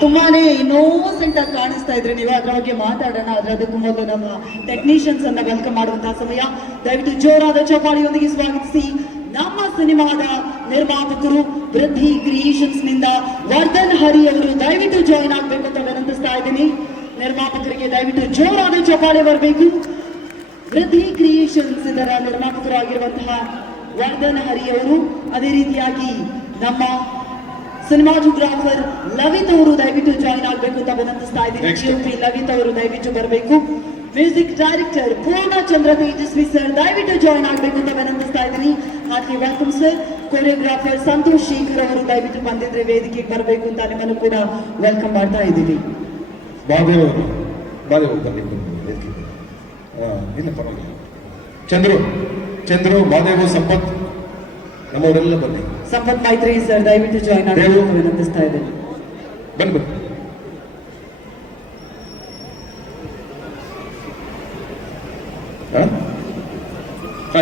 ತುಂಬಾನೇ ಇನ್ನೋಸೆಂಟ್ ಆಗಿ ಕಾಣಿಸ್ತಾ ಇದ್ರೆ ನೀವು ಅದರ ಬಗ್ಗೆ ಮಾತಾಡೋಣ. ಅದಕ್ಕೂ ಮೊದಲು ನಮ್ಮ ಟೆಕ್ನಿಷಿಯನ್ಸ್ ಅನ್ನ ವೆಲ್ಕಮ್ ಮಾಡುವಂತಹ ಸಮಯ. ದಯವಿಟ್ಟು ಜೋರಾದ ಚಪ್ಪಾಳಿಯೊಂದಿಗೆ ಸ್ವಾಗತಿಸಿ ನಮ್ಮ ಸಿನಿಮಾದ ನಿರ್ಮಾಪಕರು ವೃದ್ಧಿ ಕ್ರಿಯೇಷನ್ಸ್ ನಿಂದ ವರ್ಧನ್ ಹರಿ ಅವರು ದಯವಿಟ್ಟು ಜಾಯಿನ್ ಆಗ್ಬೇಕು ಅಂತ ವಿನಂತಿಸ್ತಾ ಇದ್ದೀನಿ. ನಿರ್ಮಾಪಕರಿಗೆ ದಯವಿಟ್ಟು ಜೋರಾದ ಚಪ್ಪಾಳೆ ಬರಬೇಕು. ವೃದ್ಧಿ ಕ್ರಿಯೇಷನ್ಸ್ ಇದರ ನಿರ್ಮಾಪಕರಾಗಿರುವಂತಹ ವರ್ಧನ್ ಹರಿ ಅವರು, ಅದೇ ರೀತಿಯಾಗಿ ನಮ್ಮ ಸಿನಿಮಾಟೋಗ್ರಾಫರ್ ಲವಿತ್ ಅವರು ದಯವಿಟ್ಟು ಜಾಯಿನ್ ಆಗಬೇಕು ಅಂತ ವಿನಂತಿಸ್ತಾ ಇದ್ದೀನಿ. ಲವಿತ್ ಅವರು ದಯವಿಟ್ಟು ಬರಬೇಕು. Music director Poornachandra Tejaswi sir ದಯವಿಟ್ಟು ಜಾಯಿನ್ ಆಗಬೇಕು ಅಂತ ವಿನಂತಿಸ್ತಾ ಇದ್ದೀನಿ. ಹಾಗೆ welcome sir. Choreographer Santhosh Shekar ಅವರು ದಯವಿಟ್ಟು ಬಂದಿದ್ರೆ ವೇದಿಕೆಗೆ ಬರಬೇಕು ಅಂತ ನಿಮ್ಮನ್ನು ಕೂಡ ವೆಲ್ಕಮ್ ಮಾಡ್ತಾ ಇದ್ದೀವಿ. ಚಂದ್ರು ಮಾದೇವು ಸಂಪತ್ ನಮ್ಮವರೆಲ್ಲ ಬನ್ನಿ. ಸಂಪತ್ ಮೈತ್ರಿ ಸರ್ ದಯವಿಟ್ಟು ಜಾಯಿನ್ ಆಗಬೇಕು ಅಂತ ವಿನಂತಿಸ್ತಾ ಇದ್ದೀನಿ. ಬನ್ನಿ.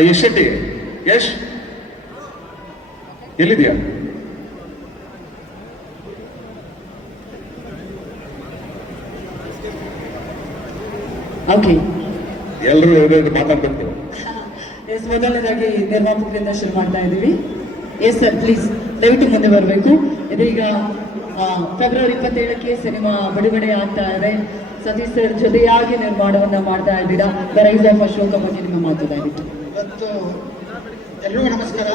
ಯಶ್ ಶೆಟ್ಟಿ, ಯಶ್ ಎಲ್ಲಿದ್ಯಾ? ಓಕೆ, ಎಲ್ಲರೂ ಎರಡು ಮಾತಾಡ್ಬೇಕು. ಎಸ್, ಮೊದಲನೇದಾಗಿ ನಿರ್ಮಾಪಕರಿಂದ ಶುರು ಮಾಡ್ತಾ ಇದ್ದೀವಿ. ಎಸ್ ಸರ್, ಪ್ಲೀಸ್ ದಯವಿಟ್ಟು ಮುಂದೆ ಬರಬೇಕು. ಇದೀಗ ಫೆಬ್ರವರಿ 27ಕ್ಕೆ ಸಿನಿಮಾ ಬಿಡುಗಡೆ ಆಗ್ತಾ ಇದೆ. ಸತೀಶ್ ಸರ್ ಜೊತೆಯಾಗಿ ನಿರ್ಮಾಣವನ್ನ ಮಾಡ್ತಾ ಇದ್ದೀರಾ. ದ ರೈಸ್ ಆಫ್ ಅಶೋಕ ಬಗ್ಗೆ ನಿಮ್ಮ ಮಾತು ದಯವಿಟ್ಟು. ಇವತ್ತು ಎಲ್ರಿಗೂ ನಮಸ್ಕಾರ.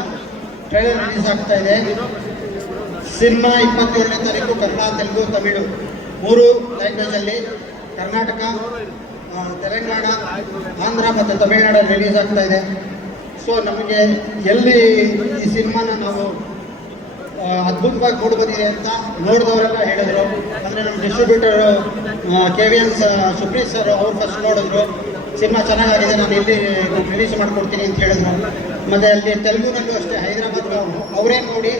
ಟ್ರೈಲರ್ ರಿಲೀಸ್ ಆಗ್ತಾ ಇದೆ. ಸಿನಿಮಾ 27ನೇ ತಾರೀಕು ಕನ್ನಡ, ತೆಲುಗು, ತಮಿಳು 3 ಲ್ಯಾಂಗ್ವೇಜಲ್ಲಿ ಕರ್ನಾಟಕ, ತೆಲಂಗಾಣ, ಆಂಧ್ರ ಮತ್ತು ತಮಿಳುನಾಡಲ್ಲಿ ರಿಲೀಸ್ ಆಗ್ತಾ ಇದೆ. ಸೊ ನಮಗೆ ಎಲ್ಲಿ ಈ ಸಿನಿಮಾನ ನಾವು ಅದ್ಭುತವಾಗಿ ನೋಡ್ಬೋದಿದೆ ಅಂತ ನೋಡಿದವರೆಲ್ಲ ಹೇಳಿದ್ರು. ಅಂದರೆ ನಮ್ಮ ಡಿಸ್ಟ್ರಿಬ್ಯೂಟರ್ KVN ಸುಪ್ರೀತ್ ಸರ್ ಅವ್ರು ಫಸ್ಟ್ ನೋಡಿದ್ರು, ಸಿನಿಮಾ ಚೆನ್ನಾಗಿದೆ, ನಾನು ಇಲ್ಲಿ ರಿಲೀಸ್ ಮಾಡಿಕೊಡ್ತೀನಿ ಅಂತ ಹೇಳಿದ್ರು. ಮತ್ತು ಅಲ್ಲಿ ತೆಲುಗುನಲ್ಲೂ ಅಷ್ಟೇ, ಹೈದರಾಬಾದ್ ಅವರೇ ನೋಡಿ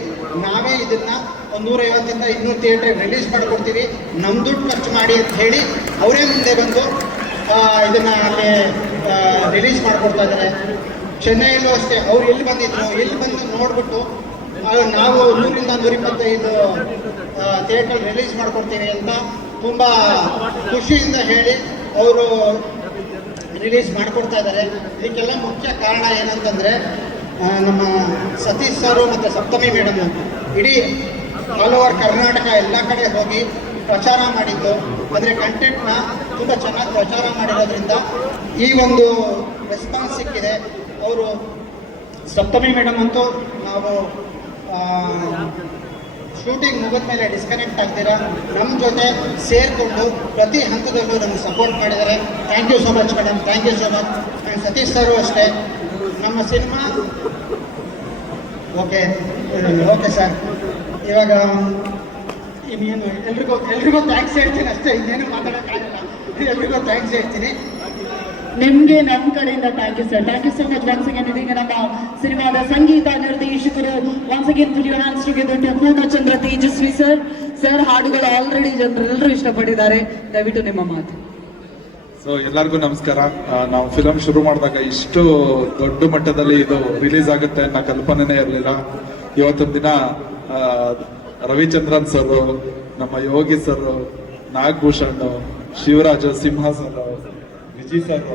ನಾವೇ ಇದನ್ನು 150ರಿಂದ 200 ಥಿಯೇಟ್ರಿಗೆ ರಿಲೀಸ್ ಮಾಡಿಕೊಡ್ತೀವಿ, ನಮ್ಮ ದುಡ್ಡು ಖರ್ಚು ಮಾಡಿ ಅಂತ ಹೇಳಿ ಅವರೇ ಮುಂದೆ ಬಂದು ಇದನ್ನು ಅಲ್ಲಿ ರಿಲೀಸ್ ಮಾಡಿಕೊಡ್ತಾ ಇದ್ದಾರೆ. ಚೆನ್ನೈಯಲ್ಲೂ ಅಷ್ಟೇ, ಅವ್ರು ಎಲ್ಲಿ ಬಂದಿದ್ರು, ಇಲ್ಲಿ ಬಂದು ನೋಡಿಬಿಟ್ಟು ನಾವು 100ರಿಂದ 125 ಥಿಯೇಟ್ರಲ್ಲಿ ರಿಲೀಸ್ ಮಾಡಿಕೊಡ್ತೀವಿ ಅಂತ ತುಂಬ ಖುಷಿಯಿಂದ ಹೇಳಿ ಅವರು ರಿಲೀಸ್ ಮಾಡಿಕೊಡ್ತಾ ಇದ್ದಾರೆ. ಇದಕ್ಕೆಲ್ಲ ಮುಖ್ಯ ಕಾರಣ ಏನಂತಂದರೆ ನಮ್ಮ ಸತೀಶ್ ಸರು ಮತ್ತು ಸಪ್ತಮಿ ಮೇಡಮ್ ಇಡೀ ಆಲ್ ಓವರ್ ಕರ್ನಾಟಕ ಎಲ್ಲ ಕಡೆ ಹೋಗಿ ಪ್ರಚಾರ ಮಾಡಿದ್ದು. ಅಂದರೆ ಕಂಟೆಂಟ್ನ ತುಂಬ ಚೆನ್ನಾಗಿ ಪ್ರಚಾರ ಮಾಡಿರೋದ್ರಿಂದ ಈ ಒಂದು ರೆಸ್ಪಾನ್ಸ್ ಸಿಕ್ಕಿದೆ. ಅವರು ಸಪ್ತಮಿ ಮೇಡಮ್ ಅಂತೂ ನಾವು ಶೂಟಿಂಗ್ ಮುಗಿದ ಮೇಲೆ ಡಿಸ್ಕನೆಕ್ಟ್ ಆಗ್ತೀರಾ ನಮ್ಮ ಜೊತೆ ಸೇರಿಕೊಂಡು ಪ್ರತಿ ಹಂತದಲ್ಲೂ ನಮಗೆ ಸಪೋರ್ಟ್ ಮಾಡಿದ್ದಾರೆ. Thank you so much madam, thank you so much. And Satish sir ಅಷ್ಟೇ. ನಮ್ಮ ಸಿನಿಮಾ ಓಕೆ ಸರ್, ಇವಾಗ ಇನ್ನೇನು ಎಲ್ರಿಗೂ ಥ್ಯಾಂಕ್ಸ್ ಹೇಳ್ತೀನಿ ಅಷ್ಟೇ, ಇನ್ನೇನು ಮಾತಾಡೋಕ್ಕಾಗಲ್ಲ. ಎಲ್ರಿಗೂ ಥ್ಯಾಂಕ್ಸ್ ಹೇಳ್ತೀನಿ. ನಿಮ್ಗೆ ನಮ್ಮ ಕಡೆಯಿಂದ thank you sir, thank you so much once again. ಇದೀಗ ನಮ್ಮ ಸಿನಿಮಾದ ಸಂಗೀತ ನಿರ್ದೇಶಕರು once again put your hands together Poornachandra Tejaswi sir ಹಾಡುಗಳು ಆಲ್ರೆಡಿ ಜನರೆಲ್ಲರೂ ಇಷ್ಟಪಟ್ಟಿದ್ದಾರೆ. ದಯವಿಟ್ಟು ನಿಮ್ಮ ಮಾತು. ಸೊ ಎಲ್ಲರಿಗೂ ನಮಸ್ಕಾರ. ನಾವು ಫಿಲಮ್ ಶುರು ಮಾಡಿದಾಗ ಇಷ್ಟು ದೊಡ್ಡ ಮಟ್ಟದಲ್ಲಿ ಇದು ರಿಲೀಸ್ ಆಗುತ್ತೆ ಅನ್ನೋ ಕಲ್ಪನೆನೇ ಇರಲಿಲ್ಲ. ಇವತ್ತೊಂದು ದಿನ ರವಿಚಂದ್ರನ್ ಸರ್, ನಮ್ಮ ಯೋಗಿ ಸರ್, ನಾಗಭೂಷಣ್, ಶಿವರಾಜ್, ಸಿಂಹ ಸರ್, ವಿಜಯ್ ಸರ್,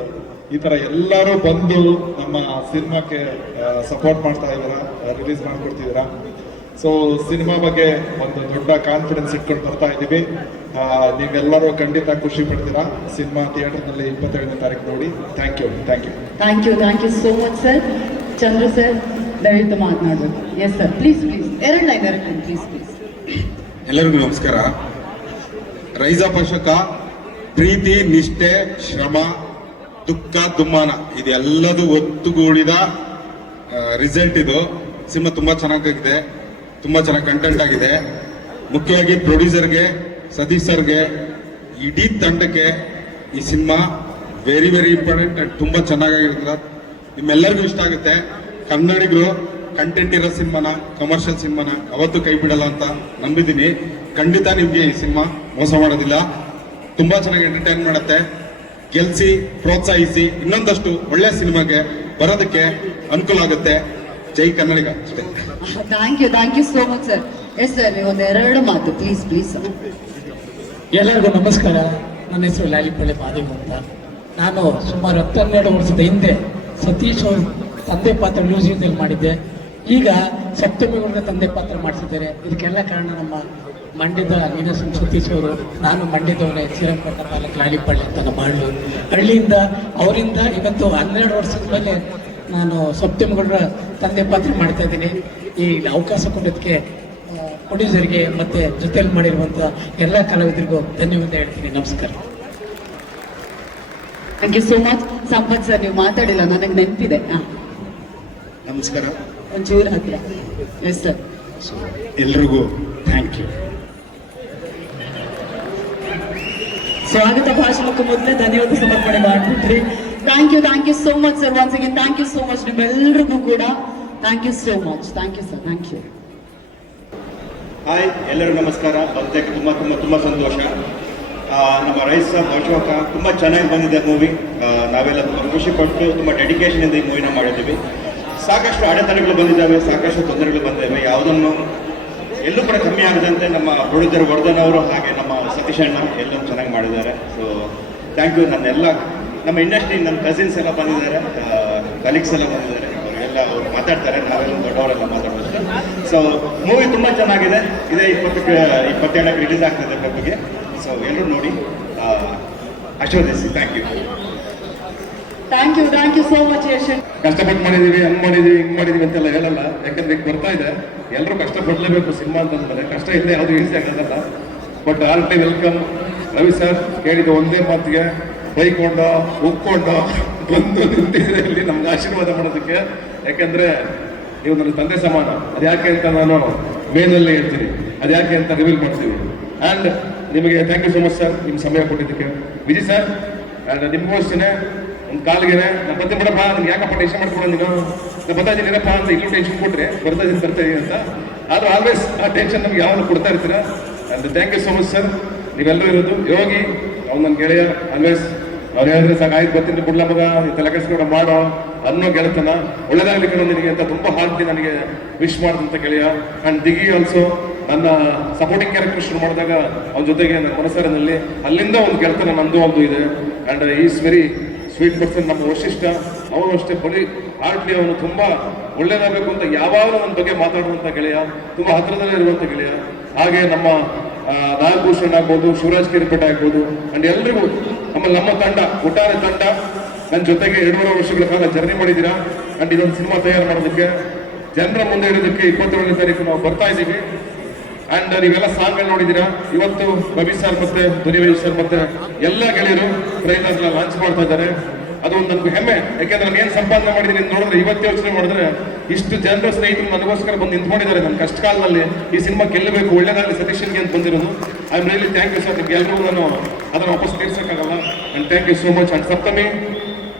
ಈ ತರ ಎಲ್ಲರೂ ಬಂದು ನಮ್ಮ ಸಿನಿಮಾಕ್ಕೆ ಸಪೋರ್ಟ್ ಮಾಡ್ತಾ ಇದ್ದೀರಾ, ರಿಲೀಸ್ ಮಾಡ್ಕೊಡ್ತಿದ್ದೀರಾ. ಸೊ ಸಿನಿಮಾ ಬಗ್ಗೆ ಒಂದು ದೊಡ್ಡ ಕಾನ್ಫಿಡೆನ್ಸ್ ಇಟ್ಕೊಂಡು ಬರ್ತಾ ಇದ್ದೀವಿ. ನೀವೆಲ್ಲರೂ ಖಂಡಿತ ಖುಷಿ ಪಡ್ತೀರಾ. ಸಿನಿಮಾ ಥಿಯೇಟರ್ನಲ್ಲಿ 27ನೇ ತಾರೀಕು ನೋಡಿ. Thank you so much sir. Chandra sir ದಯವಿಟ್ಟು ಮಾತನಾಡಬೇಕು. ಎಸ್ ಸರ್, ಪ್ಲೀಸ್ ಎರಡು ಲೈನ್ ಪ್ಲೀಸ್. ಎಲ್ಲರಿಗೂ ನಮಸ್ಕಾರ. ರೈಸ್ ಆಫ್ ಅಶೋಕ ಪ್ರೀತಿ, ನಿಷ್ಠೆ, ಶ್ರಮ, ದುಃಖ, ದುಮ್ಮಾನ ಇದೆಲ್ಲದು ಒತ್ತುಗೂಡಿದ ರಿಸಲ್ಟ್ ಇದು. ಸಿನಿಮಾ ತುಂಬಾ ಚೆನ್ನಾಗಿದೆ, ತುಂಬಾ ಚೆನ್ನಾಗಿ ಕಂಟೆಂಟ್ ಆಗಿದೆ. ಮುಖ್ಯವಾಗಿ ಪ್ರೊಡ್ಯೂಸರ್ಗೆ, ಸತೀಶ್ ಸರ್ಗೆ, ಇಡೀ ತಂಡಕ್ಕೆ ಈ ಸಿನಿಮಾ ವೆರಿ ಇಂಪಾರ್ಟೆಂಟ್ ಅಂಡ್ ತುಂಬಾ ಚೆನ್ನಾಗಿರುತ್ತೆ. ನಿಮ್ಮೆಲ್ಲರಿಗೂ ಇಷ್ಟ ಆಗುತ್ತೆ. ಕನ್ನಡಿಗರು ಕಂಟೆಂಟ್ ಇರೋ ಸಿನಿಮಾನ, ಕಮರ್ಷಿಯಲ್ ಸಿನಿಮಾನ ಅವತ್ತು ಕೈ ಬಿಡಲ್ಲ ಅಂತ ನಂಬಿದ್ದೀನಿ. ಖಂಡಿತ ನಿಮ್ಗೆ ಈ ಸಿನಿಮಾ ಮೋಸ ಮಾಡೋದಿಲ್ಲ. ತುಂಬಾ ಚೆನ್ನಾಗಿ ಎಂಟರ್ಟೈನ್ ಮಾಡುತ್ತೆ. ಗೆಲ್ಸಿ, ಪ್ರೋತ್ಸಾಹಿಸಿ, ಇನ್ನೊಂದಷ್ಟು ಒಳ್ಳೆ ಸಿನಿಮಾಗೆ ಬರೋದಕ್ಕೆ ಅನುಕೂಲ ಆಗುತ್ತೆ. ಜೈ ಕನ್ನಡಿಗ. Thank you so much sir. Yes sir ನೀವು ಒಂದು 2 ಮಾತು ಪ್ಲೀಸ್ ಪ್ಲೀಸ್. ಎಲ್ಲರಿಗೂ ನಮಸ್ಕಾರ. ನನ್ನ ಹೆಸರು ಲಾಲಿಪಳ್ಳಿ ಮಾದೇವ್ ಅಂತ. ನಾನು ಸುಮಾರು 12 ವರ್ಷದ ಹಿಂದೆ ಸತೀಶ್ ಅವ್ರ ತಂದೆ ಪಾತ್ರ ಮ್ಯೂಸಿಯಂದಲ್ಲಿ ಮಾಡಿದ್ದೆ. ಈಗ ಸಪ್ತಮಿಗೌಡರ ತಂದೆ ಪಾತ್ರ ಮಾಡಿಸಿದ್ದಾರೆ. ಇದಕ್ಕೆಲ್ಲ ಕಾರಣ ನಮ್ಮ ಮಂಡ್ಯದ ನೀನಾಸಂ ಸತೀಶ್ ಅವರು. ನಾನು ಮಂಡ್ಯದವರೇ, ಶ್ರೀರಂಗಪಟ್ಟಣ ತಾಲೂಕು ಲಾಲಿಪಳ್ಳಿ ಅಂತ ನಮ್ಮ ಹಳ್ಳಿಯಿಂದ. ಅವರಿಂದ ಇವತ್ತು 12 ವರ್ಷದ ಮೇಲೆ ನಾನು ಸಪ್ತಮಿಗೌಡರ ತಂದೆ ಪಾತ್ರ ಮಾಡ್ತಾ ಇದ್ದೀನಿ. ಈ ಅವಕಾಶ ಕೊಡೋದಕ್ಕೆ ಪ್ರೊಡ್ಯೂಸರ್ಗೆ ಮತ್ತು ಜೊತೆಯಲ್ಲಿ ಮಾಡಿರುವಂಥ ಎಲ್ಲ ಕಲಾವಿದರಿಗೂ ಧನ್ಯವಾದ ಹೇಳ್ತೀನಿ. ನಮಸ್ಕಾರ. Thank you so much. Sampath sir ನೀವು ಮಾತಾಡಿಲ್ಲ, ನನಗೆ ನೆನಪಿದೆ. ನಮಸ್ಕಾರ. ಒಂಚೂರು ಹತ್ರ. Yes sir. ಎಲ್ರಿಗೂ ಥ್ಯಾಂಕ್ ಯು. ಸ್ವಾಗತ ಭಾಷಣಕ್ಕೂ ಮೊದಲೇ ಧನ್ಯವಾದ ಸಮರ್ಪಣೆ ಮಾಡಿಬಿಟ್ರಿ. Thank you so much sir. Once again thank you so much ನಿಮ್ಮೆಲ್ಲರಿಗೂ ಕೂಡ. Thank you so much. Thank you sir. Thank you. Hi, ಎಲ್ಲರಿಗೂ ನಮಸ್ಕಾರ. ಬಂದಕ್ಕೆ ತುಂಬ ಸಂತೋಷ. ನಮ್ಮ ರೈಸ್ ಅಶೋಕ ತುಂಬ ಚೆನ್ನಾಗಿ ಬಂದಿದೆ ಮೂವಿ. ನಾವೆಲ್ಲ ತುಂಬ ಖುಷಿಪಟ್ಟು ತುಂಬ ಡೆಡಿಕೇಶನಿಂದ ಈ ಮೂವಿನ ಮಾಡಿದ್ದೀವಿ. ಸಾಕಷ್ಟು ಅಡೆತಡೆಗಳು ಬಂದಿದ್ದಾವೆ, ಸಾಕಷ್ಟು ತೊಂದರೆಗಳು ಬಂದಿದ್ದಾವೆ. ಯಾವುದನ್ನು ಎಲ್ಲೂ ಕೂಡ ಕಮ್ಮಿ ಆಗದಂತೆ ನಮ್ಮ ಪ್ರೊಡ್ಯೂಸರ್ ವರ್ಧನ್ ಅವರು ಹಾಗೆ ನಮ್ಮ ಸತೀಶ್ ಅಣ್ಣ ಎಲ್ಲರೂ ಚೆನ್ನಾಗಿ ಮಾಡಿದ್ದಾರೆ. So thank you. ನಮ್ಮ ಇಂಡಸ್ಟ್ರಿ ನನ್ನ ಕಸಿನ್ಸ್ ಎಲ್ಲ ಬಂದಿದ್ದಾರೆ, ಕಲೀಗ್ಸ್ ಎಲ್ಲ ಬಂದಿದ್ದಾರೆ. ಅವರೆಲ್ಲ ಅವ್ರು ಮಾತಾಡ್ತಾರೆ, ನಾವೆಲ್ಲ ದೊಡ್ಡವರೆಲ್ಲ ಮಾತಾಡೋದು. ಸೊ ಮೂವಿ ತುಂಬ ಚೆನ್ನಾಗಿದೆ. ಇದೇ 27ಕ್ಕೆ ರಿಲೀಸ್ ಆಗ್ತದೆ ಫೆಬ್ರಿಗೆ. ಸೊ ಎಲ್ಲರೂ ನೋಡಿ ಆಶೀರ್ವದಿಸಿ. Thank you so much Yash. ಕಷ್ಟಪಟ್ಟು ಮಾಡಿದೀವಿ, ಹಂಗ್ ಮಾಡಿದೀವಿ, ಹಿಂಗ್ ಮಾಡಿದೀವಿ ಅಂತೆಲ್ಲ ಹೇಳಲ್ಲ. ಯಾಕಂದ್ರೆ ಈಗ ಬರ್ತಾ ಇದೆ, ಎಲ್ಲರೂ ಕಷ್ಟಪಡಲೇಬೇಕು ಸಿನಿಮಾ ಅಂತಂದ್ರೆ. ಕಷ್ಟ ಇಲ್ಲದೆ ಯಾವುದು ಈಸಿ ಆಗೋದಲ್ಲ. But all time welcome. Ravi sir ಕೇಳಿದ ಒಂದೇ ಮಾತಿಗೆ ಬೈಕೊಂಡು ಒಪ್ಕೊಂಡು ಬಂದು ನಿಂತಿದ್ರೆ ಇಲ್ಲಿ ನಮ್ಗೆ ಆಶೀರ್ವಾದ ಮಾಡೋದಕ್ಕೆ. ಯಾಕೆಂದ್ರೆ ನೀವು ನನ್ನ ತಂದೆ ಸಮಾನ. ಅದ್ಯಾಕೆ ಅಂತ ನಾನು ಮೇನಲ್ಲಿ ಹೇಳ್ತೀನಿ, ಅದ್ಯಾಕೆ ಅಂತ ರಿವೀಲ್ ಮಾಡ್ತೀವಿ. ಆ್ಯಂಡ್ ನಿಮಗೆ thank you so much sir, ನಿಮ್ಮ ಸಮಯ ಕೊಟ್ಟಿದ್ದಕ್ಕೆ. ವಿಜಯ್ ಸರ್ ಆ್ಯಂಡ್ ನಿಮಗೂ ಅಷ್ಟೇ ಒಂದು ಕಾಲಿಗೆನೆ ನಾನು ಬರ್ತೀನಿ ಬಿಡಪ್ಪ, ನನ್ಗೆ ಯಾಕಪ್ಪ ಟೆನ್ಷನ್ ಮಾಡ್ಕೊಂಡು ನೀನು ನಾನು ಬರ್ತಾ ಇದ್ದೀನಿರಪ್ಪ ಅಂತ ಇಲ್ಲೂ ಟೆನ್ಷನ್ ಕೊಟ್ಟರೆ ಬರ್ತಾ ಇದ್ದೀನಿ ಅಂತ. ಆದರೂ ಆಲ್ವೇಸ್ ಆ ಟೆನ್ಷನ್ ನಮ್ಗೆ ಯಾವಾಗ ಕೊಡ್ತಾ ಇರ್ತೀರಾ. And thank you so much sir. ನೀವೆಲ್ಲರೂ ಇರೋದು ಯೋಗಿ ಅವ್ನು ನನ್ನ ಗೆಳೆಯ. ಆಲ್ವೇಸ್ ಅವ್ರು ಹೇಳಿದ್ರೆ ಸಾಕಾಯ್ತು ಬರ್ತೀನಿ ಬಿಡ್ಲ ಮಗ, ತಲೆ ಕೆಡಿಸ್ಕೊಂಡು ಮಾಡೋ ಅನ್ನೋ ಗೆಳೆತನ. ಒಳ್ಳೇದಾಗಲಿಕ್ಕೆ ನಿನಗೆ ಅಂತ ತುಂಬ ಹಾಕಿ ನನಗೆ ವಿಶ್ ಮಾಡಿದಂಥ ಗೆಳೆಯ. ಆ್ಯಂಡ್ ದಿಗಿ ಆಲ್ಸೋ ನನ್ನ ಸಪೋರ್ಟಿಂಗ್ ಕ್ಯಾರೆಕ್ಟರ್ ಶುರು ಮಾಡಿದಾಗ ಅವನ ಜೊತೆಗೆ ನನ್ನ ಮನಸ್ಸರಿನಲ್ಲಿ ಅಲ್ಲಿಂದ ಒಂದು ಗೆಳೆತನ ನಂದು ಒಂದು ಇದೆ. And is very sweet person. ನಮ್ಮ ವಶಿಷ್ಠ ಅವನು ಅಷ್ಟೇ ಬರೀ ಆರ್ಟ್ಲಿ ಅವನು ತುಂಬ ಒಳ್ಳೇದಾಗಬೇಕು ಅಂತ ಯಾವಾಗಲೂ ನನ್ನ ಬಗ್ಗೆ ಮಾತಾಡುವಂಥ ಗೆಳೆಯ, ತುಂಬ ಹತ್ತಿರದಲ್ಲೇ ಇರುವಂಥ ಗೆಳೆಯ. ಹಾಗೆ ನಮ್ಮ ನಾಗಭೂಷಣ್ ಆಗ್ಬೋದು, ಶಿವರಾಜ್ ಕಿರಿಪೇಟೆ ಆಗ್ಬೋದು. ಆ್ಯಂಡ್ ಎಲ್ರಿಗೂ ನಮ್ಮ ತಂಡ, ಒಟ್ಟಾರೆ ತಂಡ ನನ್ನ ಜೊತೆಗೆ 2.5 ವರ್ಷಗಳ ಕಾಲ ಜರ್ನಿ ಮಾಡಿದ್ದೀರಾ. ಆ್ಯಂಡ್ ಇದೊಂದು ಸಿನಿಮಾ ತಯಾರು ಮಾಡೋದಕ್ಕೆ, ಜನರ ಮುಂದೆ ಇರೋದಕ್ಕೆ 27ನೇ ತಾರೀಕು ನಾವು ಬರ್ತಾ ಇದ್ದೀವಿ. ಆ್ಯಂಡ್ ನೀವೆಲ್ಲ ಸಾಂಗ್ಗಳು ನೋಡಿದ್ದೀರಾ. ಇವತ್ತು ರವಿ ಸರ್ ಮತ್ತೆ ಧ್ವನಿವೇಶ್ ಸರ್ ಮತ್ತೆ ಎಲ್ಲ ಗೆಳೆಯರು ಟ್ರೈಲರ್ನ ಲಾಂಚ್ ಮಾಡ್ತಾ ಇದ್ದಾರೆ. ಅದು ಒಂದು ನನಗೆ ಹೆಮ್ಮೆ. ಯಾಕೆಂದ್ರೆ ನಾನು ಏನು ಸಂಪಾದನೆ ಮಾಡಿದ್ದೀನಿ ಅಂತ ನೋಡಿದ್ರೆ, ಇವತ್ತು ಯೋಚನೆ ಮಾಡಿದ್ರೆ ಇಷ್ಟು ಜನರ ಸ್ನೇಹಿತರು ನನಗೋಸ್ಕರ ಬಂದು ನಿಂತ್ಕೊಂಡಿದ್ದಾರೆ. ನನ್ನ ಕಷ್ಟ ಕಾಲದಲ್ಲಿ ಈ ಸಿನಿಮಾ ಗೆಲ್ಲಬೇಕು, ಒಳ್ಳೆದಾಗಲಿ ಸತೀಶನ್ಗೆ ಅಂತ ಬಂದಿರೋದು. I am really thank you sir. ನಿಮ್ಗೆ ಎಲ್ಲರಿಗೂ ನಾನು ಅದನ್ನು ವಾಪಸ್ ತೀರ್ಸೋಕ್ಕಾಗಲ್ಲ. And thank you so much. And Saptami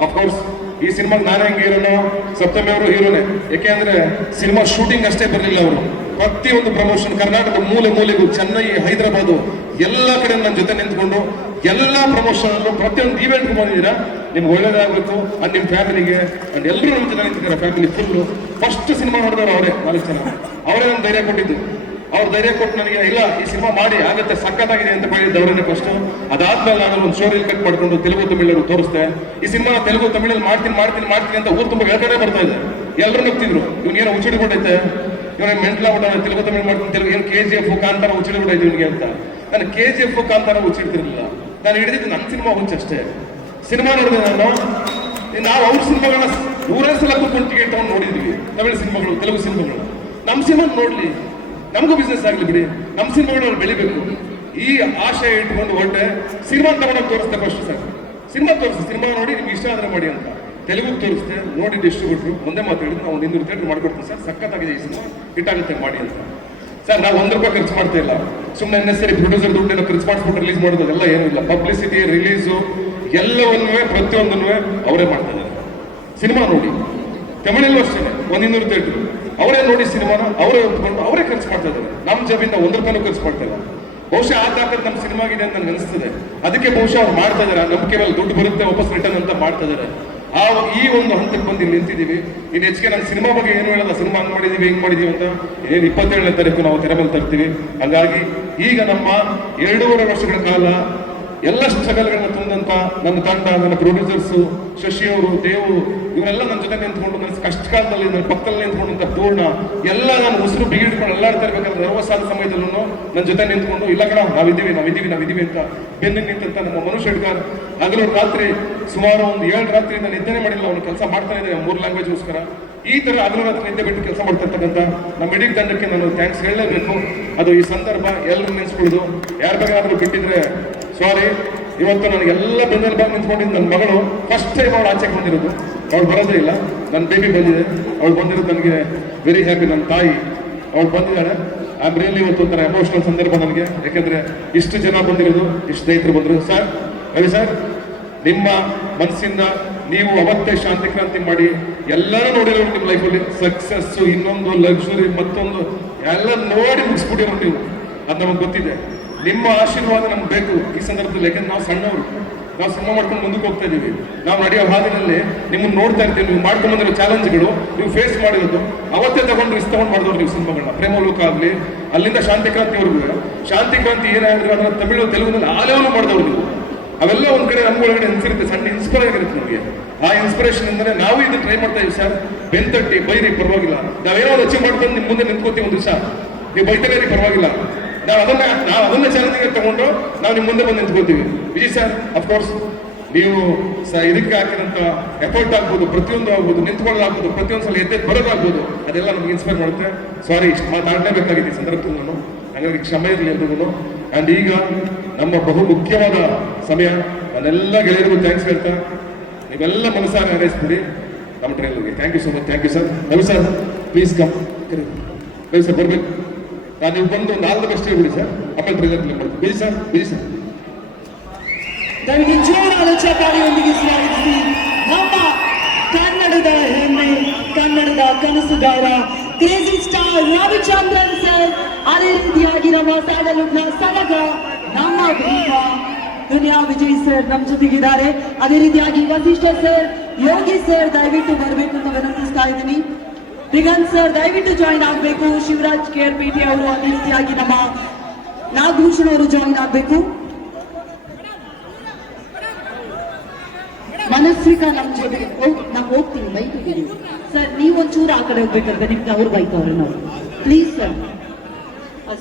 of course ಈ ಸಿನಿಮಾಗೆ ನಾನೇ ಹೆಂಗೆ ಹೀರೋನು, ಸಪ್ತಮಿ ಅವರು ಹೀರೋನೇ. ಯಾಕೆಂದ್ರೆ ಸಿನಿಮಾ ಶೂಟಿಂಗ್ ಅಷ್ಟೇ ಬರಲಿಲ್ಲ ಅವರು, ಪ್ರತಿಯೊಂದು ಪ್ರಮೋಷನ್ ಕರ್ನಾಟಕದ ಮೂಲೆ ಮೂಲೆಗೂ, ಚೆನ್ನೈ, ಹೈದರಾಬಾದು ಎಲ್ಲ ಕಡೆ ನನ್ನ ಜೊತೆ ನಿಂತ್ಕೊಂಡು ಎಲ್ಲ ಪ್ರಮೋಷನ್ ಪ್ರತಿಯೊಂದು ಈವೆಂಟ್ಗೂ ಬಂದಿದ್ದೀರಾ. ನಿಮ್ಗೆ ಒಳ್ಳೇದಾಗಬೇಕು. ಅದು ನಿಮ್ಮ ಫ್ಯಾಮಿಲಿಗೆ ಅಂಡ್ ಎಲ್ಲರೂ ನಮ್ಮ ಜೊತೆ ನಿಂತಿದ್ದಾರೆ. Family full. ಫಸ್ಟ್ ಸಿನಿಮಾ ನೋಡಿದವರು ಅವರೇ, 4 ಜನ. ಅವರೇ ನನಗೆ ಧೈರ್ಯ ಕೊಟ್ಟಿದ್ದು. ಅವ್ರು ಧೈರ್ಯ ಕೊಟ್ಟು ನನಗೆ ಇಲ್ಲ ಈ ಸಿನಿಮಾ ಮಾಡಿ ಆಗುತ್ತೆ, ಸಖತ್ತಾಗಿದೆ ಅಂತ ಹೇಳಿದ್ದು ಅವರನ್ನೇ ಫಸ್ಟ್. ಅದಾದ್ಮೇಲೆ ನಾನು ಒಂದು ಸ್ಟೋರಿ ಕಟ್ ಮಾಡ್ಕೊಂಡು ತೆಲುಗು ತಮಿಳರು ತೋರಿಸ್ದೆ. ಈ ಸಿನಿಮಾ ತೆಲುಗು ತಮಿಳಲ್ಲಿ ಮಾಡ್ತೀನಿ ಅಂತ ಊರು ತುಂಬ ಹೇಳ್ಕಡೆ ಬರ್ತಾ ಇದೆ. ಎಲ್ಲರೂ ನಗ್ತಿದ್ರು, ಇವನೇನೋ ಉಚ್ಚಿಡ್ಬಿಟ್ಟೈತೆ, ಇವನೇ ಮೆಂಟ್ಲಾಗ್ಬಿಟ್ಟ, ತೆಲುಗು ತಮಿಳು ಮಾಡ್ತೀನಿ, ತೆಲುಗು ಏನು KGF ಕಾಂತಾರ ಉಚ್ಚಿಡ್ಬಿಟ್ಟೈತೆ ಇವನಿಗೆ ಅಂತ. ನಾನು KGF ಕಾಂತಾರ ಉಚ್ಚಿಡ್ತಿರ್ಲಿಲ್ಲ. ನಾನು ಹಿಡಿದಿದ್ದು ನನ್ನ ಸಿನಿಮಾ ಹುಚ್ಚಷ್ಟೇ. ಸಿನಿಮಾ ನೋಡಿದೆ ನಾವು ಅವ್ರ ಸಿನಿಮಾಗಳನ್ನ 100 ಸಲ ಕೂತ್ಕೊಂಡು ಟಿಕೆಟ್ ತಗೊಂಡು ನೋಡಿದ್ವಿ. ತಮಿಳು ಸಿನಿಮಾಗಳು, ತೆಲುಗು ಸಿನಿಮಾಗಳು. ನಮ್ಮ ಸಿನಿಮಾ ನೋಡ್ಲಿ, ನಮಗೂ ಬಿಸ್ನೆಸ್ ಆಗಲಿ ಬಿಡಿ, ನಮ್ಮ ಸಿನಿಮಾಗಳು ಬೆಳಿಬೇಕು, ಈ ಆಶಯ ಇಟ್ಕೊಂಡು ಹೊರಟೆ. ಸಿನಿಮಾ ತಗೊಂಡೋಗಿ ತೋರಿಸ್ದೆ ಫಸ್ಟ್ ಸರ್. ಸಿನಿಮಾ ತೋರಿಸಿ, ಸಿನಿಮಾ ನೋಡಿ ನಿಮ್ಗೆ ಇಷ್ಟ ಆದರೆ ಮಾಡಿ ಅಂತ. ತೆಲುಗು ತೋರಿಸ್ದೆ, ನೋಡಿ ಡಿಸ್ಟ್ರಿಬ್ಯೂಟ್ರು ಒಂದೇ ಮಾತು ಹೇಳಿದ್ರು, ನಾವು 200 ಥಿಯೇಟರ್ ಮಾಡ್ಕೊಡ್ತೀವಿ ಸರ್, ಸಖತ್ತಾಗಿದೆ ಈ ಸಿನಿಮಾ, ಹಿಟ್ಟಾಗುತ್ತೆ ಮಾಡಿ ಅಂತ. ಸರ್ ನಾವು 1 ರೂಪಾಯಿ ಖರ್ಚು ಮಾಡ್ತಾ ಇಲ್ಲ. ಸುಮ್ಮನೆ ನೆಸರಿ ಪ್ರೊಡ್ಯೂಸರ್ ದುಡ್ಡನ್ನು ಖರ್ಚು ಮಾಡಿಸ್ಬಿಟ್ಟು ರಿಲೀಸ್ ಮಾಡೋದು ಅದೆಲ್ಲ ಏನೂ ಇಲ್ಲ. ಪಬ್ಲಿಸಿಟಿ, ರಿಲೀಸು ಎಲ್ಲವನ್ನೂ ಪ್ರತಿಯೊಂದನ್ನು ಅವರೇ ಮಾಡ್ತಾ ಇದ್ದಾರೆ. ಸಿನಿಮಾ ನೋಡಿ, ತಮಿಳಲ್ಲೂ ಅಷ್ಟೇ 200 ಥಿಯೇಟರ್ ಅವರೇ ನೋಡಿ ಸಿನಿಮಾನ ಅವರೇ ಹೊತ್ಕೊಂಡು ಅವರೇ ಖರ್ಚು ಮಾಡ್ತಾ ಇದ್ದಾರೆ. ನಮ್ಮ ಜಬಿಂದ 1 ರೂಪಾಯಿನೂ ಖರ್ಚು ಮಾಡ್ತಾ ಇಲ್ಲ. ಬಹುಶಃ ಆ ತಾಕತ್ ನಮ್ಮ ಸಿನಿಮಾಗಿದೆ ಅಂತ ನನಗೆ ಅನಿಸ್ತದೆ. ಅದಕ್ಕೆ ಬಹುಶಃ ಅವ್ರು ಮಾಡ್ತಾ ಇದ್ದಾರೆ. ನಂಬಿಕೆ ಮೇಲೆ ದುಡ್ಡು ಬರುತ್ತೆ ವಾಪಸ್ ರಿಟರ್ನ್ ಅಂತ ಮಾಡ್ತಾ ಇದ್ದಾರೆ. ಈ ಒಂದು ಹಂತಕ್ಕೆ ಬಂದು ಇಲ್ಲಿ ನಿಂತಿದ್ದೀವಿ. ಇನ್ನು ಹೆಚ್ಚಿಗೆ ನಾನು ಸಿನಿಮಾ ಬಗ್ಗೆ ಏನು ಹೇಳಲ್ಲ, ಸಿನಿಮಾ ಹಂಗ್ ಮಾಡಿದೀವಿ ಹಿಂಗ್ ಮಾಡಿದೀವಿ ಅಂತ. ಏನು 27ನೇ ತಾರೀಕು ನಾವು ತೆರೆ ಮೇಲೆ ತರ್ತೀವಿ. ಹಾಗಾಗಿ ಈಗ ನಮ್ಮ 2.5 ವರ್ಷಗಳ ಕಾಲ ಎಲ್ಲ ಸ್ಟ್ರಗಲ್ಗಳನ್ನ ತುಂಬಿದಂತ ನನ್ನ ತಂಡ, ನನ್ನ ಪ್ರೊಡ್ಯೂಸರ್ಸು, ಶಶಿ ಅವರು, ದೇವು, ಇವರೆಲ್ಲ ನನ್ನ ಜೊತೆ ನಿಂತ್ಕೊಂಡು, ನನ್ನ ಕಷ್ಟ ಕಾಲದಲ್ಲಿ ನನ್ನ ಪಕ್ಕದಲ್ಲಿ ನಿಂತ್ಕೊಂಡಂತ ಪೂರ್ಣ ಎಲ್ಲ ನಾನು ಉಸಿರು ಬಿಗಿಡ್ಕೊಂಡು ಎಲ್ಲಾಡ್ತಾ ಇರ್ಬೇಕಾದ್ರೆ ನರ್ವಸ್ ಆದ ಸಮಯದಲ್ಲೂ ನನ್ನ ಜೊತೆ ನಿಂತ್ಕೊಂಡು ಇಲ್ಲ ಕಣ ನಾವಿದ್ದೀವಿ ಅಂತ ಬೆನ್ನಿಗೆ ನಿಂತಂತ ನಮ್ಮ ಮನು ಶೆಟ್ಕರ್ ಹಗಲು ರಾತ್ರಿ ಸುಮಾರು ಒಂದು 7 ರಾತ್ರಿಯಿಂದ ನಿದ್ದೆನೆ ಮಾಡಿಲ್ಲ. ಅವನು ಕೆಲಸ ಮಾಡ್ತಾನೆ ಇದ್ದಾನೆ 3 ಲ್ಯಾಂಗ್ವೇಜ್ಗೋಸ್ಕರ. ಈ ತರ ಹಗಲು ರಾತ್ರಿ ನಿದ್ದೆ ಬಿಟ್ಟು ಕೆಲಸ ಮಾಡ್ತಾ ಇರ್ತಕ್ಕಂಥ ನಮ್ಮ ಇಡೀ ತಂಡಕ್ಕೆ ನಾನು ಥ್ಯಾಂಕ್ಸ್ ಹೇಳಲೇಬೇಕು. ಅದು ಈ ಸಂದರ್ಭ ಎಲ್ಲರೂ ನೆನೆಸ್ಕೊಳ್ಳೋದು. ಯಾರ ಬೇಕಾದ್ರೂ ಬಿಟ್ಟಿದ್ರೆ ಸಾರಿ. ಇವತ್ತು ನನಗೆಲ್ಲ ಬೆನ್ನೆಲುಬಾಗಿ ನಿಂತ್ಕೊಂಡಿದ್ದು ನನ್ನ ಮಗಳು ಫಸ್ಟ್ ಟೈಮ್ ಅವಳು ಆಚೆಗೆ ಬಂದಿರೋದು. ಅವಳು ಬರೋದೇ ಇಲ್ಲ, ನನ್ನ ಬೇಬಿ ಬಂದಿದೆ. ಅವಳು ಬಂದಿರೋದು ನನಗೆ ವೆರಿ ಹ್ಯಾಪಿ. ನನ್ನ ತಾಯಿ ಅವಳು ಬಂದಿದ್ದಾಳೆ. ಐ ಆಮ್ ರಿಯಲಿ ಇವತ್ತು ಒಂಥರ ಎಮೋಷನಲ್ ಸಂದರ್ಭ ನನಗೆ. ಯಾಕೆಂದ್ರೆ ಇಷ್ಟು ಜನ ಬಂದಿರೋದು, ಇಷ್ಟು ಸ್ನೇಹಿತರು ಬಂದರು. ಸರ್, ರವಿ ಸರ್, ನಿಮ್ಮ ಮನಸ್ಸಿಂದ ನೀವು ಅವತ್ತೇ ಶಾಂತಿ ಕ್ರಾಂತಿ ಮಾಡಿ ಎಲ್ಲರೂ ನೋಡಿರೋ ನಿಮ್ಮ ಲೈಫಲ್ಲಿ ಸಕ್ಸಸ್ಸು, ಇನ್ನೊಂದು ಲಕ್ಸುರಿ, ಮತ್ತೊಂದು ಎಲ್ಲ ನೋಡಿ ಮುಗಿಸ್ಬಿಟ್ಟಿರೋ ನೀವು. ಅದು ನಮಗೆ ಗೊತ್ತಿದೆ. ನಿಮ್ಮ ಆಶೀರ್ವಾದ ನಮ್ಗೆ ಬೇಕು ಈ ಸಂದರ್ಭದಲ್ಲಿ. ಯಾಕೆಂದ್ರೆ ನಾವು ಸಣ್ಣವರು, ನಾವು ಸಿನಿಮಾ ಮಾಡ್ಕೊಂಡು ಮುಂದಕ್ಕೆ ಹೋಗ್ತಾ ಇದ್ದೀವಿ. ನಾವು ನಡೆಯೋ ಹಾದಿನಲ್ಲಿ ನಿಮ್ಮನ್ನು ನೋಡ್ತಾ ಇರ್ತೀವಿ. ನೀವು ಮಾಡ್ಕೊಂಡು ಬಂದಿರೋ ಚಾಲೆಂಜ್ಗಳು, ನೀವು ಫೇಸ್ ಮಾಡಿರೋದು, ಅವತ್ತೇ ತಗೊಂಡು ರಿಸ್ಕ್ ತಗೊಂಡು ಮಾಡಿದವ್ರು ನೀವು ಸಿನಿಮಾಗಳನ್ನ. ಪ್ರೇಮಲೋಕ ಆಗಲಿ, ಅಲ್ಲಿಂದ ಶಾಂತಿ ಕ್ರಾಂತಿವರೆಗೂ. ಶಾಂತಿ ಕ್ರಾಂತಿ ಏನಾದ್ರು ಅದನ್ನ ತಮಿಳು, ತೆಲುಗುನಲ್ಲಿ ಆ ಲೆವೆಲ್ ಮಾಡಿದವ್ರು ನೀವು. ಅವೆಲ್ಲ ಒಂದ್ ಕಡೆ ನಮ್ಗೊಳಗಡೆ ಅನ್ಸಿರುತ್ತೆ, ಸಣ್ಣ ಇನ್ಸ್ಪೈರ್ ಆಗಿರುತ್ತೆ ನಮಗೆ. ಆ ಇನ್ಸ್ಪಿರೇಷನ್ ಇಂದಲೇ ನಾವು ಇದನ್ನ ಟ್ರೈ ಮಾಡ್ತಾ ಇದೀವಿ ಸರ್. ಬೆಂತಟ್ಟಿ ಬೈರಿ ಪರವಾಗಿಲ್ಲ, ನಾವೇನೋ ಅಚೀವ್ ಮಾಡ್ಕೊಂಡು ನಿಮ್ ಮುಂದೆ ನಿಂತ್ಕೋತೀವಿ ಒಂದು ದಿವಸ. ನೀವು ಬೈತಲೇರಿ ಪರವಾಗಿಲ್ಲ, ನಾವು ಅದನ್ನ ಚಾಲೆಂಜಿಂಗ್ ತಗೊಂಡು ನಾವು ನಿಮ್ ಮುಂದೆ ಬಂದು ನಿಂತ್ಕೋತೀವಿ. ವಿಜಯ್ ಸರ್, ಅಫ್ಕೋರ್ಸ್ ನೀವು ಇದಕ್ಕೆ ಹಾಕಿದಂತ ಎಫರ್ಟ್ ಆಗ್ಬೋದು, ಪ್ರತಿಯೊಂದು ಆಗ್ಬೋದು, ನಿಂತ್ಕೊಳ್ಳೋದಾಗ್ಬೋದು, ಪ್ರತಿಯೊಂದು ಸಲ ಎದ್ದೆ ಬರೋದಾಗ್ಬೋದು, ಅದೆಲ್ಲ ನಮ್ಗೆ ಇನ್ಸ್ಪೈರ್ ಮಾಡುತ್ತೆ. ಸಾರಿ, ಇಷ್ಟು ಮಾತಾಡಲೇಬೇಕಾಗಿದೆ ಈ ಸಂದರ್ಭದಲ್ಲಿ ನಾನು, ಹಾಗಾಗಿ ಕ್ಷಮೆ ಇರಲಿ ಎಲ್ರಿಗೂ. ಅಂಡ್ ಈಗ ನಮ್ಮ ಬಹು ಮುಖ್ಯವಾದ ಸಮಯ. ನಾನೆಲ್ಲ ಗೆಳೆಯರಿಗೂ ಥ್ಯಾಂಕ್ಸ್ ಹೇಳ್ತಾ ನೀವೆಲ್ಲ ಮನಸ್ಸಾರ ಹಾರೈಸ್ಬಿಡಿ ನಮ್ಮ ಟ್ರೈಲರ್ಗೆ. Thank you so much. Thank you sir. Ravi sir, please come. Ravi sir ಬರ್ಬೇಕು. ನೀವು ಬಂದು 4 ಬೆಸ್ಟ್ ಹೇಳ್ಬಿಡಿ ಸರ್, ಆಮೇಲೆ ಟ್ರೈಲರ್ ಕ್ಲಿಕ್ ಮಾಡ್ತೀವಿ. Busy sir, busy sir. ದಯವಿಟ್ಟು ಜೋರಾದ ಚಪ್ಪಾಳೆಯೊಂದಿಗೆ ಸ್ವಾಗತಿಸಿ ನಮ್ಮ ಕನ್ನಡದ ಹೆಮ್ಮೆ, ಕನ್ನಡದ ಕನಸುಗಾರ, ಕ್ರೇಜಿ ಸ್ಟಾರ್ ರವಿಚಂದ್ರನ್ ಸರ್. ಅದೇ ರೀತಿಯಾಗಿ ನಮ್ಮ ಸ್ಯಾಂಡಲ್ವುಡ್ನ ಸಲಗ, ನಮ್ಮ ಭೀಮ ದುನಿಯಾ ವಿಜಯ್ ಸರ್ ನಮ್ಮ ಜೊತೆಗಿದ್ದಾರೆ. ಅದೇ ರೀತಿಯಾಗಿ ವಸಿಷ್ಠ ಸರ್, ಯೋಗಿ ಸರ್ ದಯವಿಟ್ಟು ಬರಬೇಕು ಅಂತ ವಿನಂತಿಸ್ತಾ ಇದ್ದೀನಿ. ದಿಗಂತ್ ಸರ್ ದಯವಿಟ್ಟು ಜಾಯಿನ್ ಆಗಬೇಕು. ಶಿವರಾಜ್ ಕೇರ್ಪೇಟೆ ಅವರು, ಅದೇ ರೀತಿಯಾಗಿ ನಮ್ಮ ನಾಗಭೂಷಣ್ ಅವರು ಜಾಯಿನ್ ಆಗಬೇಕು. ಮನಸ್ವಿಕಾ ನಮ್ಮ ಜೊತೆ ನಾವು ಹೋಗ್ತೀವಿ, ಬೈಕಿದ್ದೀವಿ ಸರ್. ನೀವು ಒಂಚೂರು ಆ ಕಡೆ ಹೋಗ್ಬೇಕಂತ ನಿಮ್ಗೆ ಅವ್ರು ಬೈಕವ್ರೆ. ನಾವು ಪ್ಲೀಸ್ ಸರ್,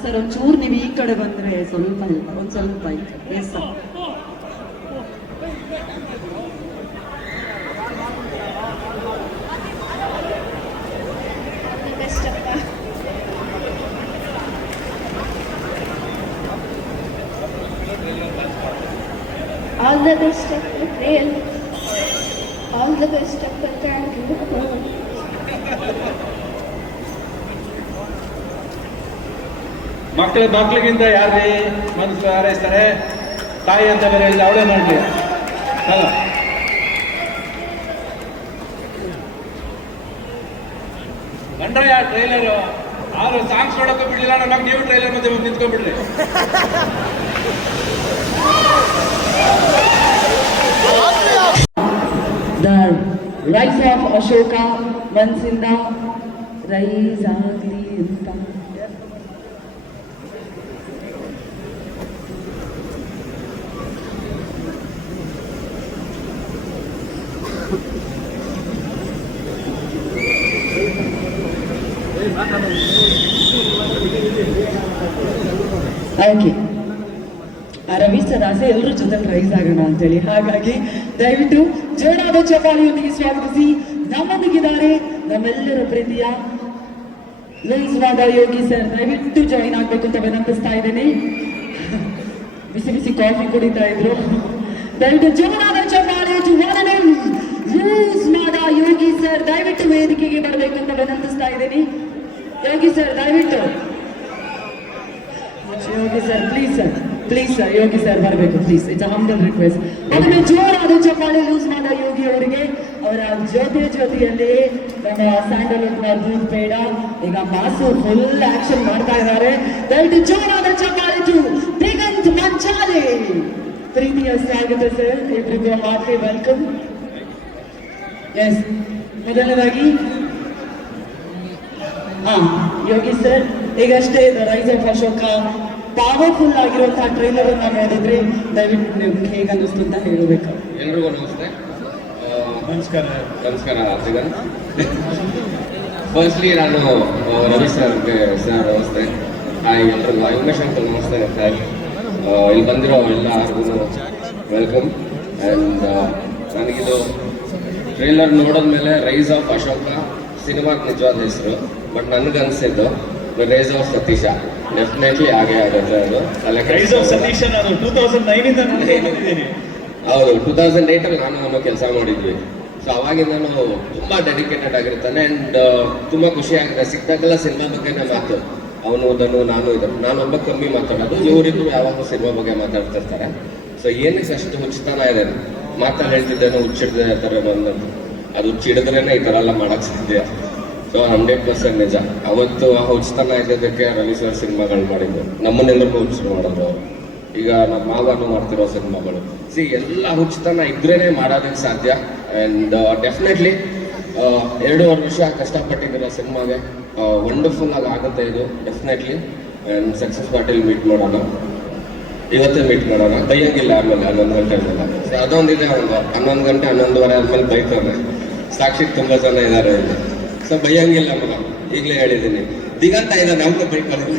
ಸರ್ ಒಂಚೂರು ನೀವು ಈ ಕಡೆ ಬಂದ್ರೆ ಸ್ವಲ್ಪ ಒಂದ್ ಸ್ವಲ್ಪ bike please sir. All the best of the trail. All the best of the thank you. ಮಕ್ಕಳಿಗಿಂತ ಯಾರೇ ಮನಸ್ಸು ಹಾರೈಸ್ತಾರೆ, ತಾಯಿ ಅಂತ ಬೇರೆ ಇಲ್ಲ, ಅವಳೇ ಮಾಡಲಿ ಅಲ್ಲ. ಕಂಡ್ರೆ ಆ ಟ್ರೈಲರು 6 ಸಾಂಗ್ಸ್ ನೋಡೋಕೆ ಬಿಡಲಿಲ್ಲ. ನಮಗೆ ನೀವು ಟ್ರೈಲರ್ ಮತ್ತೆ ನಿಂತ್ಕೊಂಡ್ಬಿಡ್ರಿ. The rise of Ashoka ಮನಸ್ಸಿಂದ ರೈಸ್ ಆಗಲಿ ಅಂತ. ಓಕೆ, ರವಿ ಸರ್ ಆಸೆ ಎಲ್ಲರ ಜೊತೆ ರೈಸ್ ಆಗೋಣ ಅಂತೇಳಿ. ಹಾಗಾಗಿ ದಯವಿಟ್ಟು ಜೋರಾದ ಚಪ್ಪಾಳೆಯೊಂದಿಗೆ ಸ್ವಾಗತಿಸಿ. ನಮ್ಮೊಂದಿಗಿದ್ದಾರೆ ನಮ್ಮೆಲ್ಲರ ಪ್ರೀತಿಯ ಲೂಸ್ವಾದ ಯೋಗಿ ಸರ್. ದಯವಿಟ್ಟು ಜಾಯಿನ್ ಆಗ್ಬೇಕು ಅಂತ ವಿನಂತಿಸ್ತಾ ಇದ್ದೇನೆ. ಬಿಸಿ ಬಿಸಿ ಕಾಫಿ ಕುಡಿತಾ ಇದ್ರು. ದಯವಿಟ್ಟು ಜೋರಾದ ಚಪ್ಪಾಳೆ ಲೂಸ್ವಾದ ಯೋಗಿ ಸರ್ ದಯವಿಟ್ಟು ವೇದಿಕೆಗೆ ಬರಬೇಕು ಅಂತ ವಿನಂತಿಸ್ತಾ ಇದ್ದೀನಿ. ಯೋಗಿ ಸರ್ ದಯವಿಟ್ಟು, Yogi sir please sir Yogi sir ಬರಬೇಕು ಪ್ಲೀಸ್. It's humble request. ಅದನ್ನು ಜೋರಾದ ಚಪ್ಪಾಳೆ ಲೂಸ್ ಮಾಡ ಯೋಗಿ ಅವರಿಗೆ. ಅವರ ಜೊತೆಯಲ್ಲಿ ನಮ್ಮ ಸ್ಯಾಂಡಲ್ವುಡ್ನ ದೂದ್ ಬೇಡ ಈಗ ಮಾಸು ಫುಲ್ ಆಕ್ಷನ್ ಮಾಡ್ತಾ ಇದ್ದಾರೆ. ದಯವಿಟ್ಟು ಜೋರಾದ ಚಪ್ಪಾಳೆ ದಿಗಂತ್ ಮಂಚಾಲೆ. ಪ್ರೀತಿಯ ಸ್ವಾಗತ ಸರ್, ಎಲ್ರಿಗೂ ಹಾರ್ಟಿ ವೆಲ್ಕಮ್. ಎಸ್, ಮೊದಲನೇದಾಗಿ ಯೋಗಿ ಸರ್, ಈಗಷ್ಟೇ ರೈಸ್ ಆಫ್ ಅಶೋಕ ಪವರ್ಫುಲ್ ಆಗಿರುವಂತಹ ಟ್ರೈಲರ್ ಅನ್ನ ನೋಡಿದ್ರೆ ದಯವಿಟ್ಟು ನಿಮ್ಗೆ ಹೇಗೆ ಅನ್ನಿಸ್ತು ಅಂತ ಹೇಳಬೇಕು. ಎಲ್ರಿಗೂ ನಮಸ್ತೆ. ನಮಸ್ಕಾರ ದಿಗಂತ್. ಫಸ್ಟ್ಲಿ ನಾನು ರವಿ ಸರ್ಗೆ ಸರ್ ನಮಸ್ತೆ. ಹಾಯ್ ಎಲ್ರಿಗೂ ಉಮೇಶ್ ಅಂಕಲ್ ನಮಸ್ತೆ. ಹಾಯ್ ಇಲ್ಲಿ ಬಂದಿರೋ ಎಲ್ಲರಿಗೂ ವೆಲ್ಕಮ್. ಆ್ಯಂಡ್ ನನಗಿದು ಟ್ರೇಲರ್ ನೋಡಿದ್ಮೇಲೆ ರೈಸ್ ಆಫ್ ಅಶೋಕ ಸಿನಿಮಾಗೆ ನಿಜವಾದ ಹೆಸರು, ಬಟ್ ನನಗನ್ಸಿದ್ದು ರೈಸ್ ಆಫ್ ಸತೀಶ ಡೆಫಿನೆಟ್ಲಿ ಆಗೇ ಆಗುತ್ತೆ. ಅದು ಹೌದು, 2008 ನಾನು ಅವನು ಕೆಲಸ ಮಾಡಿದ್ವಿ. ಸೊ ಅವಾಗಿಂದನು ತುಂಬಾ ಡೆಡಿಕೇಟೆಡ್ ಆಗಿರ್ತಾನೆ. ಆ್ಯಂಡ್ ತುಂಬಾ ಖುಷಿ ಆಗುತ್ತೆ ಸಿಕ್ಕಾಗೆಲ್ಲ ಸಿನಿಮಾ ಬಗ್ಗೆನೇ ಮಾತು. ಅವನು ಅದನ್ನು ನಾನೊಬ್ಬ ಕಮ್ಮಿ ಮಾತಾಡೋದು, ಇವರಿಬ್ರು ಯಾವಾಗಲೂ ಸಿನಿಮಾ ಬಗ್ಗೆ ಮಾತಾಡ್ತಿರ್ತಾರೆ. ಸೊ ಏನಕ್ಕೆ ಅಷ್ಟು ಹುಚ್ಚತನ ಇದೆ, ಮಾತಾಡಿ ಹೇಳ್ತಿದ್ದೇನೋ ಹುಚ್ಚಿಡ್ದೆ ಇರ್ತಾರೆ ಬಂದಂತ. ಅದು ಹುಚ್ಚಿಡಿದ್ರೇನೆ ಈ ಥರ ಎಲ್ಲ ಮಾಡಕ್ಕೆ ಸಾಧ್ಯ. ಸೊ 100% ನಿಜ. ಅವತ್ತು ಆ ಹುಚ್ಚತನ ಇದ್ದದಕ್ಕೆ ರವಿ ಸರ್ ಸಿನಿಮಾಗಳು ಮಾಡಿದ್ದು, ನಮ್ಮನ್ನೆಲ್ಲರಿಗೂ ಹುಚ್ಚು ಮಾಡೋದು. ಈಗ ನಮ್ಮ ಮಾವನು ಮಾಡ್ತಿರೋ ಸಿನಿಮಾಗಳು ಎಲ್ಲ ಹುಚ್ಚತನ ಇದ್ರೇನೆ ಮಾಡೋದಕ್ಕೆ ಸಾಧ್ಯ. ಆ್ಯಂಡ್ ಡೆಫಿನೆಟ್ಲಿ 2.5 ವರ್ಷ ಕಷ್ಟಪಟ್ಟಿದ್ದೀರ ಸಿನಿಮಾಗೆ. ವಂಡರ್ಫುಲ್ ಆಗಿ ಆಗುತ್ತೆ ಇದು ಡೆಫಿನೆಟ್ಲಿ. ಆ್ಯಂಡ್ ಸಕ್ಸಸ್ ಪಾರ್ಟಿಲಿ ಮೀಟ್ ಮಾಡೋಣ, ಇವತ್ತೇ ಮೀಟ್ ಮಾಡೋಣ. ಬೈಯಂಗಿಲ್ಲ ಆಮೇಲೆ 11 ಗಂಟೆ ಮೇಲೆ. ಸೊ ಅದೊಂದಿದೆ, ಒಂದು 11 ಗಂಟೆ 11:30 ಆದ್ಮೇಲೆ ಬೈತಾನೆ. ಸಾಕ್ಷಿಗೆ ತುಂಬ ಜನ ಇದ್ದಾರೆ ಇಲ್ಲಿ. ಸೊ ಬೈಯಂಗಿಲ್ಲ ಮಗ, ಈಗಲೇ ಹೇಳಿದ್ದೀನಿ. ದಿಗಂತ ಇದ್ದಾನೆ, ಅವ್ನು ಬೈಕ್ ಬರೋದು.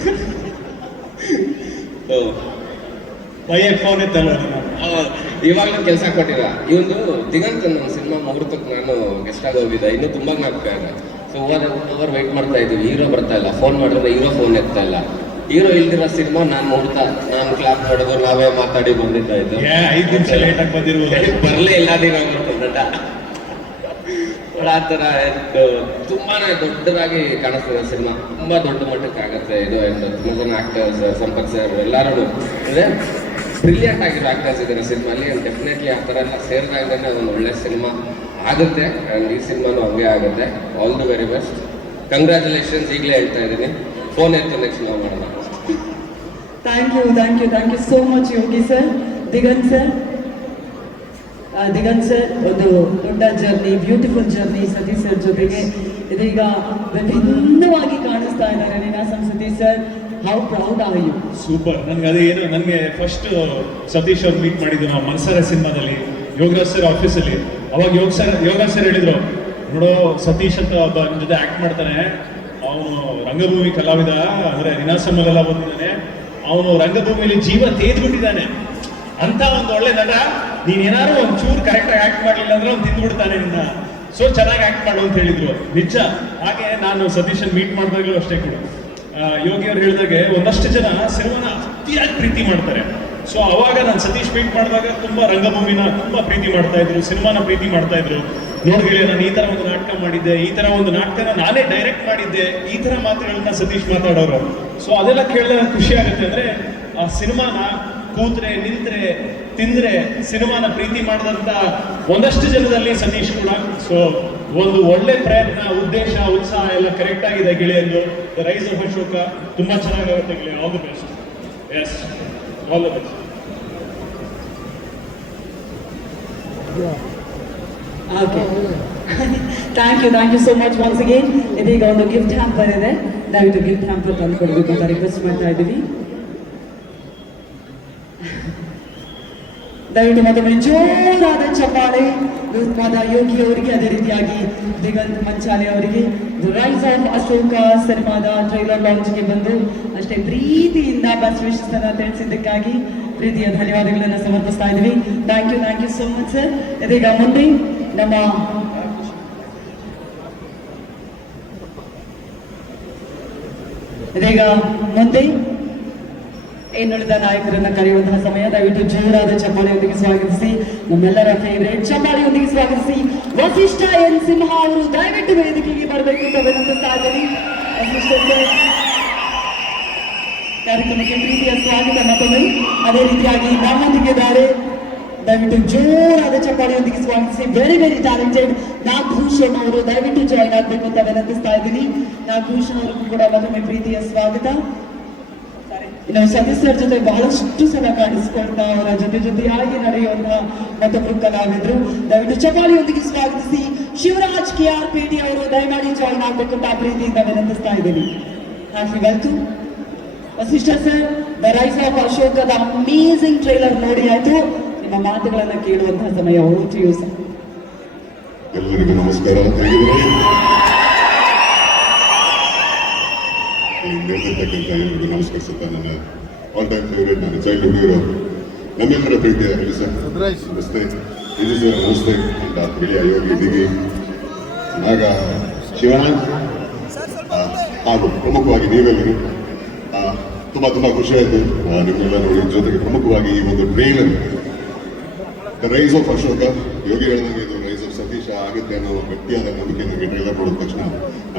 ಫೋನ್ ಇತ್ತಲ್ಲ, ಇವಾಗಲೂ ಕೆಲಸ ಕೊಟ್ಟಿಲ್ಲ ಇವನು. ದಿಗಂತ ನನ್ನ ಸಿನಿಮಾ ಮುಹೂರ್ತಕ್ಕೆ ನಾನು ಗೆಸ್ಟ್ ಆಗಿ ಹೋಗಿದ್ದೆ, ಇನ್ನೂ ತುಂಬ ಜ್ಞಾಪಕ ಇದೆ. ಸೊ ಓವರ್ ವೆಯ್ಟ್ ಮಾಡ್ತಾ ಇದ್ದೀವಿ, ಹೀರೋ ಬರ್ತಾ ಇಲ್ಲ. ಫೋನ್ ಮಾಡಿದ್ರೆ ಹೀರೋ ಫೋನ್ ಎತ್ತಾ ಇಲ್ಲ. ಹೀರೋ ಇಲ್ದಿರೋ ಸಿನಿಮಾ ನಾನು ಮುಹೂರ್ತ, ನಾನು ಕ್ಲಾಪ್ ಹೊಡೆದು ನಾವೇ ಮಾತಾಡಿ ಬಂದಿದ್ದ ಇದ್ದು. 5 ನಿಮಿಷ ಲೇಟ್ ಆಗಿ ಬಂದಿರ್ಬೋದು, ಬರಲೇ ಇಲ್ಲ ದಿನ ಆ ಥರ. ತುಂಬಾನೇ ದೊಡ್ಡದಾಗಿ ಕಾಣಿಸ್ತದೆ ಸಿನಿಮಾ, ತುಂಬಾ ದೊಡ್ಡ ಮಟ್ಟಕ್ಕೆ ಆಗುತ್ತೆ ಇದು. ತುಂಬ ಜನ ಆಕ್ಟರ್ಸ್, ಸಂಪತ್ ಸರ್ ಎಲ್ಲರೂ ಅಂದರೆ ಬ್ರಿಲಿಯಂಟ್ ಆಗಿರೋ ಆಕ್ಟರ್ಸ್ ಇದ್ದಾರೆ ಸಿನಿಮಾಲಿ. ಆ್ಯಂಡ್ ಡೆಫಿನೆಟ್ಲಿ ಆ ಥರ ಎಲ್ಲ ಸೇರಿದಾಗಲೇ ಅದೊಂದು ಒಳ್ಳೆ ಸಿನಿಮಾ ಆಗುತ್ತೆ. ಆ್ಯಂಡ್ ಈ ಸಿನಿಮಾನು ಹಂಗೆ ಆಗುತ್ತೆ. All the very best, congratulations. ಈಗಲೇ ಹೇಳ್ತಾ ಇದ್ದೀನಿ, ಫೋನ್ ಎತ್ತು ನೆಕ್ಸ್ಟ್ ನಾವು ಮಾಡೋಣ. Thank you so much Yogi sir. Diganth sir, ಒಂದು ದೊಡ್ಡ journey, beautiful journey Sathish sir ಜೊತೆಗೆ. ಇದೀಗ ವಿಭಿನ್ನವಾಗಿ ಕಾಣಿಸ್ತಾ ಇದ್ದಾರೆ Ninasam Sathish sir. How proud are you? Super. ನನಗೆ ಅದೇ ಏನು, ನನಗೆ ಫಸ್ಟ್ ಸತೀಶ್ ಅವ್ರು ಮೀಟ್ ಮಾಡಿದ್ದು ನಾವು ಮನ್ಸರ ಸಿನಿಮಾದಲ್ಲಿ ಯೋಗರಾಜ್ ಸರ್ ಆಫೀಸಲ್ಲಿ. ಅವಾಗ ಯೋಗರಾಜ್ ಸರ್ ಹೇಳಿದ್ರು, ನೋಡೋ ಸತೀಶ್ ಅಂತ ಒಬ್ಬ ನಿಮ್ಮ ಜೊತೆ ಆಕ್ಟ್ ಮಾಡ್ತಾನೆ, ಅವನು ರಂಗಭೂಮಿ ಕಲಾವಿದ, ಅಂದರೆ ನಿನಾಸಮ್ಮಲೆಲ್ಲ ಬಂದಿದ್ದಾನೆ, ಅವನು ರಂಗಭೂಮಿಯಲ್ಲಿ ಜೀವ ತೇದ್ಬಿಟ್ಟಿದ್ದಾನೆ ಅಂತ ಒಂದು ಒಳ್ಳೆ ನಟ. ನೀನೇನಾದ್ರು ಒಂಚೂರು ಕರೆಕ್ಟಾಗಿ ಆಕ್ಟ್ ಮಾಡಲಿಲ್ಲ ಅಂದ್ರೆ ಅವ್ನು ತಿಂದ್ಬಿಡ್ತಾನೆ ನಿನ್ನ. ಸೊ ಚೆನ್ನಾಗಿ ಆಕ್ಟ್ ಮಾಡು ಅಂತ ಹೇಳಿದ್ರು, ನಿಜ. ಹಾಗೆ ನಾನು ಸತೀಶನ್ ಮೀಟ್ ಮಾಡಿದಾಗಲೂ ಅಷ್ಟೇ ಕೂಡ ಯೋಗಿ ಅವ್ರು ಹೇಳಿದಾಗೆ ಒಂದಷ್ಟು ಜನ ಸಿನಿಮಾನ ಅತಿಯಾಗಿ ಪ್ರೀತಿ ಮಾಡ್ತಾರೆ. ಸೊ ಅವಾಗ ನಾನು ಸತೀಶ್ ಮೀಟ್ ಮಾಡಿದಾಗ ತುಂಬ ರಂಗಭೂಮಿನ ತುಂಬ ಪ್ರೀತಿ ಮಾಡ್ತಾ ಇದ್ರು, ಸಿನಿಮಾನ ಪ್ರೀತಿ ಮಾಡ್ತಾ ಇದ್ರು. ನೋಡ್ಕೊಳ್ಳಿ, ನಾನು ಈ ಥರ ಒಂದು ನಾಟಕ ಮಾಡಿದ್ದೆ, ಈ ಥರ ಒಂದು ನಾಟಕನ ನಾನೇ ಡೈರೆಕ್ಟ್ ಮಾಡಿದ್ದೆ, ಈ ಥರ ಮಾತುಗಳನ್ನ ಸತೀಶ್ ಮಾತಾಡೋರು. ಸೊ ಅದೆಲ್ಲ ಕೇಳಿದಾಗ ಖುಷಿ ಆಗುತ್ತೆ. ಅಂದರೆ ಆ ಸಿನಿಮಾನ ಕೂತ್ರೆ ನಿಂತ್ರೆ ತಿಂದ್ರೆ ಸಿನಿಮಾನ ಪ್ರೀತಿ ಮಾಡಿದಂಥ ಒಂದಷ್ಟು ಜನದಲ್ಲಿ ಸತೀಶ್ ಕೂಡ. ಸೊ ಒಂದು ಒಳ್ಳೆ ಪ್ರಯತ್ನ, ಉದ್ದೇಶ, ಉತ್ಸಾಹ ಎಲ್ಲ ಕರೆಕ್ಟ್ ಆಗಿದೆ ಗೆಳೆಯಂದು. ರೈಸ್ ಆಫ್ ಅಶೋಕ ತುಂಬ ಚೆನ್ನಾಗಾಗುತ್ತೆ ಗೆಳೆಯ. All the best. Yes, all the best. Okay, thank you so much once again. ಇದೀಗ ಒಂದು ಗಿಫ್ಟ್ ಹ್ಯಾಂಪರ್ ಇದೆ, ದಯವಿಟ್ಟು ಗಿಫ್ಟ್ ಹ್ಯಾಂಪರ್ ತಂದು ಕೊಡಬೇಕು ಅಂತ ರಿಕ್ವೆಸ್ಟ್ ಮಾಡ್ತಾ ಇದ್ದೀವಿ. ದಯವಿಟ್ಟು ಮತ್ತೊಮ್ಮೆ ಜೋರಾದ ಚಪ್ಪಾಳೆ ಮಾದ ಯೋಗಿ ಅವರಿಗೆ, ಅದೇ ರೀತಿಯಾಗಿ ದಿಗಂತ್ ಮಂಚಾಲೆ ಅವರಿಗೆ. ರೈಸ್ ಆಫ್ ಅಶೋಕ ಸಿನಿಮಾದ ಟ್ರೈಲರ್ ಲಾಂಚ್ಗೆ ಬಂದು ಅಷ್ಟೇ ಪ್ರೀತಿಯಿಂದ ಬೆಸ್ಟ್ ವಿಶಸ್ ಅನ್ನ ತಿಳಿಸಿದ್ದಕ್ಕಾಗಿ ಪ್ರೀತಿಯ ಧನ್ಯವಾದಗಳನ್ನು ಸಮರ್ಪಿಸ್ತಾ ಇದ್ದೀವಿ. Thank you so much sir. ಇದೀಗ ಮುಂದೆ ನಮ್ಮ ಇನ್ನುಳಿದ ನಾಯಕರನ್ನ ಕರೆಯುವಂತಹ ಸಮಯ. ದಯವಿಟ್ಟು ಜೋರಾದ ಚಪ್ಪಾಳೆಯೊಂದಿಗೆ ಸ್ವಾಗತಿಸಿ, ನಮ್ಮೆಲ್ಲರ ಫೇವರೇಟ್ ಚಪ್ಪಾಳೆಯೊಂದಿಗೆ ಸ್ವಾಗತಿಸಿ ವಸಿಷ್ಠ ಎನ್ ಸಿಂಹ ಅವರು ದಯವಿಟ್ಟು ವೇದಿಕೆಗೆ ಬರಬೇಕು ಅಂತ ವಿನಂತಿಸ್ತಾ ಇದ್ದೀನಿ. ಕಾರ್ಯಕ್ರಮಕ್ಕೆ ಪ್ರೀತಿಯ ಸ್ವಾಗತ ಮತ್ತೊಮ್ಮೆ. ಅದೇ ರೀತಿಯಾಗಿ ನಮ್ಮೊಂದಿಗಿದ್ದಾರೆ, ದಯವಿಟ್ಟು ಜೋರಾದ ಚಪ್ಪಾಳೆಯೊಂದಿಗೆ ಸ್ವಾಗತಿಸಿ ವೆರಿ ಟ್ಯಾಲೆಂಟೆಡ್ ನಾಗಭೂಷಣ್ ಅವರು ದಯವಿಟ್ಟು ಜಾಯ್ನ್ ಆಗಬೇಕು ಅಂತ ವಿನಂತಿಸ್ತಾ ಇದ್ದೀನಿ. ನಾಗಭೂಷಣ್ ಅವರಿಗೂ ಕೂಡ ಮತ್ತೊಮ್ಮೆ ಪ್ರೀತಿಯ ಸ್ವಾಗತ. ಇನ್ನು ಸತೀಶ್ ಸರ್ ಜೊತೆ ಬಹಳಷ್ಟು ಸಲ ಕಾಣಿಸ್ಕೊಳ್ತಾ ಅವರ ಜೊತೆಯಾಗಿ ನಡೆಯುವಂತಹ ಮತ್ತೊಬ್ಬರು ಕಲಾವಿದರು. ದಯವಿಟ್ಟು ಚಪ್ಪಾಳೆಯೊಂದಿಗೆ ಸ್ವಾಗತಿಸಿ ಶಿವರಾಜ್ KR ಪೇಟಿ ಅವರು ದಯಮಾಡಿ ಜಾಯಿನ್ ಆಗಬೇಕು ಅಂತ ಪ್ರೀತಿಯಿಂದ ವಿನಂತಿಸ್ತಾ ಇದ್ದೀನಿ. Welcome Vasishta sir. The rise of ಅಶೋಕದ ಅಮೇಸಿಂಗ್ ಟ್ರೈಲರ್ ನೋಡಿ ಆಯ್ತು, ನಿಮ್ಮ ಮಾತುಗಳನ್ನ ಕೇಳುವಂತಹ ಸಮಯ. Over to you sir. ಎಲ್ಲರಿಗೂ ನಮಸ್ಕಾರ. ನಿರ್ದೇಶಕಂತ ಎಲ್ಲರಿಗೂ ನಮಸ್ಕರಿಸುತ್ತಾ ನನ್ನ ಆಲ್ ಟೈಮ್ ಫೇವರೇಟ್, ನನ್ನ ಚೈಲ್ಡ್ಹುಡ್ ಹೀರೋ, ನಮ್ಮೆಲ್ಲರ ಪ್ರೀತಿಯ ಸರ್ ನಮಸ್ತೆ, ಇದು ಸರ್ ನಮಸ್ತೆ ಅಂತ ಬಿಳಿಯ ಯೋಗಿ ದಿಗಿ ನಾಗ ಶಿವಾನಂದ್ ಹಾಗೂ ಪ್ರಮುಖವಾಗಿ ನೀವೆಲ್ಲರೂ ತುಂಬ ತುಂಬ ಖುಷಿಯಾಯಿತು ನಿಮ್ಮೆಲ್ಲ ನೋಡಿ. ಜೊತೆಗೆ ಪ್ರಮುಖವಾಗಿ ಈ ಒಂದು trailer the rise of Ashoka, Yogi ಹೇಳಿದಂಗೆ ಇದು ರೈಸ್ ಆಫ್ ಸತೀಶ ಆಗುತ್ತೆ ಅನ್ನೋ ಗಟ್ಟಿಯಾದ ನಂಬಿಕೆ ನನಗೆ ಟ್ರೈಲರ್ ನೋಡಿದ ತಕ್ಷಣ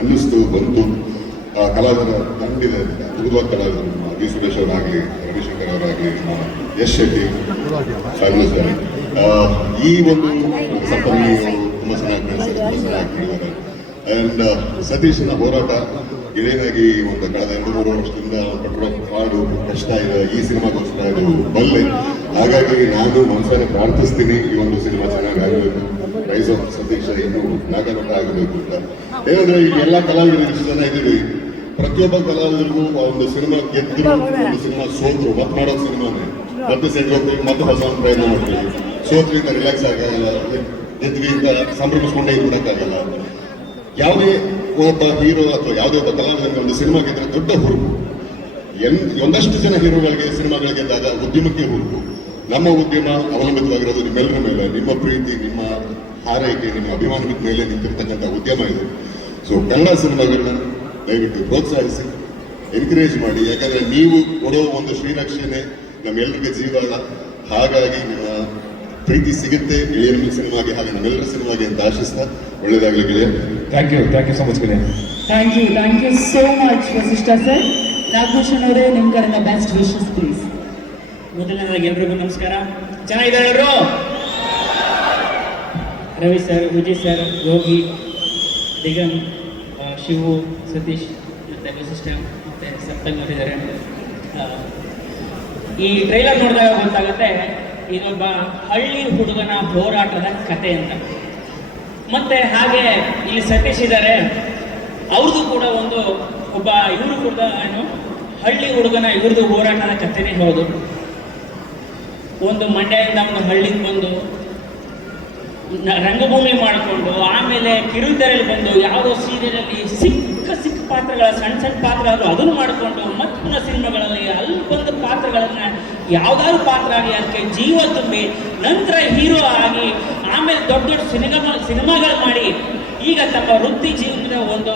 ಅನ್ನಿಸ್ತು, ಬಂತು. ಕಲಾವಿದರ ತಂಡಿದೆ, ಅದ್ಭುತವಾದ ಕಲಾವಿದರು, ವಿ ಸುರೇಶ್ ಅವರಾಗಲಿ, ರವಿಶಂಕರ್ ಅವರಾಗಲಿ, ಯಶ್ ಶೆಟ್ಟಿ, ಫೈನಲಿಸ್ಟ್. ಈ ಒಂದು ಸಪ್ತಮಿ ಅವರು ತುಂಬ ಚೆನ್ನಾಗಿ ಮಾಡಿದ್ದಾರೆ. ಆ್ಯಂಡ್ ಸತೀಶನ ಹೋರಾಟ ಗೆಳೆಯನಾಗಿ ಒಂದು ಕಳೆದ 2-3 ವರ್ಷದಿಂದ ಪಟ್ಟಿರೋ ಪಾಡು ಕಷ್ಟ ಇದೆ. ಈ ಸಿನಿಮಾಗೋಸ್ಕರ ಇದು ಬಲ್ಲೆ. ಹಾಗಾಗಿ ನಾನು ಮನಸ್ಸಾರೆ ಪ್ರಾರ್ಥಿಸ್ತೀನಿ ಈ ಒಂದು ಸಿನಿಮಾ ಚೆನ್ನಾಗಿ ಆಗಬೇಕು, ರೈಸ್ ಆಫ್ ಸತೀಶ ಇನ್ನೂ ನಾಗನಟ ಆಗಬೇಕು ಅಂತ. ಏನಂದ್ರೆ ಈಗ ಎಲ್ಲ ಕಲಾವಿದರು ಇಷ್ಟು ಜನ ಇದ್ದೀವಿ, ಪ್ರತಿಯೊಬ್ಬ ಕಲಾವಿದರಿಗೂ ಆ ಒಂದು ಸಿನಿಮಾ ಗೆದ್ರು, ಒಂದು ಸಿನಿಮಾ ಸೋತ್ರು, ಮತ್ತೆ ಮಾಡೋದು ಸಿನಿಮಾನೇ, ಮತ್ತೆ ಸೆಟ್ ಹೋಗ್ತೀವಿ, ಮತ್ತೆ ಹೊಸ ಪ್ರಯತ್ನ ಮಾಡ್ತೀವಿ. ಸೋತ್ರಿಂದ ರಿಲ್ಯಾಕ್ಸ್ ಆಗಲ್ಲ, ಗೆದ್ವಿ ಅಂತ ಸಂಭ್ರಮಿಸ್ಕೊಂಡೇ ಇರೋಕ್ಕಾಗಲ್ಲ. ಯಾವುದೇ ಒಬ್ಬ ಹೀರೋ ಅಥವಾ ಯಾವುದೇ ಒಬ್ಬ ಕಲಾವಿದನಿಗೆ ಒಂದು ಸಿನಿಮಾ ಗೆದ್ರೆ ದೊಡ್ಡ ಹುರುಪು. ಒಂದಷ್ಟು ಜನ ಹೀರೋಗಳಿಗೆ ಸಿನಿಮಾಗಳು ಗೆದ್ದಾಗ ಉದ್ಯಮಕ್ಕೆ ಹುರುಪು. ನಮ್ಮ ಉದ್ಯಮ ಅವಲಂಬಿತವಾಗಿರೋದು ನಿಮ್ಮೆಲ್ಲರ ಮೇಲೆ, ನಿಮ್ಮ ಪ್ರೀತಿ, ನಿಮ್ಮ ಹಾರೈಕೆ, ನಿಮ್ಮ ಅಭಿಮಾನದ ಮೇಲೆ ನಿಂತಿರ್ತಕ್ಕಂಥ ಉದ್ಯಮ ಇದು. ಸೊ ಕನ್ನಡ ಸಿನಿಮಾಗಳನ್ನ ದಯವಿಟ್ಟು ಪ್ರೋತ್ಸಾಹಿಸಿ, ಎನ್ಕರೇಜ್ ಮಾಡಿ. ಯಾಕಂದ್ರೆ ನೀವು ಕೊಡೋ ಒಂದು ಶ್ರೀರಕ್ಷಣೆ ನಮ್ಮೆಲ್ಲರಿಗೆ ಜೀವಾಳ. ಹಾಗಾಗಿ ನಿಮ್ಮ ಪ್ರೀತಿ ಸಿಗುತ್ತೆ ಗೆಳೆಯರ ಸಿನಿಮಾಗೆ, ಹಾಗೆ ನಮ್ಮೆಲ್ಲರ ಸಿನಿಮಾಗೆ ಅಂತ ಆಶಿಸ್ತಾ ಒಳ್ಳೇದಾಗಲಿ ಗೆಳೆಯ. ಥ್ಯಾಂಕ್ ಯು ಸೊ ಮಚ್ ಗೆಳೆಯ. Thank you so much Vasishta sir. Nagabhushan ಅವರೇ, ನಿಮ್ಮ ಕಡೆಯಿಂದ ಬೆಸ್ಟ್ ವಿಶಸ್ ಪ್ಲೀಸ್. ಮೊದಲನೇದಾಗಿ ಎಲ್ರಿಗೂ ನಮಸ್ಕಾರ. ಚೆನ್ನಾಗಿದ್ದಾರೆ ಎಲ್ಲರೂ? ರವಿ ಸರ್, ವಿಜಯ್ ಸರ್, ಯೋಗಿ, ದಿಗಮ್, ಶಿವು, ಸತೀಶ್ ಮತ್ತು ವಸಿಷ್ಠ ಮತ್ತು ಸಪ್ತಂಗ್ ಅವರಿದ್ದಾರೆ. ಈ ಟ್ರೈಲರ್ ನೋಡಿದಾಗ ಗೊತ್ತಾಗುತ್ತೆ ಇದೊಬ್ಬ ಹಳ್ಳಿ ಹುಡುಗನ ಹೋರಾಟದ ಕತೆ ಅಂತ. ಮತ್ತೆ ಹಾಗೆ ಇಲ್ಲಿ ಸತೀಶ್ ಇದ್ದಾರೆ, ಅವ್ರದ್ದು ಕೂಡ ಒಬ್ಬ ಇವರು ಕೂಡ ಹಳ್ಳಿ ಹುಡುಗನ ಇವ್ರದ್ದು ಹೋರಾಟದ ಕಥೆನೇ ಹೌದು. ಒಂದು ಮಂಡ್ಯದಿಂದ ಒಂದು ಹಳ್ಳಿಗೆ ಬಂದು ರಂಗಭೂಮಿ ಮಾಡಿಕೊಂಡು ಆಮೇಲೆ ಕಿರುತೆರೆಯಲ್ಲಿ ಬಂದು ಯಾವುದೋ ಸೀರಿಯಲಲ್ಲಿ ಸಿಕ್ಕ ಪಾತ್ರಗಳ ಸಣ್ಣ ಪಾತ್ರಗಳು ಅದನ್ನು ಮಾಡಿಕೊಂಡು ಮತ್ತೆ ಪುನಃ ಸಿನಿಮಾಗಳಲ್ಲಿ ಅಲ್ಲಿ ಬಂದ ಪಾತ್ರಗಳನ್ನು ಯಾವುದಾದ್ರು ಪಾತ್ರ ಆಗಿ ಅದಕ್ಕೆ ಜೀವ ತುಂಬಿ ನಂತರ ಹೀರೋ ಆಗಿ ಆಮೇಲೆ ದೊಡ್ಡ ಸಿನಿಮಾಗಳು ಮಾಡಿ ಈಗ ತಮ್ಮ ವೃತ್ತಿ ಜೀವನದ ಒಂದು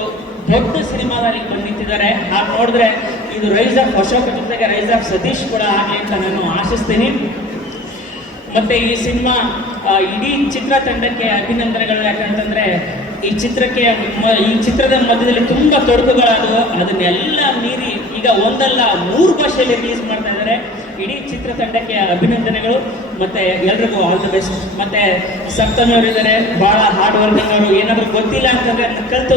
ದೊಡ್ಡ ಸಿನಿಮಾದಲ್ಲಿ ಬಂದು ನಿಂತಿದ್ದಾರೆ. ಹಾಗೆ ನೋಡಿದ್ರೆ ಇದು ರೈಸ್ ಆಫ್ ಅಶೋಕ ಜೊತೆಗೆ ರೈಸ್ ಆಫ್ ಸತೀಶ್ ಕೂಡ ಆಗಲಿ ಅಂತ ನಾನು ಆಶಿಸ್ತೀನಿ. ಮತ್ತೆ ಈ ಸಿನಿಮಾ ಇಡೀ ಚಿತ್ರತಂಡಕ್ಕೆ ಅಭಿನಂದನೆಗಳು. ಯಾಕಂತಂದ್ರೆ ಈ ಚಿತ್ರದ ಮಧ್ಯದಲ್ಲಿ ತುಂಬಾ ತೊಡಕುಗಳಾದವು, ಅದನ್ನೆಲ್ಲ ಮೀರಿ ಈಗ 1 ಅಲ್ಲ 3 ಭಾಷೆಯಲ್ಲಿ ರಿಲೀಸ್ ಮಾಡ್ತಾ ಇದ್ದಾರೆ. ಇಡೀ ಚಿತ್ರತಂಡಕ್ಕೆ ಅಭಿನಂದನೆಗಳು ಮತ್ತೆ ಎಲ್ರಿಗೂ ಆಲ್ ದ ಬೆಸ್ಟ್. ಮತ್ತೆ ಸಪ್ತಮಿ ಅವರು ಇದ್ದಾರೆ, ಬಹಳ ಹಾರ್ಡ್ ವರ್ಕಿಂಗ್ ಅವರು. ಏನಾದರೂ ಗೊತ್ತಿಲ್ಲ ಅಂತಂದ್ರೆ ಕಲಿತು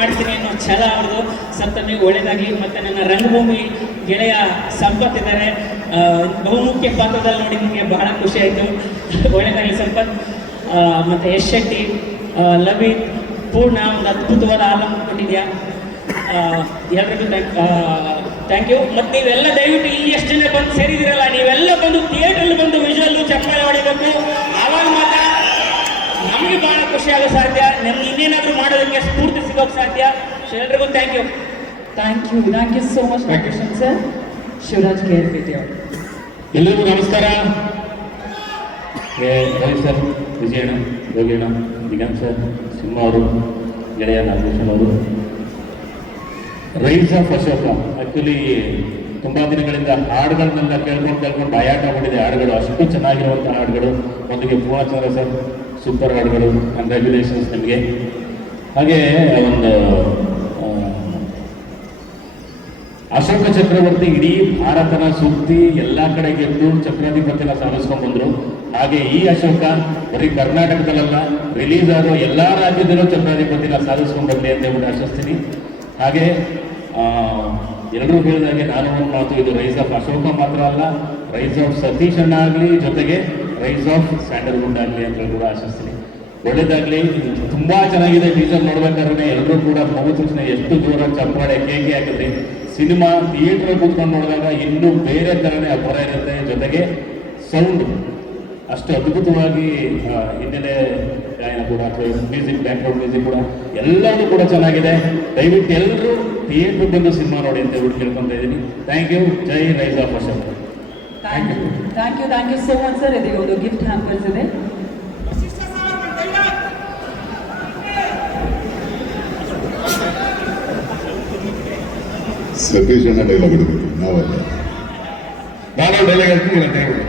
ಮಾಡ್ತೀನಿ ಅನ್ನೋ ಛಲ ಅವ್ರದ್ದು. ಸಪ್ತಮಿ ಒಳ್ಳೇದಾಗಿ. ಮತ್ತೆ ನನ್ನ ರಂಗಭೂಮಿ ಗೆಳೆಯ ಸಂಪತ್ ಇದ್ದಾರೆ, ಬಹುಮುಖ್ಯ ಪಾತ್ರದಲ್ಲಿ ನೋಡಿ ನಿಮಗೆ ಬಹಳ ಖುಷಿ ಆಯಿತು. ಒಳ್ಳೇದಾಗಿ ಸಂಪತ್. ಮತ್ತೆ ಯಶ್ ಶೆಟ್ಟಿ, ಲವಿತ್, ಪೂರ್ಣ, ಒಂದು ಅದ್ಭುತವಾದ ಆಲಂ ಕೊಟ್ಟಿದ್ಯಾ. ಎಲ್ರಿಗೂ ಥ್ಯಾಂಕ್ ಯು. ಮತ್ತು ನೀವೆಲ್ಲ ದಯವಿಟ್ಟು ಇಲ್ಲಿ ಎಷ್ಟು ಜನ ಬಂದು ಸೇರಿದಿರಲ್ಲ, ನೀವೆಲ್ಲ ಬಂದು ಥಿಯೇಟ್ರಲ್ಲಿ ಬಂದು ವಿಜುವಲ್ಲು ಚಪ್ಪಾಳೆ ಹೊಡಿಬೇಕು. ಆವಾಗ ಮಾತ್ರ ನಮಗೆ ಬಹಳ ಖುಷಿ ಆಗೋ ಸಾಧ್ಯ, ನಮ್ಗೆ ಇನ್ನೇನಾದರೂ ಮಾಡೋದಕ್ಕೆ ಸ್ಫೂರ್ತಿ ಸಿಗೋಕೆ ಸಾಧ್ಯ. ಸೊ ಎಲ್ರಿಗೂ thank you so much sir. Shivaraj KR Pete ಅವರು. ಎಲ್ಲರಿಗೂ ನಮಸ್ಕಾರ. ರವಿ ಸರ್, ವಿಜಯಣ್ಣ, ಯೋಗಿಣ್ಣ, ದಿಗಂತ್ ಸರ್, ಸಿಂಹ ಅವರು, ಗೆಳೆಯ ನಾಗಭೂಷಣ್ ಅವರು. ರೈಸ್ ಆಫ್ ಅಶೋಕ ಆ್ಯಕ್ಚುಲಿ ತುಂಬ ದಿನಗಳಿಂದ ಹಾಡುಗಳನ್ನೆಲ್ಲ ಕೇಳ್ಕೊಂಡು ಬಾಯಾಟ ಮಾಡಿದೆ. ಹಾಡುಗಳು ಅಷ್ಟು ಚೆನ್ನಾಗಿರುವಂಥ ಹಾಡುಗಳು. ಮೊದಲಿಗೆ ಪೂರ್ಣಚಂದ್ರ ಸರ್, ಸೂಪರ್ ಹಾಡುಗಳು, ಕಂಗ್ರ್ಯಾಚುಲೇಷನ್ಸ್ ನಿಮಗೆ. ಹಾಗೆ ಒಂದು ಅಶೋಕ ಚಕ್ರವರ್ತಿ ಇಡೀ ಭಾರತನ ಸುತ್ತಿ ಎಲ್ಲ ಕಡೆ ಗೆದ್ದು ಚಕ್ರಾಧಿಪತಿನ ಸಾಧಿಸ್ಕೊಂಡ್ಬಂದ್ರು. ಹಾಗೆ ಈ ಅಶೋಕ ಬರೀ ಕರ್ನಾಟಕದಲ್ಲ, ರಿಲೀಸ್ ಆಗೋ ಎಲ್ಲ ರಾಜ್ಯದಲ್ಲೂ ಚಕ್ರಾಧಿಪತಿನ ಸಾಧಿಸ್ಕೊಂಡ್ಬರ್ಲಿ ಅಂತ ಹೇಳ್ಬಿಟ್ಟು ಆಶಿಸ್ತೀನಿ. ಹಾಗೆ ಎಲ್ಲರೂ ಹೇಳಿದಾಗೆ ನಾನು ಒಂದು ಮಾತು, ಇದು ರೈಸ್ ಆಫ್ ಅಶೋಕ ಮಾತ್ರ ಅಲ್ಲ, ರೈಸ್ ಆಫ್ ಸತೀಶ್ ಅಣ್ಣ ಆಗಲಿ, ಜೊತೆಗೆ ರೈಸ್ ಆಫ್ ಸ್ಯಾಂಡಲ್ವುಡ್ ಆಗಲಿ ಅಂತ ಕೂಡ ಆಶಿಸ್ತೀನಿ. ಒಳ್ಳೇದಾಗ್ಲಿ. ತುಂಬಾ ಚೆನ್ನಾಗಿದೆ ಟೀಸರ್ ನೋಡ್ಬೇಕಾದ್ರೆ ಎಲ್ಲರೂ ಕೂಡ ಮಗು ತಕ್ಷಣ ಎಷ್ಟು ಜೋರಾಗಿ ಚಪ್ಪಾಳೆ ಕೇಕೆ ಹಾಕಿದ್ರಿ. ಸಿನಿಮಾ ಥಿಯೇಟರ್ ಕೂತ್ಕೊಂಡು ನೋಡಿದಾಗ ಇನ್ನೂ ಬೇರೆ ಥರನೇ ಅಬ್ಬರ ಇರುತ್ತೆ. ಜೊತೆಗೆ ಸೌಂಡ್ ಅಷ್ಟು ಅದ್ಭುತವಾಗಿ ಹಿನ್ನೆಲೆ ಗಾಯನ ಕೂಡ ಅಥವಾ ಮ್ಯೂಸಿಕ್, ಬ್ಯಾಕ್ಗ್ರೌಂಡ್ ಮ್ಯೂಸಿಕ್ ಕೂಡ ಎಲ್ಲವೂ ಕೂಡ ಚೆನ್ನಾಗಿದೆ. ದಯವಿಟ್ಟು ಎಲ್ಲರೂ ಥಿಯೇಟರ್ ಬಂದು ಸಿನಿಮಾ ನೋಡಿ ಅಂತ ಹೇಳಿ ಕೇಳ್ಕೊಂತ ಇದ್ದೀನಿ. Thank you. ಜೈ rise of Ashok. Thank you so much sir. ಇದೀಗ ಒಂದು ಗಿಫ್ಟ್ ಹ್ಯಾಂಪರ್ಸ್ ಇದೆ. ಸತೀಶ್ ಅಣ್ಣ ಡೈಲಾಗ್ ಇಡಬೇಕು, ನಾವಲ್ಲ. ನಾನು ಡೈಲಾಗ್ ಹೇಳ್ತೀನಿ ಅಂತ ಹೇಳಿ.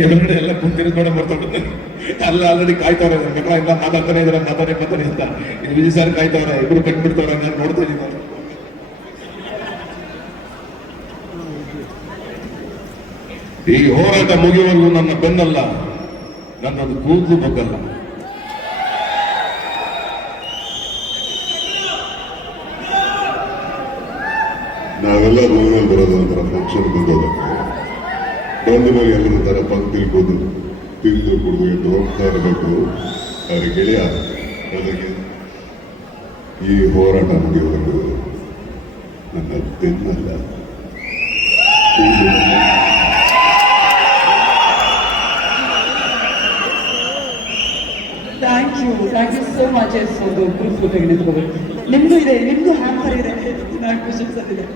ಎದುರುಗಡೆ ಎಲ್ಲ ಕುಂತಿರೋದು ನೋಡ ಬರ್ತದೆ. ಅಲ್ಲ ಆಲ್ರೆಡಿ ಕಾಯ್ತವ್ರೆ ಮಕ್ಕಳ ಇಲ್ಲ ಮಾತಾಡ್ತಾನೆ ಇದಾರೆ ಮಾತಾಡಿ ಅಂತ. ಇದು ವಿಜಯ್ ಸರ್ ಕಾಯ್ತವ್ರೆ, ಇಬ್ರು ಕಟ್ಬಿಡ್ತವ್ರೆ. ನಾನು ನೋಡ್ತಾ ಇದ್ದೀನಿ. ಈ ಹೋರಾಟ ಮುಗಿಯುವವರೆಗೂ ನನ್ನ ಬೆನ್ನಲ್ಲ, ನನ್ನದು ಕೂದಲು ಬಗ್ಗಲ್ಲ. ನಾವೆಲ್ಲ ರೂಮಲ್ಲಿ ಬರೋದು ಒಂಥರ ಫಂಕ್ಷನ್ ಬಂದೋದಕ್ಕೆ. ಬಂದ ಮೇಲೆ ಎಲ್ಲರೂ ತರ ಪಂಕ್ತಿಲ್ ಕೂದು ತಿಂದು ಕುಡಿದು ಎದ್ದು ಹೋಗ್ತಾ ಇರಬೇಕು. ಅವ್ರ ಗೆಳೆಯ ಅದಕ್ಕೆ ಈ ಹೋರಾಟ ಮುಗಿಯುವವರೆಗೂ ನನ್ನ ಬೆನ್ನಲ್ಲ, ಕೂದಲು ಬಗ್ಗಲ್ಲ. Thank you so much. ಒಂದು ಗ್ರೂಪ್ ಫೋಟೋಗೆ ನಿಂತ್ಕೋಬೇಕು. ನಿಮ್ದು ಇದೆ, ನಿಮ್ದು ಹ್ಯಾಂಪರ್ ಇದೆ, ನಾನು ಕ್ವಶನ್ಸ್ ಇದೆ.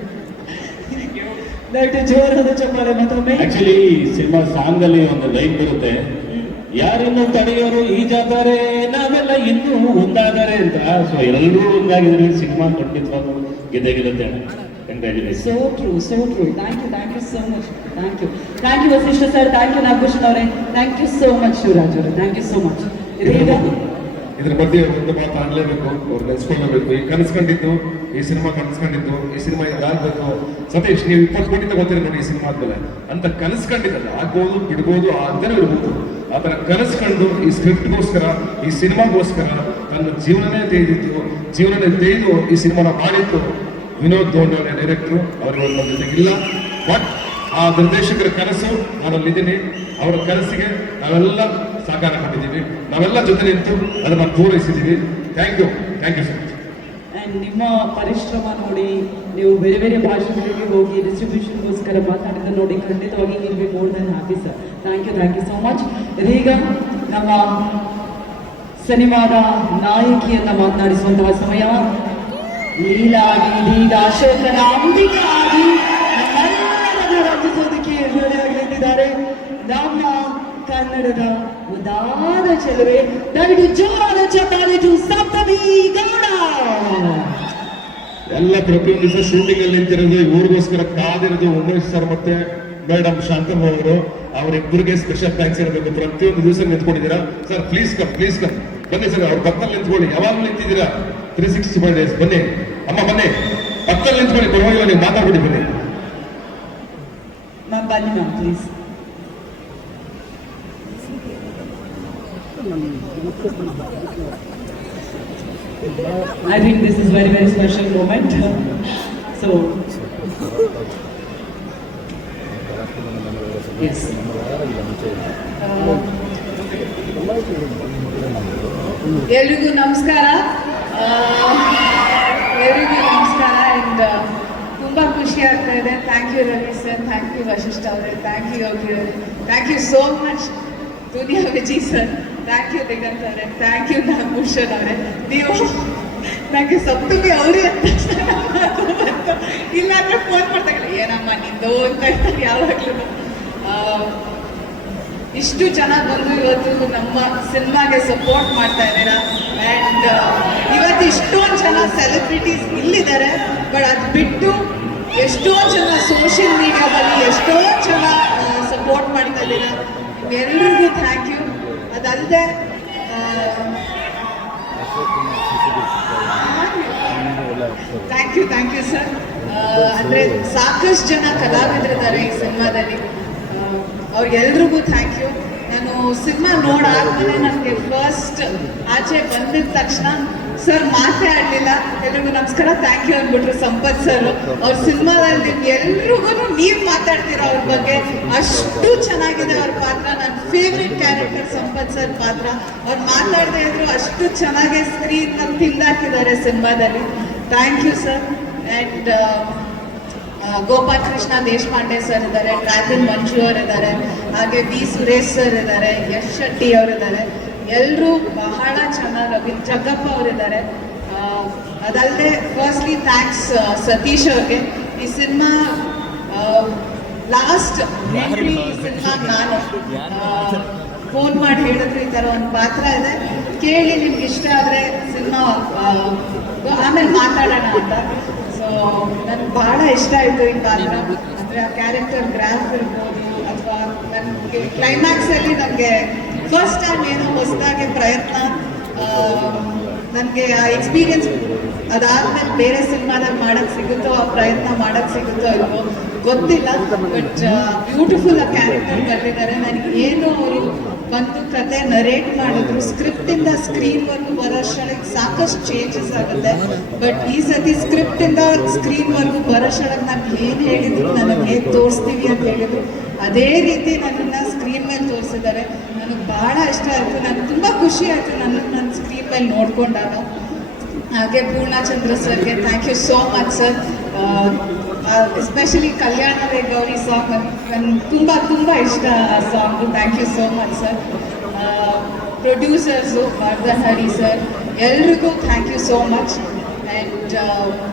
ದಯವಿಟ್ಟು ಜೋರಾದ ಚಪ್ಪಾಳೆ ಮತ್ತೊಮ್ಮೆ. ಆಕ್ಚುಲಿ ಸಿನಿಮಾ ಸಾಂಗ್ ಅಲ್ಲಿ ಒಂದು ಲೈನ್ ಬರುತ್ತೆ, ಯಾರನ್ನು ತಡೆಯೋರು ಈ ಜಾತಾರೆ ನಾವೆಲ್ಲ ಇನ್ನೂ ಒಂದಾದರೆ ಅಂತ. ಸೊ ಎಲ್ಲರೂ ಒಂದಾಗಿದ್ರೆ ಸಿನಿಮಾ ಖಂಡಿತವಾಗ್ಲೂ ಗೆದ್ದೆ. So true. Thank you so much. Thank you Vasishta sir. Thank you Nagabhushan ಅವರೇ. Thank you so much Shivraj ಅವರೇ. Thank you so much. ಇದ್ರ ಬಗ್ಗೆ ಒಂದು ಮಾತು ಆಡ್ಲೇಬೇಕು, ಅವ್ರು ನೆನೆಸ್ಕೊಳ್ಳಬೇಕು. ಈ ಕನಸ್ಕೊಂಡಿದ್ದು, ಈ ಸಿನಿಮಾ ಕನಸ್ಕೊಂಡಿದ್ದು, ಈ ಸಿನಿಮಾ ಇದಾಗಬೇಕು. ಸತೀಶ್, ನೀವು 20 ಕೋಟಿ ತಗೋತೀರಿ ನೋಡಿ ಈ ಸಿನಿಮಾ ಆದ್ಮೇಲೆ ಅಂತ ಕನಸ್ಕೊಂಡಿದ್ದಲ್ಲ. ಆಗ್ಬೋದು, ಬಿಡ್ಬೋದು, ಅಂತಲೇ ಇರ್ಬೋದು. ಆ ಥರ ಕನಸ್ಕೊಂಡು ಈ ಸ್ಕ್ರಿಪ್ಟ್ಗೋಸ್ಕರ, ಈ ಸಿನಿಮಾಗೋಸ್ಕರ ತನ್ನ ಜೀವನನೇ ತೆಗೆದು ಈ ಸಿನಿಮಾನ ಮಾಡಿದ್ದು ವಿನೋದ್ ದೋಂಡ್ ಅವರೇ ಡೈರೆಕ್ಟ್ರು. ಅವರು ನಮ್ಮ ಜೊತೆಗಿಲ್ಲ, ಬಟ್ ಆ ನಿರ್ದೇಶಕರ ಕನಸು ನಾನಲ್ಲಿದ್ದೀನಿ. ಅವರ ಕನಸಿಗೆ ನಾವೆಲ್ಲ ಸಾಕಾರ ಮಾಡಿದ್ದೀವಿ, ನಾವೆಲ್ಲ ಜೊತೆ ನಿಂತು ಅದನ್ನು ಪೂರೈಸಿದ್ದೀವಿ. Thank you sir. ಆ್ಯಂಡ್ ನಿಮ್ಮ ಪರಿಶ್ರಮ ನೋಡಿ, ನೀವು ಬೇರೆ ಬೇರೆ ಭಾಷೆಗಳಿಗೆ ಹೋಗಿ ಡಿಸ್ಟ್ರಿಬ್ಯೂಷನ್ಗೋಸ್ಕರ ಮಾತಾಡಿದ ನೋಡಿ ಖಂಡಿತವಾಗಿ will be more than happy sir. Thank you so much. ಇದೀಗ ನಮ್ಮ ಸಿನಿಮಾದ ನಾಯಕಿಯನ್ನ ಮಾತನಾಡಿಸುವಂತಹ ಸಮಯ. ಲೀಲಾಗಿ ಇದೀಗ ಅಶೋಕನ ಅಂಬಿಕಾಗಿ ನಮ್ಮೆಲ್ಲರನ್ನು ರಂಜಿಸೋದಕ್ಕೆ ರೆಡಿಯಾಗಿ ನಿಂತಿದ್ದಾರೆ ನಮ್ಮ ಕನ್ನಡದ ಉದಾದ ಚೆಲುವೆ. ದಯವಿಟ್ಟು ಜೋರಾದ ಚಪ್ಪಾಳೆ ಟು ಸಪ್ತಮಿ ಗೌಡ. ಎಲ್ಲ ಪ್ರತಿಯೊಂದು ದಿವಸ ಶೂಟಿಂಗ್ ಅಲ್ಲಿ ನಿಂತಿರೋದು, ಇವ್ರಿಗೋಸ್ಕರ ಕಾದಿರೋದು ಉಮೇಶ್ ಸರ್ ಮತ್ತೆ ಮೇಡಮ್ ಶಾಂತಮ್ಮ ಅವರು. ಅವರಿಬ್ಬರಿಗೆ ಸ್ಪೆಷಲ್ ಥ್ಯಾಂಕ್ಸ್ ಇರಬೇಕು. ಪ್ರತಿಯೊಂದು ದಿವಸ ನಿಂತ್ಕೊಂಡಿದ್ದೀರಾ ಸರ್. ಪ್ಲೀಸ್ ಕಮ್ ಬನ್ನಿ ಸರ್. ಅವ್ರ ಪಕ್ಕದಲ್ಲಿ ನಿಂತ್ಕೊಳ್ಳಿ. ಯಾವಾಗ ನಿಂತಿದ್ದೀರಾ? 365 days ಬನ್ನಿ. ಅಮ್ಮ ಬನ್ನಿ, ಪಕ್ಕದಲ್ಲಿ ನಿಂತ್ಕೊಳ್ಳಿ. ಪರವಾಗಿಲ್ಲ, ನೀವು ಮಾತಾಡ್ಬಿಡಿ. ಬನ್ನಿ ಮ್ಯಾಮ್, ಬನ್ನಿ ma'am please. I think this is very special moment. So, yes. ಎಲ್ರಿಗೂ ನಮಸ್ಕಾರ. ಅಂಡ್ ತುಂಬ ಖುಷಿ ಆಗ್ತಾ ಇದೆ. Thank you Ravi sir, thank you Vasishta ಅವರೇ, ಥ್ಯಾಂಕ್ ಯು ಯೋಗಿ ಅವರೇ, thank you so much Duniya Vijay sir, thank you Diganth ಅವರೇ, ಥ್ಯಾಂಕ್ ಯು ನಾಗಭೂಷಣ್ ಅವರೇ. ನೀವು ನನಗೆ ಸಪ್ತಮಿ ಅವರೇ ಅಂತ ಇಲ್ಲಾಂದ್ರೆ ಫೋನ್ ಮಾಡ್ತಾಗಲ್ಲ, ಏನಮ್ಮ ನಿಂದು ಅಂತ ಹೇಳ್ತಾರೆ ಯಾವಾಗಲೂ. ಇಷ್ಟು ಜನ ಬಂದು ಇವತ್ತು ನಮ್ಮ ಸಿನಿಮಾಗೆ ಸಪೋರ್ಟ್ ಮಾಡ್ತಾ ಇದ್ದೀರಾ. ಆ್ಯಂಡ್ ಇವತ್ತು ಇಷ್ಟೊಂದು ಜನ ಸೆಲೆಬ್ರಿಟೀಸ್ ಇಲ್ಲಿದ್ದಾರೆ, ಬಟ್ ಅದು ಬಿಟ್ಟು ಎಷ್ಟೊಂದು ಜನ ಸೋಷಿಯಲ್ ಮೀಡಿಯಾದಲ್ಲಿ ಎಷ್ಟೊಂದು ಜನ ಸಪೋರ್ಟ್ ಮಾಡ್ತಾ ಇದ್ದೀರಾ. ಎಲ್ಲರಿಗೂ ಥ್ಯಾಂಕ್ ಯು. ಅದಲ್ಲದೆ ಥ್ಯಾಂಕ್ ಯು ಸರ್. ಅಂದರೆ ಸಾಕಷ್ಟು ಜನ ಕಲಾವಿದರಿದ್ದಾರೆ ಈ ಸಿನಿಮಾದಲ್ಲಿ, ಅವ್ರಿಗೆಲ್ರಿಗೂ ಥ್ಯಾಂಕ್ ಯು. ನಾನು ಸಿನಿಮಾ ನೋಡಾದ್ಮೇಲೆ ನನಗೆ ಫಸ್ಟ್ ಆಚೆ ಬಂದಿದ ತಕ್ಷಣ ಸರ್ ಮಾತೇ ಆಡಲಿಲ್ಲ. ಎಲ್ರಿಗೂ ನಮಸ್ಕಾರ, ಥ್ಯಾಂಕ್ ಯು ಅಂದ್ಬಿಟ್ರು ಸಂಪತ್ ಸರ್. ಅವ್ರ ಸಿನಿಮಾದಲ್ಲಿ ಎಲ್ರಿಗೂ ನೀವು ಮಾತಾಡ್ತೀರಾ ಅವ್ರ ಬಗ್ಗೆ, ಅಷ್ಟು ಚೆನ್ನಾಗಿದೆ ಅವ್ರ ಪಾತ್ರ. ನನ್ನ ಫೇವ್ರೆಟ್ ಕ್ಯಾರೆಕ್ಟರ್ ಸಂಪತ್ ಸರ್ ಪಾತ್ರ. ಅವ್ರು ಮಾತಾಡದೇ ಇದ್ರು ಅಷ್ಟು ಚೆನ್ನಾಗಿ ಸ್ಕ್ರೀನ್ ತಿಂದಾಕಿದ್ದಾರೆ ಸಿನಿಮಾದಲ್ಲಿ. Thank you sir. And Gopal Krishna Deshpande sir ಇದ್ದಾರೆ, ಡ್ರ್ಯಾಗನ್ ಮಂಜು ಅವರಿದ್ದಾರೆ, ಹಾಗೆ ಬಿ ಸುರೇಶ್ ಸರ್ ಇದ್ದಾರೆ, ಯಶ್ ಶೆಟ್ಟಿ ಅವರಿದ್ದಾರೆ. ಎಲ್ಲರೂ ಬಹಳ ಚೆನ್ನಾಗಿ, ಜಗ್ಗಪ್ಪ ಅವರಿದ್ದಾರೆ. ಅದಲ್ಲದೆ ಫಸ್ಟ್ಲಿ ಥ್ಯಾಂಕ್ಸ್ ಸತೀಶ್ ಅವ್ರಿಗೆ. ಈ ಸಿನಿಮಾ ಲಾಸ್ಟ್ ಎಂಟ್ರಿ ಸಿನಿಮಾ ನಾನು ಫೋನ್ ಮಾಡಿ ಹೇಳಿದ್ರು ಈ ಥರ ಒಂದು ಪಾತ್ರ ಇದೆ, ಕೇಳಿ ನಿಮ್ಗೆ ಇಷ್ಟ ಆದರೆ ಸಿನಿಮಾ ಆಮೇಲೆ ಮಾತಾಡೋಣ ಅಂತ. ಸೊ ನನಗೆ ಬಹಳ ಇಷ್ಟ ಆಯಿತು ಈ ಪಾತ್ರ. ಅಂದರೆ ಆ ಕ್ಯಾರೆಕ್ಟರ್ ಗ್ರಾಫ್ ಇರ್ಬೋದು, ಅಥವಾ ನನಗೆ ಕ್ಲೈಮ್ಯಾಕ್ಸಲ್ಲಿ ನನಗೆ ಫಸ್ಟ್ ಟೈಮ್ ಏನೋ ಹೊಸದಾಗಿ ಪ್ರಯತ್ನ, ನನಗೆ ಆ ಎಕ್ಸ್ಪೀರಿಯನ್ಸ್ ಅದಾದ್ಮೇಲೆ ಬೇರೆ ಸಿನಿಮಾದಲ್ಲಿ ಮಾಡೋಕ್ಕೆ ಸಿಗುತ್ತೋ, ಆ ಪ್ರಯತ್ನ ಮಾಡೋಕ್ಕೆ ಸಿಗುತ್ತೋ ಇಲ್ವೋ ಗೊತ್ತಿಲ್ಲ. ಬಟ್ ಬ್ಯೂಟಿಫುಲ್ ಆ ಕ್ಯಾರೆಕ್ಟರ್ ಬರೆದಿದ್ದಾರೆ. ನನಗೆ ಏನು ಅವರು ಬಂದು ಕತೆ ನರೇಟ್ ಮಾಡಿದ್ರು, ಸ್ಕ್ರಿಪ್ಟಿಂದ ಸ್ಕ್ರೀನ್ವರೆಗೂ ಬರೋಷ್ಟೊಳಗೆ ಸಾಕಷ್ಟು ಚೇಂಜಸ್ ಆಗುತ್ತೆ. ಬಟ್ ಈ ಸತಿ ಸ್ಕ್ರಿಪ್ಟಿಂದ ಸ್ಕ್ರೀನ್ವರೆಗೂ ಬರೋಷ್ಟೊಳಗೆ ನಾನು ಏನು ಹೇಳಿದ್ರು, ನನಗೆ ಹೇಗೆ ತೋರಿಸ್ತೀವಿ ಅಂತ ಹೇಳಿದ್ರು ಅದೇ ರೀತಿ ನನ್ನನ್ನು ಸ್ಕ್ರೀನ್ ಮೇಲೆ ತೋರಿಸಿದ್ದಾರೆ. ನನಗೆ ಭಾಳ ಇಷ್ಟ ಆಯಿತು. ನನಗೆ ತುಂಬ ಖುಷಿ ಆಯಿತು ನನ್ನ ಸ್ಕ್ರೀನ್ ಮೇಲೆ ನೋಡ್ಕೊಂಡಾಗ. ಹಾಗೆ ಪೂರ್ಣಚಂದ್ರ ಸರ್ಗೆ thank you so much sir. Especially ಕಲ್ಯಾಣವೇ ಗೌರಿ ಸಾಂಗ್ ನನಗೆ ತುಂಬ ತುಂಬ ಇಷ್ಟ ಆ song. Thank you so much sir. Producers Vardhan Hari sir, ಎಲ್ರಿಗೂ thank you so much. And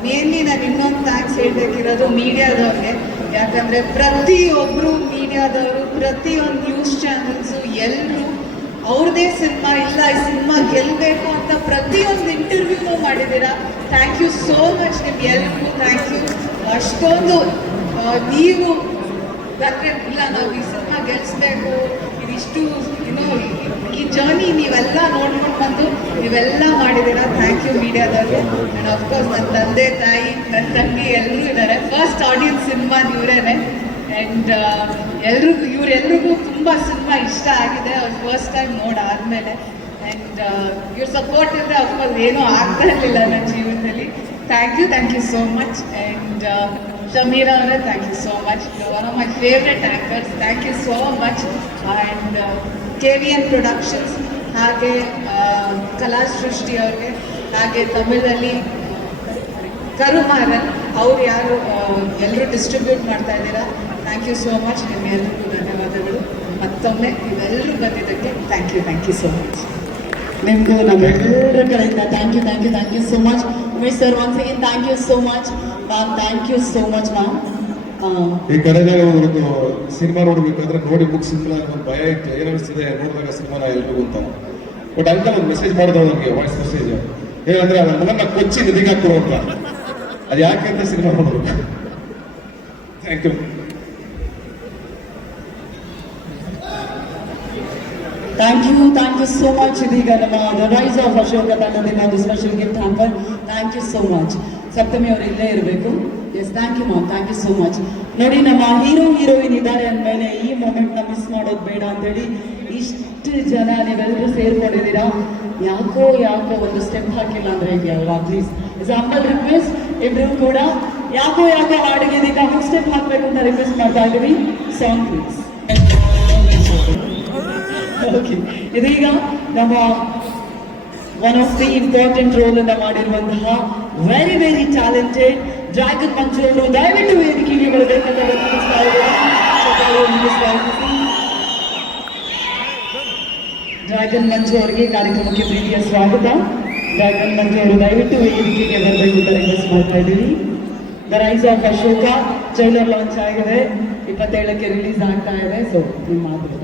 mainly ನಾನು ಇನ್ನೊಂದು ಥ್ಯಾಂಕ್ಸ್ ಹೇಳಬೇಕಿರೋದು ಮೀಡಿಯಾದವ್ರಿಗೆ. ಯಾಕಂದರೆ ಪ್ರತಿಯೊಬ್ಬರು ಮೀಡಿಯಾದವರು, ಪ್ರತಿಯೊಂದು ನ್ಯೂಸ್ ಚಾನಲ್ಸು ಎಲ್ಲರೂ ಅವ್ರದ್ದೇ ಸಿನಿಮಾ ಇಲ್ಲ, ಈ ಸಿನಿಮಾ ಗೆಲ್ಲಬೇಕು ಅಂತ ಪ್ರತಿಯೊಂದು ಇಂಟರ್ವ್ಯೂನೂ ಮಾಡಿದ್ದೀರಾ. ಥ್ಯಾಂಕ್ ಯು ಸೋ ಮಚ್ ನಿಮ್ಗೆ ಎಲ್ರಿಗೂ ಥ್ಯಾಂಕ್ ಯು. ಅಷ್ಟೊಂದು ನೀವು ಅಂದರೆ ಇಲ್ಲ ನಾವು ಈ ಸಿನಿಮಾ ಗೆಲ್ಲಿಸ್ಬೇಕು, ಇದಿಷ್ಟು ಈ ಜರ್ನಿ ನೀವೆಲ್ಲ ನೋಡ್ಕೊಂಡು ಬಂದು ನೀವೆಲ್ಲ ಮಾಡಿದ್ದೀರಾ. ಥ್ಯಾಂಕ್ ಯು ಮೀಡಿಯಾದವ್ರಿಗೆ. ಆ್ಯಂಡ್ ಅಫ್ಕೋರ್ಸ್ ನನ್ನ ತಂದೆ ತಾಯಿ, ನನ್ನ ತಂಗಿ ಎಲ್ಲರೂ ಇದ್ದಾರೆ. ಫಸ್ಟ್ ಆಡಿಯನ್ಸ್ ಸಿನಿಮಾ ಇವರೇನೆ. ಆ್ಯಂಡ್ ಇವರೆಲ್ರಿಗೂ ತುಂಬ ಸಿನಿಮಾ ಇಷ್ಟ ಆಗಿದೆ ಅವ್ರು ಫಸ್ಟ್ ಟೈಮ್ ನೋಡಾದ್ಮೇಲೆ. ಆ್ಯಂಡ್ ಇವ್ರ ಸಪೋರ್ಟ್ ಇದ್ದರೆ ಅಫ್ಕೋರ್ಸ್ ಏನೂ ಆಗ್ತಾ ಇರಲಿಲ್ಲ ನನ್ನ ಜೀವನದಲ್ಲಿ. Thank you so much. And Shamira ಅವರೇ thank you so much, one of my favourite actors. Thank you so much. And KVN productions, ಹಾಗೆ ಕಲಾ ಸೃಷ್ಟಿ ಅವ್ರಿಗೆ, ಹಾಗೆ ತಮಿಳಲ್ಲಿ ಕರುಮಾರನ್ ಅವ್ರು ಯಾರು ಎಲ್ಲರೂ ಡಿಸ್ಟ್ರಿಬ್ಯೂಟ್ ಮಾಡ್ತಾ ಇದ್ದೀರಾ. Thank you so much. ನಿಮ್ಮೆಲ್ಲರಿಗೂ ಧನ್ಯವಾದಗಳು. ಮತ್ತೊಮ್ಮೆ ನೀವೆಲ್ಲರೂ ಬಂದಿದ್ದಕ್ಕೆ ಥ್ಯಾಂಕ್ ಯು ಸೋ ಮಚ್. ನಿಮಗೂ ನಮ್ಮೆಲ್ಲರ ಕಡೆಯಿಂದ thank you so much. Umesh sir once again thank you so much. Ma'am thank you so much ma'am. ಈ ಕಡೆದಾಗ ಒಂದು ಸಿನಿಮಾ ನೋಡ್ಬೇಕಾದ್ರೆ ನೋಡಿ ಮುಗಿಸಿಲ್ಲ ಒಂದು ಭಯ ಇತ್ತು, ಏನಿಸ್ತದೆ ನೋಡಿದಾಗ ಸಿನಿಮಾನ ಎಲ್ರಿಗೂ ಅಂತ. ಬಟ್ ಅಂಕಲ್ ಒಂದು ಮೆಸೇಜ್ ಮಾಡಿದ್ರು ನನಗೆ, ವಾಯ್ಸ್ ಮೆಸೇಜ್ ಏನಂದ್ರೆ ನನ್ನ ಮಗನ ಕೊಚ್ಚಿ ನಿಧಿಗಾಕ್ರು ಅಂತ. ಅದು ಯಾಕೆ ಅಂತ ಸಿನಿಮಾ ನೋಡ್ಬೇಕು. Thank you. Thank you so much. ಇದೀಗ ನಮ್ಮ ದ ರೈಸ್ ಆಫ್ ಅಶೋಕ ತಂಡದಿಂದ ಒಂದು special gift hamper. Thank you so much. Saptami ಅವರು ಇಲ್ಲೇ ಇರಬೇಕು. Yes thank you ma'am, thank you so much. ನೋಡಿ ನಮ್ಮ ಹೀರೋಯಿನ್ ಇದ್ದಾರೆ ಅಂದಮೇಲೆ ಈ ಮೂಮೆಂಟ್ನ ಮಿಸ್ ಮಾಡೋದು ಬೇಡ ಅಂತೇಳಿ ಇಷ್ಟು ಜನ ನೀವೆಲ್ಲರೂ ಸೇರ್ಕೊಂಡಿದ್ದೀರಾ. ಯಾಕೋ ಒಂದು ಸ್ಟೆಪ್ ಹಾಕಿಲ್ಲ ಅಂದರೆ ಹೇಗೆ ಅಲ್ವಾ? Please it's humble request. ಇಬ್ಬರು ಕೂಡ ಯಾಕೋ ಹಾಡಿಗೆ ಇದೀಗ ಒಂದು ಸ್ಟೆಪ್ ಹಾಕಬೇಕು ಅಂತ ರಿಕ್ವೆಸ್ಟ್ ಮಾಡ್ತಾ ಇದ್ದೀವಿ. Song please. ಓಕೆ, ಇದೀಗ ನಮ್ಮ one of the important role ಅನ್ನು ಮಾಡಿರುವಂತಹ ವೆರಿ ಟ್ಯಾಲೆಂಟೆಡ್ ಡ್ರ್ಯಾಗನ್ ಮಂಜು ಅವರು ದಯವಿಟ್ಟು ವೇದಿಕೆಗೆ ಬರಬೇಕಂತ ವಿನಂತಿಸ್ತಾ ಇದ್ದೇನೆ. ಡ್ರ್ಯಾಗನ್ ಮಂಜು ಅವರಿಗೆ ಕಾರ್ಯಕ್ರಮಕ್ಕೆ ಪ್ರೀತಿಯ ಸ್ವಾಗತ. ಡ್ರ್ಯಾಗನ್ ಮಂಜು ಅವರು ದಯವಿಟ್ಟು ವೇದಿಕೆಗೆ ಬರಬೇಕು ಅಂತ ರಿಕ್ವೆಸ್ಟ್ ಮಾಡ್ತಾ ಇದ್ದೀವಿ. The rise of Ashoka trailer launch ಆಗಿದೆ, 27ಕ್ಕೆ ರಿಲೀಸ್ ಆಗ್ತಾ ಇದೆ. ಸೊ ನಿಮ್ಮ ಮಾತು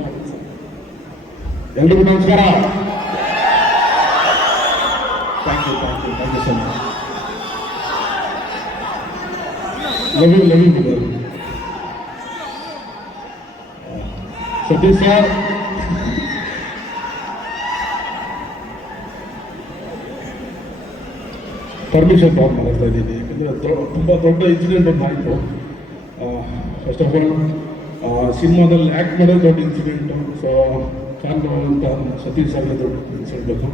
ಎಲ್ರಿಗೂ ನಮಸ್ಕಾರ. Thank you so much. Love you Sathish sir. Permission ತಗೊಂಡು ಮಾಡ್ತಾ ಇದ್ದೀನಿ, ಯಾಕಂದರೆ ತುಂಬ ದೊಡ್ಡ ಇನ್ಸಿಡೆಂಟ್ ಒಂದು ಆಯಿತು. ಫಸ್ಟ್ ಆಫ್ ಆಲ್ ಸಿನಿಮಾದಲ್ಲಿ ಆ್ಯಕ್ಟ್ ಮಾಡೋದು ದೊಡ್ಡ ಇನ್ಸಿಡೆಂಟು. ಸೊ ಕಾರಣ ಅಂತ ಸತೀಶ್ ಸರ್ಗೆ ದೊಡ್ಡ ಇನ್ಸಿಡೆಂಟು.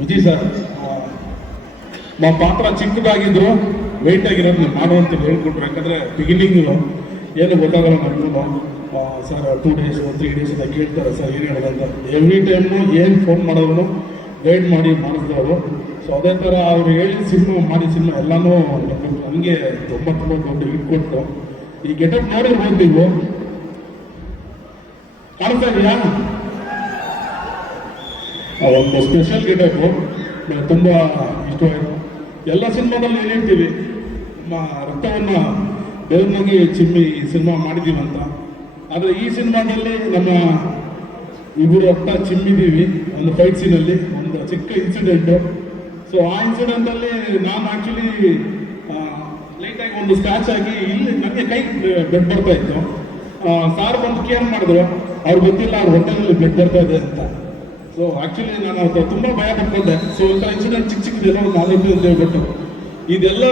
ವಿಜಯ್ ಸರ್ ನಮ್ಮ ಪಾತ್ರ ಚಿಕ್ಕದಾಗಿದ್ರು ವೆಯ್ಟ್ ಆಗಿರೋದು ಮಾಡುವಂತ ಹೇಳ್ಕೊಟ್ರು. ಯಾಕಂದರೆ ಬಿಗಿನಿಂಗು ಏನು ಗೊತ್ತಾಗಲ್ಲ ನಮಗೂ. ಸರ್ 2 days 3 days ಅಂತ ಕೇಳ್ತಾರೆ, ಸರ್ ಏನು ಹೇಳೋದಂತ. ಎವ್ರಿ ಟೈಮು ಏನು ಫೋನ್ ಮಾಡೋರು ಗೈಡ್ ಮಾಡಿ ಮಾಡಿಸಿದವರು. ಸೊ ಅದೇ ಥರ ಅವ್ರು ಹೇಳಿದ ಸಿನಿಮಾ ಎಲ್ಲನೂ ನಮಗೆ ತುಂಬ ದೊಡ್ಡ ಹಿಟ್ ಕೊಟ್ಟು. ಈ ಗೆಟಪ್ ನೋಡಿರ್ಬೋದು ನೀವು, ಕಾಣ್ತಾ ಇದೆಯಾ? ಒಂದು ಸ್ಪೆಷಲ್ ಗೆಟಪ್ಪು ತುಂಬ ಇಷ್ಟವಾಯಿತು. ಎಲ್ಲ ಸಿನಿಮಾದಲ್ಲಿ ಏನು ಹೇಳ್ತೀವಿ, ನಮ್ಮ ರಕ್ತವನ್ನು ದೇವ್ರನಾಗಿ ಚಿಮ್ಮಿ ಸಿನಿಮಾ ಮಾಡಿದ್ದೀವಿ ಅಂತ. ಆದರೆ ಈ ಸಿನಿಮಾದಲ್ಲಿ ನಮ್ಮ ಇಬ್ಬರು ರಕ್ತ ಚಿಮ್ಮಿದ್ದೀವಿ ಒಂದು ಫೈಟ್ ಸೀನಲ್ಲಿ, ಒಂದು ಚಿಕ್ಕ ಇನ್ಸಿಡೆಂಟು. ಸೊ ಆ ಇನ್ಸಿಡೆಂಟಲ್ಲಿ ನಾನು ಆ್ಯಕ್ಚುಲಿ ಲೈಟಾಗಿ ಒಂದು ಸ್ಕ್ರಾಚ್ ಆಗಿ ಇಲ್ಲಿ ನನಗೆ ಕೈ ಬ್ಲಡ್ ಬರ್ತಾ ಇತ್ತು. ಸಾರ್ ಬಂದು ಕೇರ್ ಮಾಡಿದ್ರು, ಅವ್ರು ಗೊತ್ತಿಲ್ಲ ಅವ್ರ ಹೊಟ್ಟೆಯಲ್ಲಿ ಬ್ಲಡ್ ಬರ್ತಾ ಇದೆ ಅಂತ. ಸೊ ಆ್ಯಕ್ಚುಲಿ ನಾನು ಅವ್ರ ತುಂಬ ಭಯ ಪಡ್ಕೊಂಡೆ. ಸೊ ಒಂಥರ ಇನ್ಸಿಡೆಂಟ್ ಚಿಕ್ಕದೆಲ್ಲ ಒಂದು 4 ಅಂತ ಹೇಳ್ಬಿಟ್ಟು ಇದೆಲ್ಲ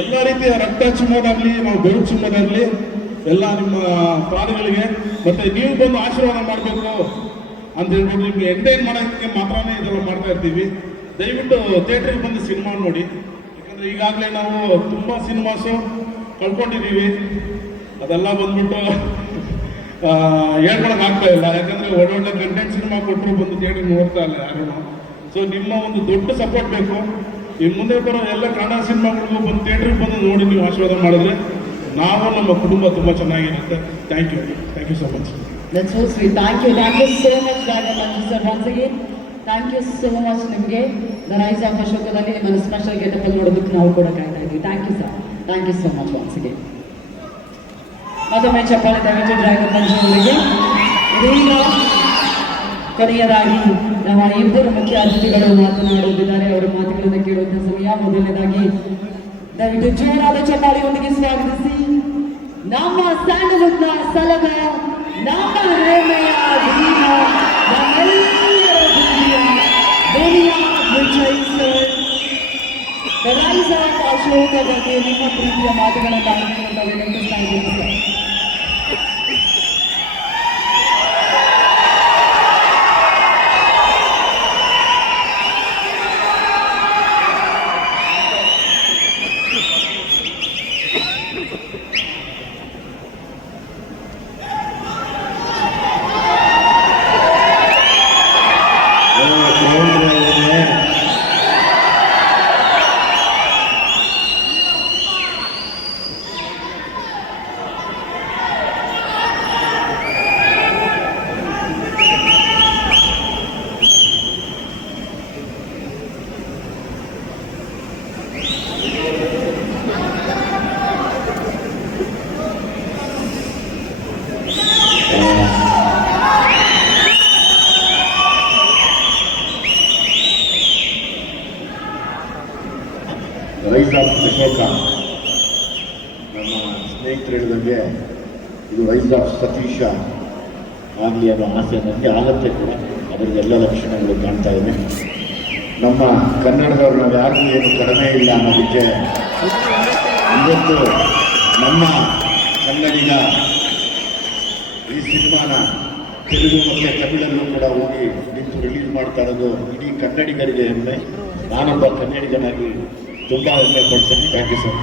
ಎಲ್ಲ ರೀತಿಯ ರಕ್ತ ಚಿಮ್ಮೋದಾಗಲಿ, ನಾವು ಬೆವರು ಚಿಮ್ಮೋದಾಗಲಿ ಎಲ್ಲ ನಿಮ್ಮ ಪ್ರಾಣಿಗಳಿಗೆ ಮತ್ತು ನೀವು ಬಂದು ಆಶೀರ್ವಾದ ಮಾಡಬೇಕು ಅಂತ ಹೇಳ್ಬಿಟ್ಟು ನಿಮ್ಗೆ ಎಂಟರ್ಟೈನ್ ಮಾಡೋಕ್ಕೆ ಮಾತ್ರನೇ ಇದೆಲ್ಲ ಮಾಡ್ತಾ ಇರ್ತೀವಿ. ದಯವಿಟ್ಟು ಥಿಯೇಟ್ರಿಗೆ ಬಂದು ಸಿನಿಮಾ ನೋಡಿ. ಯಾಕಂದರೆ ಈಗಾಗಲೇ ನಾವು ತುಂಬ ಸಿನಿಮಾಸು ಕಳ್ಕೊಂಡಿದ್ದೀವಿ. ಅದೆಲ್ಲ ಬಂದ್ಬಿಟ್ಟು ಹೇಳ್ಕೊಳಕ್ಕೆ ಆಗ್ತಾ ಇಲ್ಲ. ಯಾಕಂದರೆ ಒಳ್ಳೊಳ್ಳೆ ಕಂಟೆಂಟ್ ಸಿನಿಮಾ ಕೊಟ್ಟರು ಬಂದು ಥಿಯೇಟ್ರಿಗೆ ನೋಡ್ತಾ ಇಲ್ಲ ಯಾರು. ಸೊ ನಿಮ್ಮ ಒಂದು ದೊಡ್ಡ ಸಪೋರ್ಟ್ ಬೇಕು. ಈ ಮುಂದೆ ಬರೋ ಎಲ್ಲ ಕನ್ನಡ ಸಿನಿಮಾಗಳಿಗೂ ಬಂದು ಥಿಯೇಟ್ರಿಗೆ ಬಂದು ನೋಡಿ ನೀವು ಆಶೀರ್ವಾದ ಮಾಡಿದ್ರೆ ನಾವು ನಮ್ಮ ಕುಟುಂಬ ತುಂಬ ಚೆನ್ನಾಗಿರುತ್ತೆ. Thank you so much. That's so sweet. Thank you so much, Dr. Manju sir. Once again, thank you so much ನಿಮಗೆ ದ ರೈಸ್ ಆಫ್ ಅಶೋಕದಲ್ಲಿ ನಿಮ್ಮನ್ನು ಸ್ಪೆಷಲ್ ಗೆಟಪ್ ಅಲ್ಲಿ ನೋಡೋದಕ್ಕೆ ನಾವು ಕೂಡ ಕಾಯ್ತಾ ಇದ್ದೀವಿ. Thank you sir, thank you so much once again. ಮತ್ತೊಮ್ಮೆ ಚಪ್ಪಾಳೆ ದಯವಿಟ್ಟು ಡ್ರ್ಯಾಗನ್ ಮಂಜು ಅವರಿಗೆ. ಇದೀಗ ಕೊನೆಯದಾಗಿ ನಮ್ಮ ಇಬ್ಬರು ಮುಖ್ಯ ಅತಿಥಿಗಳು ಮಾತನಾಡುತ್ತಿದ್ದಾರೆ. ಅವರ ಮಾತುಗಳನ್ನು ಕೇಳುವಂತಹ ಸಮಯ. ಮೊದಲನೇದಾಗಿ ದಯವಿಟ್ಟು ಜೋರಾದ ಚಪ್ಪಾಳೆಯೊಂದಿಗೆ ಸ್ವಾಗತಿಸಿ ನಮ್ಮ ಸ್ಯಾಂಡಲ್ವುಡ್ನ ಸಲಗ, ನಮ್ಮ ಹೆಮ್ಮೆಯ ಧೀಮ, ನಮ್ಮೆಲ್ಲರ ಪ್ರೀತಿಯ Duniya Vijay sir. The rise of Ashoka ಬಗ್ಗೆ ನಿಮ್ಮ ಪ್ರೀತಿಯ ಮಾತುಗಳನ್ನು ಆಲಿಸುವಂತ ವಿನಂತಿಸ್ತಾ ಇದ್ದೀನಿ ಸರ್. ರೈಸ್ ಆಫ್ ಅಶೋಕ ನಮ್ಮ ಸ್ನೇಹಿತರು ಹೇಳಿದಂಗೆ ಇದು ರೈಸ್ ಆಫ್ ಸತೀಶ ಆಗಲಿ ಅನ್ನೋ ಆಸೆ ನನಗೆ ಆಗುತ್ತೆ ಕೂಡ. ಅದರಲ್ಲಿ ಎಲ್ಲ ಲಕ್ಷಣಗಳು ಕಾಣ್ತಾ ಇದೆ. ನಮ್ಮ ಕನ್ನಡದವರು ನಾವು ಯಾರಿಗೂ ಏನು ಕಡಿಮೆ ಇಲ್ಲ ಅನ್ನೋದಕ್ಕೆ ಇವತ್ತು ನಮ್ಮ ಕನ್ನಡಿಗ ಈ ಸಿನಿಮಾನ ತೆಲುಗು ಮತ್ತು ತಮಿಳಲ್ಲೂ ಕೂಡ ಹೋಗಿ ನಿಂತು ರಿಲೀಸ್ ಮಾಡ್ತಾ ಇರೋದು ಇಡೀ ಕನ್ನಡಿಗರಿಗೆ ಹೆಮ್ಮೆ. ನಾನೊಬ್ಬ ಕನ್ನಡಿಗನಾಗಿ ತುಂಬ ಹೆಮ್ಮೆ ಪಡ್ತೀನಿ. Thank you sir.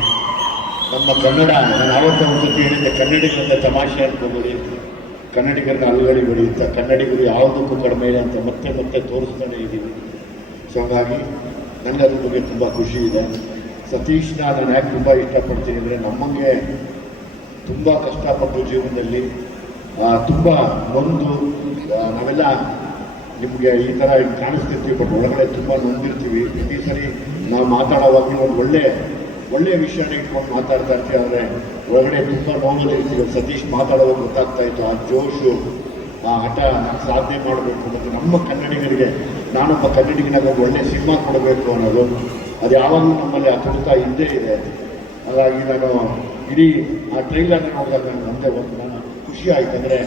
ನಮ್ಮ ಕನ್ನಡ, ನಾನು ಆವತ್ತ ಒಂದು ಸತಿ ಹೇಳಿದ್ದೆ, ಕನ್ನಡಿಗರಿಂದ ತಮಾಷೆ ಅನ್ಕೋಬೇಡಿ, ಕನ್ನಡಿಗರನ್ನ ಅಲ್ಗಡಿ ಬೆಳೆಯುತ್ತಾ ಕನ್ನಡಿಗರು ಯಾವುದಕ್ಕೂ ಕಡಿಮೆ ಇಲ್ಲ ಅಂತ ಮತ್ತೆ ಮತ್ತೆ ತೋರಿಸ್ತಾನೆ ಇದ್ದೀವಿ. ಸೊ ಹಾಗಾಗಿ ನನಗೆ ಅದ್ರ ಬಗ್ಗೆ ತುಂಬ ಖುಷಿ ಇದೆ. ಸತೀಶ್ನ ನಾನು ಯಾಕೆ ತುಂಬ ಇಷ್ಟಪಡ್ತೀನಿ ಅಂದರೆ, ನಮಗೆ ತುಂಬ ಕಷ್ಟಪಟ್ಟು ಜೀವನದಲ್ಲಿ ತುಂಬ ನೊಂದು ನಾವೆಲ್ಲ ನಿಮಗೆ ಈ ಥರ ಕಾಣಿಸ್ತಿರ್ತೀವಿ, ಬಟ್ ಒಳಗಡೆ ತುಂಬ ನೊಂದಿರ್ತೀವಿ. ಪ್ರತಿ ಸರಿ ನಾವು ಮಾತಾಡೋವಾಗ ಒಂದು ಒಳ್ಳೆಯ ವಿಷಯನ ಇಟ್ಕೊಂಡು ಮಾತಾಡ್ತಾ ಇರ್ತೀವಿ, ಆದರೆ ಒಳಗಡೆ ತುಂಬ ನೋವಿರ್ತೀವಿ. ಸತೀಶ್ ಮಾತಾಡೋವಾಗ ಗೊತ್ತಾಗ್ತಾ ಇತ್ತು ಆ ಜೋಶು, ಆ ಹಠ, ನಾನು ಸಾಧನೆ ಮಾಡಬೇಕು ಮತ್ತು ನಮ್ಮ ಕನ್ನಡಿಗರಿಗೆ ನಾನೊಬ್ಬ ಕನ್ನಡಿಗನಾಗ ಒಂದು ಒಳ್ಳೆಯ ಸಿನಿಮಾ ಕೊಡಬೇಕು ಅನ್ನೋದು ಅದು ಯಾವಾಗಲೂ ನಮ್ಮಲ್ಲಿ ಅತುರ್ತಾ ಇದ್ದೇ ಇದೆ. ಹಾಗಾಗಿ ನಾನು ಇಡೀ ಆ ಟ್ರೈಲರ್ನ ನೋಡಿದಾಗ ನನಗೆ ನಾನು ಖುಷಿ ಆಯಿತು. ಅಂದರೆ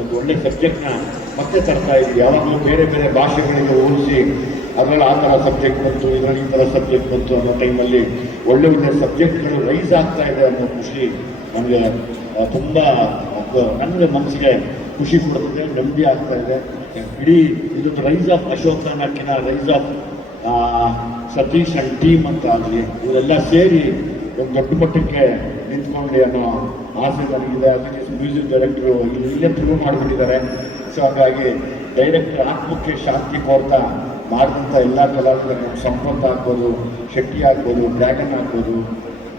ಒಂದು ಒಳ್ಳೆ ಸಬ್ಜೆಕ್ಟ್ನ ಮತ್ತೆ ತರ್ತಾ ಇದ್ದೀವಿ. ಯಾವಾಗಲೂ ಬೇರೆ ಬೇರೆ ಭಾಷೆಗಳಿಗೆ ಹೋಲಿಸಿ ಅದರಲ್ಲಿ ಆ ಥರ ಸಬ್ಜೆಕ್ಟ್ ಬಂತು, ಇದರಲ್ಲಿ ಈ ಥರ ಸಬ್ಜೆಕ್ಟ್ ಬಂತು ಅನ್ನೋ ಟೈಮಲ್ಲಿ ಒಳ್ಳೆ ಒಳ್ಳೆ ಸಬ್ಜೆಕ್ಟ್ಗಳು ರೈಸ್ ಆಗ್ತಾ ಇದೆ ಅನ್ನೋ ಖುಷಿ ನಮಗೆ ತುಂಬ ನನಗೆ ಮನಸ್ಸಿಗೆ ಖುಷಿ ಕೊಡ್ತದೆ, ನೆಮ್ಮದಿ ಆಗ್ತಾ ಇದೆ. ಇಡೀ ಇದೊಂದು ರೈಸ್ ಆಫ್ ಅಶೋಕ್ ಅನ್ನೋಕ್ಕಿಂತ rise of Satish and team ಅಂತ ಆಗಲಿ, ಇವರೆಲ್ಲ ಸೇರಿ ಒಂದು ದೊಡ್ಡ ಮಟ್ಟಕ್ಕೆ ನಿಂತ್ಕೊಂಡು ಅನ್ನೋ ಆಸೆ ನನಗಿದೆ. ಅದಕ್ಕೆ ಮ್ಯೂಸಿಕ್ ಡೈರೆಕ್ಟ್ರು ಇಲ್ಲೇ ಪ್ರೂವ್ ಮಾಡಿಬಿಟ್ಟಿದ್ದಾರೆ. ಸೊ ಹಾಗಾಗಿ ಡೈರೆಕ್ಟರ್ ಆತ್ಮಕ್ಕೆ ಶಾಂತಿ ಕೋರ್ತಾ ಮಾಡಿದಂಥ ಎಲ್ಲ ಕಲಾವಿದರು, ನಮ್ಮ ಸಂಪತ್ ಆಗ್ಬೋದು, ಶೆಟ್ಟಿ ಆಗ್ಬೋದು, ಡ್ರ್ಯಾಗನ್ ಆಗ್ಬೋದು,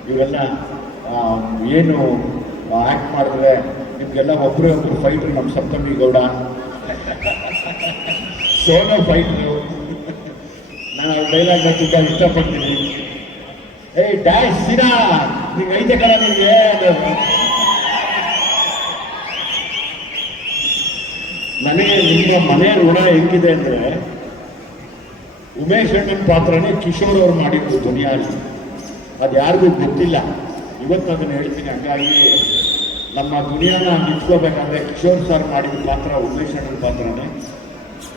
ಇವರೆಲ್ಲ ಏನು ಆ್ಯಕ್ಟ್ ಮಾಡಿದ್ರೆ ನಿಮಗೆಲ್ಲ ಒಬ್ಬರೇ ಒಬ್ಬರು ಫೈಟ್ರು. ನಮ್ಮ ಸಪ್ತಮಿ ಗೌಡ ಸೋಲೋ ಫೈಟ್ರು. ನಾನು ಆ ಡೈಲಾಗ್ನ ತುಂಬ ಇಷ್ಟಪಡ್ತೀನಿ. ಏಯ್ ಡ್ಯಾಶ್ ಸಿರಾ ನಿಂಗೆ ಐತೆ ಕಲ ನಿಮಗೆ. ನನಗೆ ನಿಮ್ಮ ಮನೆ ಋಣ ಹೆಂಗಿದೆ ಅಂದರೆ, ಉಮೇಶ್ ಅಣ್ಣನ ಪಾತ್ರನೇ ಕಿಶೋರ್ ಅವರು ಮಾಡಿದ್ದು ದುನಿಯಾಲಿ. ಅದು ಯಾರಿಗೂ ಗೊತ್ತಿಲ್ಲ, ಇವತ್ತು ಅದನ್ನು ಹೇಳ್ತೀನಿ. ಹಾಗಾಗಿ ನಮ್ಮ ದುನಿಯಾನ ನಿಂತ್ಕೋಬೇಕಾದ್ರೆ ಕಿಶೋರ್ ಸರ್ ಮಾಡಿದ ಪಾತ್ರ ಉಮೇಶ್ ಅಣ್ಣನ ಪಾತ್ರನೇ.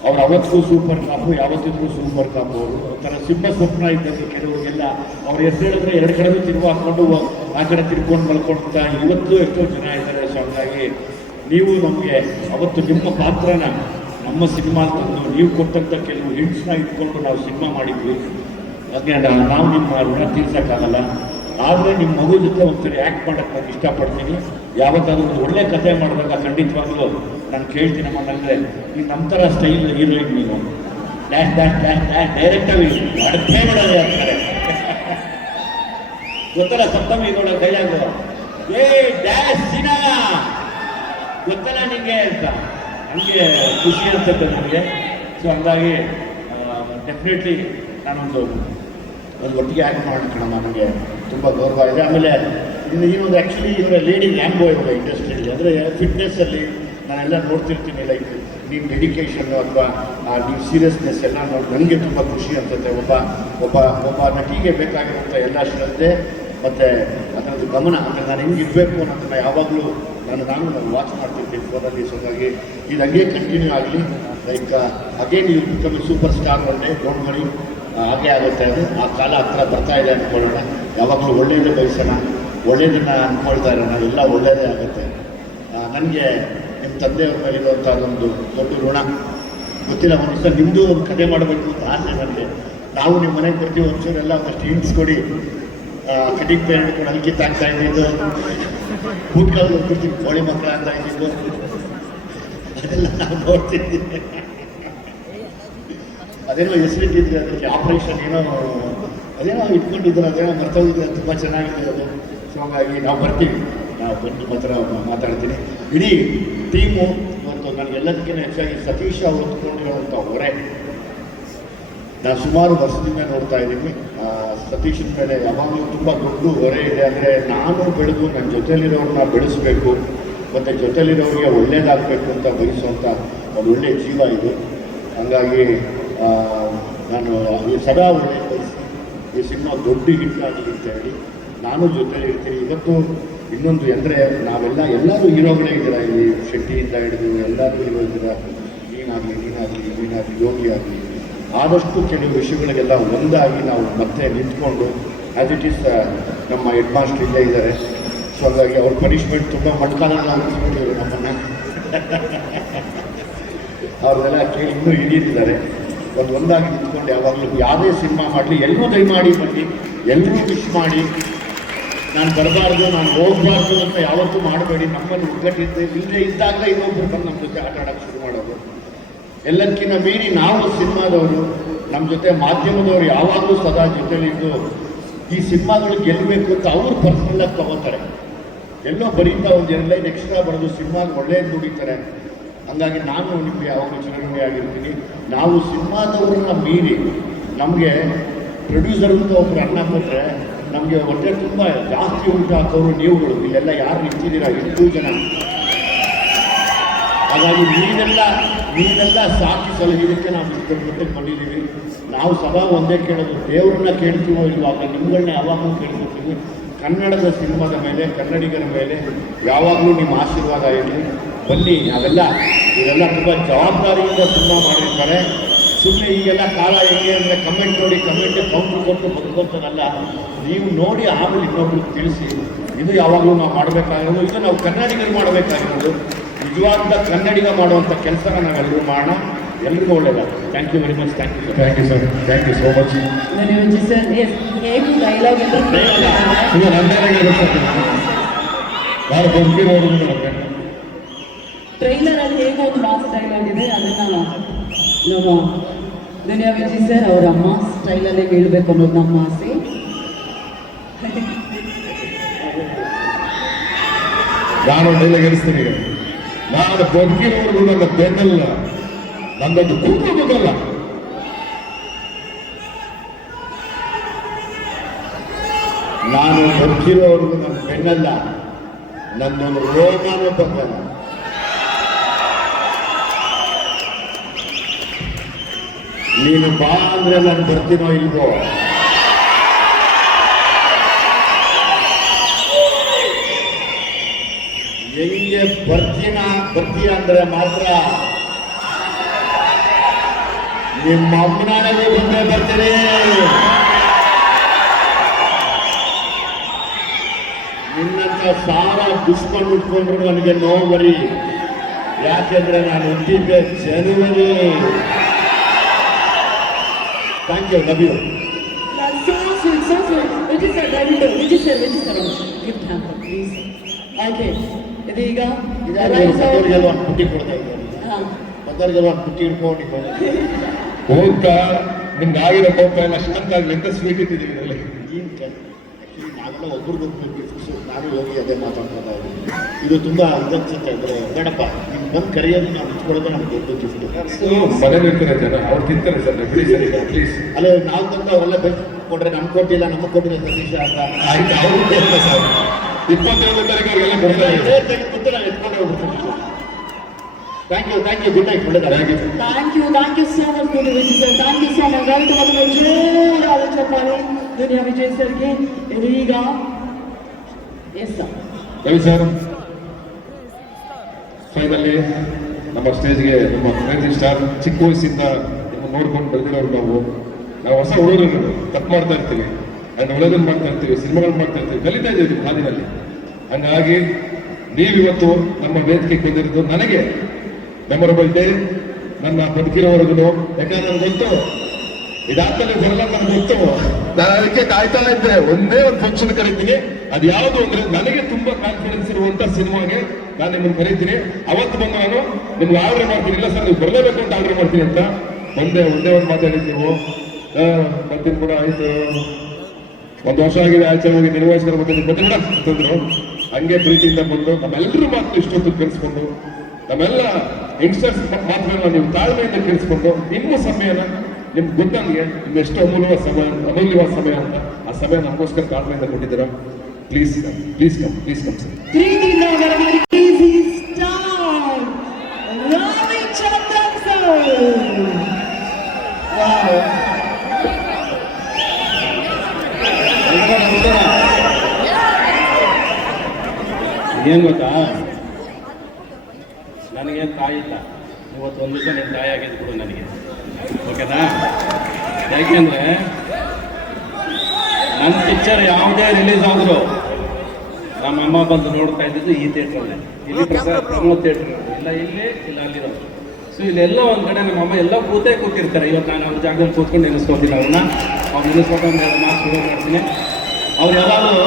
ಅವ್ರು ಅವತ್ತಿಗೂ ಸೂಪರ್ ಕಾಪು, ಯಾವತ್ತಿದ್ರು ಸೂಪರ್ ಕಾಪು. ಅವರು ಒಂಥರ ಸಿಂಹ ಸ್ವಪ್ನ ಇದ್ದಂಗೆ ಕೆಲವರಿಗೆಲ್ಲ ಅವ್ರ ಹೆಸರು ಹೇಳಿದ್ರೆ ಎರಡು ಕಡೆಗೂ ತಿರುವು ಹಾಕ್ಕೊಂಡು ಆ ಕಡೆ ತಿರ್ಕೊಂಡು ಮಲ್ಕೊಂತ ಇವತ್ತು ಎಷ್ಟೋ ಜನ ಇದ್ದಾರೆ. ಸೊ ಹಾಗಾಗಿ ನೀವು ನಮಗೆ ಅವತ್ತು ನಿಮ್ಮ ಪಾತ್ರನ ನಮ್ಮ ಸಿನಿಮಾ ತಂದು ನೀವು ಕೊಟ್ಟಂಥ ಕೆಲವು ಹಿಂಟ್ಸ್ನ ಇಟ್ಕೊಂಡು ನಾವು ಸಿನಿಮಾ ಮಾಡಿದ್ವಿ. ಹಾಗೆ ನಾವು ನಿಮ್ಮ ಋಣ ತೀರ್ಸೋಕ್ಕಾಗಲ್ಲ. ಆದರೆ ನಿಮ್ಮ ಮಗು ಜೊತೆ ಒಂದ್ಸರಿ ಆ್ಯಕ್ಟ್ ಮಾಡೋಕ್ಕೆ ನಾನು ಇಷ್ಟಪಡ್ತೀನಿ. ಯಾವತ್ತಾದ್ರೂ ಒಂದು ಒಳ್ಳೆ ಕಥೆ ಮಾಡಿದಾಗ ಖಂಡಿತವಾಗ್ಲೂ ನಾನು ಕೇಳ್ತೀನಮ್ಮ, ನನಗೆ ನೀನು ನಮ್ಮ ಥರ ಸ್ಟೈಲ್ ಹೀರೋಯಿನ್, ನೀನು ಡ್ಯಾಶ್ ಡ್ಯಾಶ್ ಡ್ಯಾಶ್ ಡ್ಯಾಶ್ ಡೈರೆಕ್ಟಾಗಿ ಅಡುಗೆ ಮಾಡೋದೇ ಅಂತಾರೆ. ಗೊತ್ತಲ್ಲ ಸಪ್ತಮಿ ಗೌಡ ಡೈಲಾಗು, ಏ ಡ್ಯಾಶ್ ಸಿನಾ ಗೊತ್ತಲ್ಲ ನಿಮಗೆ ಅಂತ. ಹಂಗೆ ಖುಷಿ ಅನ್ಸುತ್ತೆ ನನಗೆ. ಸೊ ಹಂಗಾಗಿ ಡೆಫಿನೆಟ್ಲಿ ನಾನೊಂದು ಒಟ್ಟಿಗೆ ಆ್ಯಕ್ಟ್ ಮಾಡ್ಕೊಳ್ಳೋಣ, ನನಗೆ ತುಂಬ ಗೌರವ ಇದೆ. ಆಮೇಲೆ ಇನ್ನೊಂದು ಆ್ಯಕ್ಚುಲಿ ಇವರ ಲೇಡಿ ಲ್ಯಾಂಬೋ ಇದೆ ಇಂಡಸ್ಟ್ರಿಯಲ್ಲಿ. ಅಂದರೆ ಫಿಟ್ನೆಸ್ಸಲ್ಲಿ ನಾನೆಲ್ಲ ನೋಡ್ತಿರ್ತೀನಿ, ಲೈಕ್ ನಿಮ್ಮ ಡೆಡಿಕೇಶನ್ನು ಅಥವಾ ನಿಮ್ಮ ಸೀರಿಯಸ್ನೆಸ್ ಎಲ್ಲ ನೋಡಿ ನನಗೆ ತುಂಬ ಖುಷಿ ಅನ್ಸುತ್ತೆ. ಒಬ್ಬ ನಟಿಗೆ ಬೇಕಾಗಿರುವಂಥ ಎಲ್ಲ ಶ್ರದ್ಧೆ ಮತ್ತು ಅದರದ್ದು ಗಮನ, ಅಂದರೆ ನಾನು ಹೆಂಗಿರಬೇಕು ಅನ್ನೋದನ್ನು ಯಾವಾಗಲೂ ನಾನು ವಾಚ್ ಮಾಡ್ತಿರ್ತೀನಿ ಫೋನಲ್ಲಿ. ಸೊ ಹಾಗಾಗಿ ಇದು ಹಂಗೆ ಕಂಟಿನ್ಯೂ ಆಗಲಿ. Like again you become super star one day, don't worry, ಹಾಗೆ ಆಗುತ್ತೆ. ಅದು ಆ ಕಾಲ ಹತ್ರ ಬರ್ತಾ ಇದೆ ಅಂದ್ಕೊಳ್ಳೋಣ. ಯಾವಾಗಲೂ ಒಳ್ಳೆಯದೇ ಬಯಸೋಣ, ಒಳ್ಳೆಯದನ್ನು ಅಂದ್ಕೊಳ್ತಾ ಇರೋಣ, ಎಲ್ಲ ಒಳ್ಳೆಯದೇ ಆಗುತ್ತೆ. ನನಗೆ ನಿಮ್ಮ ತಂದೆಯವ್ರ ಮೇಲೆ ಇರುವಂಥ ಅದೊಂದು ದೊಡ್ಡ ಋಣ. ಗೊತ್ತಿಲ್ಲ, ಒಂದು ದಿವಸ ನಿಮ್ಮದು ಒಂದು ಕಥೆ ಮಾಡಬೇಕು ಅಂತ ಆಸೆ ನನಗೆ. ನಾವು ನಿಮ್ಮ ಮನೆಗೆ ಬರ್ತೀವಿ, ಒಂಚೂರೆಲ್ಲ ಒಂದಷ್ಟು ಹಿಂಟ್ಸ್ ಕೊಡಿ. ಕಟಿಂಗ್ ಪೇರ್ ಹಿಡ್ಕೊಂಡು ಹಲ್ಕಿತ್ತಾಗ್ತಾ ಇದ್ದಿದ್ದು, ಕೂತ್ಕಾಲು ಹೋಗ್ಬಿಡ್ತೀವಿ, ಕೋಳಿ ಮಕ್ಕಳ ಅಂತ ಇದ್ದಿದ್ದು, ಅದೆಲ್ಲ ನಾವು ನೋಡ್ತಿದ್ದೀವಿ. ಅದೇನೋ ಹೆಸರಿಟ್ಟಿದ್ರೆ ಅದಕ್ಕೆ ಆಪ್ರೇಷನ್ ಅದೇನೋ ಇಟ್ಕೊಂಡಿದ್ರು, ಅದೇನೋ ಮರ್ತೋಗಿದ್ರೆ ತುಂಬ ಚೆನ್ನಾಗಿದೆ ಅದು. ಸೊ ಹಾಗಾಗಿ ನಾವು ಬರ್ತೀವಿ, ನಾವು ಬಂದು ನಿಮ್ಮ ಹತ್ರ ಮಾತಾಡ್ತೀನಿ. ಇಡೀ ಟೀಮು ಇವತ್ತು ನನಗೆಲ್ಲದಕ್ಕಿಂತ ಹೆಚ್ಚಾಗಿ ಸತೀಶ್ ಅವರು ಹೊತ್ಕೊಂಡಿರುವಂಥ ಹೊರೆ ನಾನು ಸುಮಾರು ವರ್ಷದಿಂದ ನೋಡ್ತಾ ಇದ್ದೀನಿ. ಸತೀಶನ ಮೇಲೆ ಯಾವಾಗಲೂ ತುಂಬ ದೊಡ್ಡ ಹೊರೆ ಇದೆ. ಅಂದರೆ ನಾನು ಬೆಳೆದು ನನ್ನ ಜೊತೆಲಿರೋರನ್ನ ಬೆಳೆಸಬೇಕು ಮತ್ತು ಜೊತೆಲಿರೋರಿಗೆ ಒಳ್ಳೇದಾಗಬೇಕು ಅಂತ ಬಯಸುವಂಥ ಒಂದು ಒಳ್ಳೆಯ ಜೀವ ಇದು. ಹಾಗಾಗಿ ನಾನು ಸದಾ ಒಳ್ಳೆಯ ಬಯಸಿ ಈ ಸಿನಿಮಾ ದೊಡ್ಡ ಹಿಟ್ ಆಗಲಿ ಅಂತ ಹೇಳಿ ನಾನು ಜೊತೆಲಿ ಇರ್ತೀನಿ. ಇವತ್ತು ಇನ್ನೊಂದು ಅಂದರೆ ಎಲ್ಲರೂ ಹೀರೋಗಳೇ ಇದ್ದೀರ, ಇಲ್ಲಿ ಶೆಟ್ಟಿಯಿಂದ ಹಿಡಿದು ಎಲ್ಲರೂ ಹೀರೋ ಇದ್ದೀರ. ನೀನಾಗಲಿ ಯೋಗಿ ಆಗಲಿ, ಆದಷ್ಟು ಕೆಲವು ವಿಷಯಗಳಿಗೆಲ್ಲ ಒಂದಾಗಿ ನಾವು ಮತ್ತೆ ನಿಂತ್ಕೊಂಡು, ಆ್ಯಸ್ ಇಟ್ ಈಸ್ ನಮ್ಮ ಹೆಡ್ ಮಾಸ್ಟರ್ ಇಲ್ಲೇ ಇದ್ದಾರೆ. ಸೊ ಹಾಗಾಗಿ ಅವ್ರ ಪನಿಷ್ಮೆಂಟ್ ತುಂಬ ಮಟ್ಕಾಲಲ್ಲ ಅನಿಸ್ಬಿಟ್ಟಿದ್ರು ನಮ್ಮನ್ನು. ಅವ್ರನ್ನೆಲ್ಲ ಕೇಳಿ ಇನ್ನೂ ಹಿಡಿದಿದ್ದಾರೆ. ಒಂದಾಗಿ ನಿಂತ್ಕೊಂಡು ಯಾವಾಗಲೂ ಯಾವುದೇ ಸಿನಿಮಾ ಮಾಡಲಿ ಎಲ್ಲರೂ ದಯಮಾಡಿ ಬನ್ನಿ, ಎಲ್ಲರೂ ವಿಶ್ ಮಾಡಿ. ನಾನು ಬರಬಾರ್ದು, ನಾನು ಹೋಗಬಾರ್ದು ಅಂತ ಯಾವತ್ತೂ ಮಾಡಬೇಡಿ. ನಮ್ಮಲ್ಲಿ ಇಲ್ಲದೆ ಇದ್ದಾಗ ಇನ್ನೊಬ್ಬರು ಬಂದು ನಮ್ಮ ಜೊತೆ ಆಟ ಆಡೋಕ್ಕೆ ಶುರು ಮಾಡೋದು. ಎಲ್ಲದಕ್ಕಿಂತ ಮೀರಿ ನಾವು ಸಿನಿಮಾದವರು, ನಮ್ಮ ಜೊತೆ ಮಾಧ್ಯಮದವರು ಯಾವಾಗಲೂ ಸದಾ ಜೊತೆಲಿದ್ದು ಈ ಸಿನಿಮಾಗಳು ಗೆಲ್ಲಬೇಕು ಅಂತ ಅವರು ಪರ್ಸನಲಾಗಿ ತಗೋತಾರೆ. ಎಲ್ಲೋ ಬರೀತಾ ಒಂದು 2 ಲೈನ್ ಎಕ್ಸ್ಟ್ರಾ ಬರೋದು ಸಿನಿಮಾಗೆ ಒಳ್ಳೆಯದು ದುಡಿತಾರೆ. ಹಾಗಾಗಿ ನಾನು ನಿಮಗೆ ಯಾವಾಗಲೂ ಚಿರಋಣಿ ಆಗಿರ್ತೀನಿ. ನಾವು ಸಿನಿಮಾದವ್ರನ್ನ ಮೀರಿ ನಮಗೆ ಪ್ರೊಡ್ಯೂಸರ್ ಅಂತ ಒಬ್ಬರು ಅನ್ನ ಕೊಟ್ಟರೆ ನಮಗೆ ಹೊಟ್ಟೆ ತುಂಬ ಜಾಸ್ತಿ ಊಟ ಹಾಕೋರು ನೀವುಗಳು. ಇಲ್ಲೆಲ್ಲ ಯಾರು ನಿಂತಿದ್ದೀರಾ 8 ಜನ. ಹಾಗಾಗಿ ನೀವೆಲ್ಲ ಸಾಕಿ ಸಲಹಿದಕ್ಕೆ ನಾವು ಇಷ್ಟು ಮಟ್ಟಿಗೆ ಬಂದಿದ್ದೀವಿ. ನಾವು ಸದಾ ಒಂದೇ ಕೇಳೋದು, ದೇವರನ್ನ ಕೇಳ್ತೀವೋ ಇಲ್ವಾಗ, ನಿಮ್ಗಳನ್ನ ಯಾವಾಗಲೂ ಕೇಳ್ಕೊತೀವಿ. ಕನ್ನಡದ ಸಿನಿಮಾದ ಮೇಲೆ, ಕನ್ನಡಿಗರ ಮೇಲೆ ಯಾವಾಗಲೂ ನಿಮ್ಮ ಆಶೀರ್ವಾದ ಇರಲಿ. ಬನ್ನಿ, ಇವೆಲ್ಲ ತುಂಬ ಜವಾಬ್ದಾರಿಯಿಂದ ಸಿನಿಮಾ ಮಾಡಿರ್ತಾರೆ. ಸುಮ್ಮನೆ ಈಗೆಲ್ಲ ಕಾಲ ಹೆಂಗೆ ಅಂದರೆ ಕಮೆಂಟ್ ನೋಡಿ ಕಮೆಂಟ್ ಕೌಂಟ್ರ್ ಕೊಟ್ಟು ಬದುಕೋಂಥದ್ದಲ್ಲ. ನೀವು ನೋಡಿ ಆಮೇಲೆ ಇನ್ನೊಬ್ರಿಗೆ ತಿಳಿಸಿ ಇದು ಯಾವಾಗಲೂ ನಾವು ಮಾಡಬೇಕಾಗಿರೋದು, ಇದು ನಾವು ಕನ್ನಡಿಗರು ಮಾಡಬೇಕಾಗಿರೋದು. ನಿಜವಾದ ಕನ್ನಡಿಗ ಮಾಡುವಂಥ ಕೆಲಸನ ನಾವೆಲ್ಲರೂ ಮಾಡೋಣ. ಎಲ್ರಿಗೂ ಒಳ್ಳೆಯದಾಗುತ್ತೆ. Thank you very much. Thank you sir. Thank you sir, thank you so much. ಧನ್ಯವಾದ ಸರ್. ಹೇಗೆ ಡೈಲಾಗ್ ಇದು ನನ್ನೇ ಯಾರು ಬಂದಿರೋರು ಟ್ರೈಲರ್ ಅಲ್ಲಿ ಹೇಗೆ ಒಂದು ಮಾಸ್ ಡೈಲಾಗ್ ಇದೆ, ಅದನ್ನ ನಮ್ಮ ದುನಿಯಾ ವಿಜಯ್ ಸರ್ ಅವರ ಅಮ್ಮ ಸ್ಟೈಲಲ್ಲೇ ಬೀಳ್ಬೇಕು ಅನ್ನೋದು ನಮ್ಮ ಆಸೆ. ನಾನು ಡೈಲಾಗ್ ಹೇಳಿಸ್ತೀನಿ. ನಾನು ಬದುಕಿರೋರ್ಗು ನನ್ನ ಬೆನ್ನಲ್ಲ, ನನ್ನೊಂದು ಕುಟುಂಬದಲ್ಲ. ನಾನು ಬದುಕಿರೋವರೆಗೂ ನನ್ನ ಬೆನ್ನಲ್ಲ, ನನ್ನೊಂದು ರೋಗನೂ ಬಗ್ಗಲ್ಲ. ನೀನು ಬಾ ಅಂದ್ರೆ ನಾನು ಬರ್ತೀನೋ ಇಲ್ವೋ, ಹೆಂಗೆ ಬರ್ತೀಯ ಅಂದ್ರೆ ಮಾತ್ರ ನಿಮ್ಮ ಅಮ್ಮನಾണെങ്കിൽ ಬಂದೇ ಬರ್ತೀನಿ. ನಿನ್ನಂತ ಸಾರ ದುಷ್ಕೊಂಡು ಉಟ್ಕೊಂಡ್ರು ನನಗೆ ನೋವು ಬರಿ. ಯಾಕೆಂದ್ರೆ ನಾನು ಹುಟ್ಟಿದ್ದೆ ಜನವರಿ. Thank you, love you. ಇದೀಗ ಮತ್ತವ್ರಿಗೆಲ್ಲ ಒಂದು ಪುಟ್ಟಿ ಕೊಡ್ತಾ ಇದ್ದಾರೆ, ಮತ್ತವ್ರಿಗೆಲ್ಲ ಒಂದು ಪುಟ್ಟಿ ಇಟ್ಕೊಂಡು ಕೋಪ ನಿಮ್ಗೆ ಆಗಿರೋ ಕೋಪ ಎಲ್ಲ ಶಾಂತ ಆಗಲಿ ಅಂತ ಸ್ವೀಟ್ ಇಟ್ಟಿದ್ದೀವಿ ಇದರಲ್ಲಿ. ನಾವೆಲ್ಲ ಒಬ್ರಿಗೊಬ್ಬರು ನಾನು ಹೋಗಿ ಅದೇ ಮಾತಾಡ್ತಾ ಇದ್ದೀನಿ. ಇದು ತುಂಬಾ ಇದನ್ಸುತ್ತೆ ಅಂದ್ರೆ ಬೇಡಪ್ಪ ನಿಮ್ಗೆ ಬಂದು ಕರೆಯೋದು ನಾವು ಇಟ್ಕೊಳ್ಳೋದು ನಮ್ಗೆ ದೊಡ್ಡ ಗಿಫ್ಟ್. ಮನೇಲಿ ಇರ್ತಾರೆ ಜನ, ಅವ್ರು ತಿಂತಾರೆ ಸರ್, ಬಿಡಿ ಸರ್ ಈಗ ಪ್ಲೀಸ್. ಅಲ್ಲೇ ನಾವು ತಂದು ಅವರೆಲ್ಲ ಬೆಳೆದು ಕೊಟ್ರೆ ನಮ್ಗೆ ಕೊಟ್ಟಿಲ್ಲ, ನಮಗೆ ಕೊಟ್ಟಿಲ್ಲ ಸತೀಶ ಅಂತ ಆಯ್ತು. ಅವ್ರಿಗೆ ಸರ್ 21 ತಾರೀಕು ಅವ್ರಿಗೆಲ್ಲ ಕೊಡ್ತಾರೆ. ಕೂತು ನಾವು ಎತ್ಕೊಂಡೆ ಹೋಗ್ಬಿಡ್ತೀವಿ. Thank you, good night. ಒಳ್ಳೆದಾರೆ. Thank you so much Duniya Vijay sir. Thank you so much. ದಯವಿಟ್ಟು ಮೊದಲು ಜೋರಾದ ಚಪ್ಪಾಳೆ ದುನಿಯಾ ವಿಜಯ್ ಸರ್ಗೆ. ಇದೀಗ yes sir Ravi sir, finally ನಮ್ಮ ಸ್ಟೇಜ್ಗೆ ನಮ್ಮ ಕ್ರೇಜಿ ಸ್ಟಾರ್. ಚಿಕ್ಕ ವಯಸ್ಸಿಂದ ನಿಮ್ಮ ನೋಡ್ಕೊಂಡು ಬೆಳೆದಿರೋರು ನಾವು ಹೊಸ ಹುಡುಗರು ತಪ್ಪು ಮಾಡ್ತಾ ಇರ್ತೀವಿ ಆ್ಯಂಡ್ ಒಳ್ಳೆದನ್ನು ಮಾಡ್ತಾ ಇರ್ತೀವಿ, ಸಿನಿಮಾಗಳು ಮಾಡ್ತಾ ಇರ್ತೀವಿ, ಕಲಿತಾ ಇದ್ದೀವಿ ನಿಮ್ಮ ಹಾದಿನಲ್ಲಿ. ಹಂಗಾಗಿ ನೀವಿವತ್ತು ನಮ್ಮ ವೇದಿಕೆಗೆ ಬಂದಿರೋದು ನನಗೆ ಮೆಮೊರಬಲ್ ಡೇ. ನನ್ನ ಬದುಕಿರೋವರೆಗೂ, ಯಾಕಂದ್ರೆ ನನಗೆ ಗೊತ್ತು ಇದಾದ್ಮೇಲೆ ಬರಲ್ಲ, ನನಗೆ ಗೊತ್ತು. ನಾನು ಅದಕ್ಕೆ ಕಾಯ್ತಾ ಇದ್ದೆ, ಒಂದೇ ಒಂದು ಫಂಕ್ಷನ್ ಕರಿತೀನಿ. ಅದು ಯಾವುದು ಅಂದ್ರೆ ನನಗೆ ತುಂಬಾ ಕಾನ್ಫಿಡೆನ್ಸ್ ಇರುವಂತ ಸಿನಿಮಾಗೆ ನಾನು ನಿಮ್ಮನ್ನು ಕರೀತೀನಿ. ಅವತ್ತು ಬಂದು ನಾನು ನಿಮ್ಗೆ ಆರ್ಡರ್ ಮಾಡ್ತೀನಿ. ಇಲ್ಲ ಸರ್ ನೀವು ಬರಲೇಬೇಕು ಅಂತ ಆರ್ಡರ್ ಮಾಡ್ತೀನಿ ಅಂತ ಒಂದೇ ಒಂದು ಮಾತಾಡಿದ್ದು ನೀವು. ಬರ್ತೀನಿ ಕೂಡ ಆಯ್ತು, 1 ವರ್ಷ ಆಗಿದೆ, ಆಚೆ ಹೋಗಿ ನಿರ್ವಹಿಸ್ಕೊಂಡು ಬಂದಿಲ್ಲ ಅಂತಂದ್ರು. ಹಂಗೆ ಪ್ರೀತಿಯಿಂದ ಬಂದು ನಮ್ಮೆಲ್ಲರೂ ಮಾತು ಇಷ್ಟೊತ್ತು ಕೇಳಿಸ್ಕೊಂಡು, ನಮ್ಮೆಲ್ಲ ಯಂಗ್ಸ್ಟರ್ಸ್ ಮಾತುಗಳನ್ನ ನೀವು ತಾಳ್ಮೆಯಿಂದ ಕೇಳಿಸ್ಕೊಂಡು, ನಿಮ್ಮ ಸಮಯನ ನಿಮ್ಗೆ ಗೊತ್ತಂಗೆ ನಿಮ್ಮೆಷ್ಟು ಅಮೂಲ್ಯವಾದ ಸಮಯ ಅಂತ ಆ ಸಮಯ ನಮಗೋಸ್ಕರ ತಾಳ್ಮೆಯಿಂದ ಕೊಟ್ಟಿದ್ದೀರಾ. Please come sir. ಪ್ರೀತಿಯಿಂದ ಕ್ರೇಜಿ ಸ್ಟಾರ್ ರವಿಚಂದ್ರನ್ ಸರ್. ಏನು ಗೊತ್ತಾ, ನನಗೇನು ತಾಯಿ ಇಲ್ಲ. ಇವತ್ತು ಒಂದು ದಿವಸ ನೀನು ತಾಯಿ ಆಗಿದ್ದು ಬಿಡು ನನಗೆ, ಓಕೆನಾ? ಯಾಕೆಂದರೆ ನನ್ನ ಪಿಕ್ಚರ್ ಯಾವುದೇ ರಿಲೀಸ್ ಆದರೂ ನಮ್ಮ ಅಮ್ಮ ಬಂದು ನೋಡ್ತಾ ಇದ್ದಿದ್ದು ಈ ಥಿಯೇಟ್ರಲ್ಲೇ. ಇಲ್ಲಿ ಪ್ರಮೋದ್ ಥಿಯೇಟ್ರ್ ಇಲ್ಲ, ಇಲ್ಲಿ ಇಲ್ಲ ಅಲ್ಲಿರೋದು. ಸೊ ಇಲ್ಲೆಲ್ಲ ಒಂದು ಕಡೆ ನಮ್ಮ ಅಮ್ಮ ಎಲ್ಲ ಕೂತಿರ್ತಾರೆ. ಇವತ್ತು ನಾನು ಅವ್ರ ಜಾಗದಲ್ಲಿ ಕೂತ್ಕೊಂಡು ನೆನೆಸ್ಕೊತೀನಿ ಅವ್ರನ್ನ. ಅವ್ರು ನೆನೆಸ್ಕೊಂಡು ಮಾತು ಶುರು ಮಾಡ್ತೀನಿ. ಅವ್ರು ಯಾವಾಗಲೂ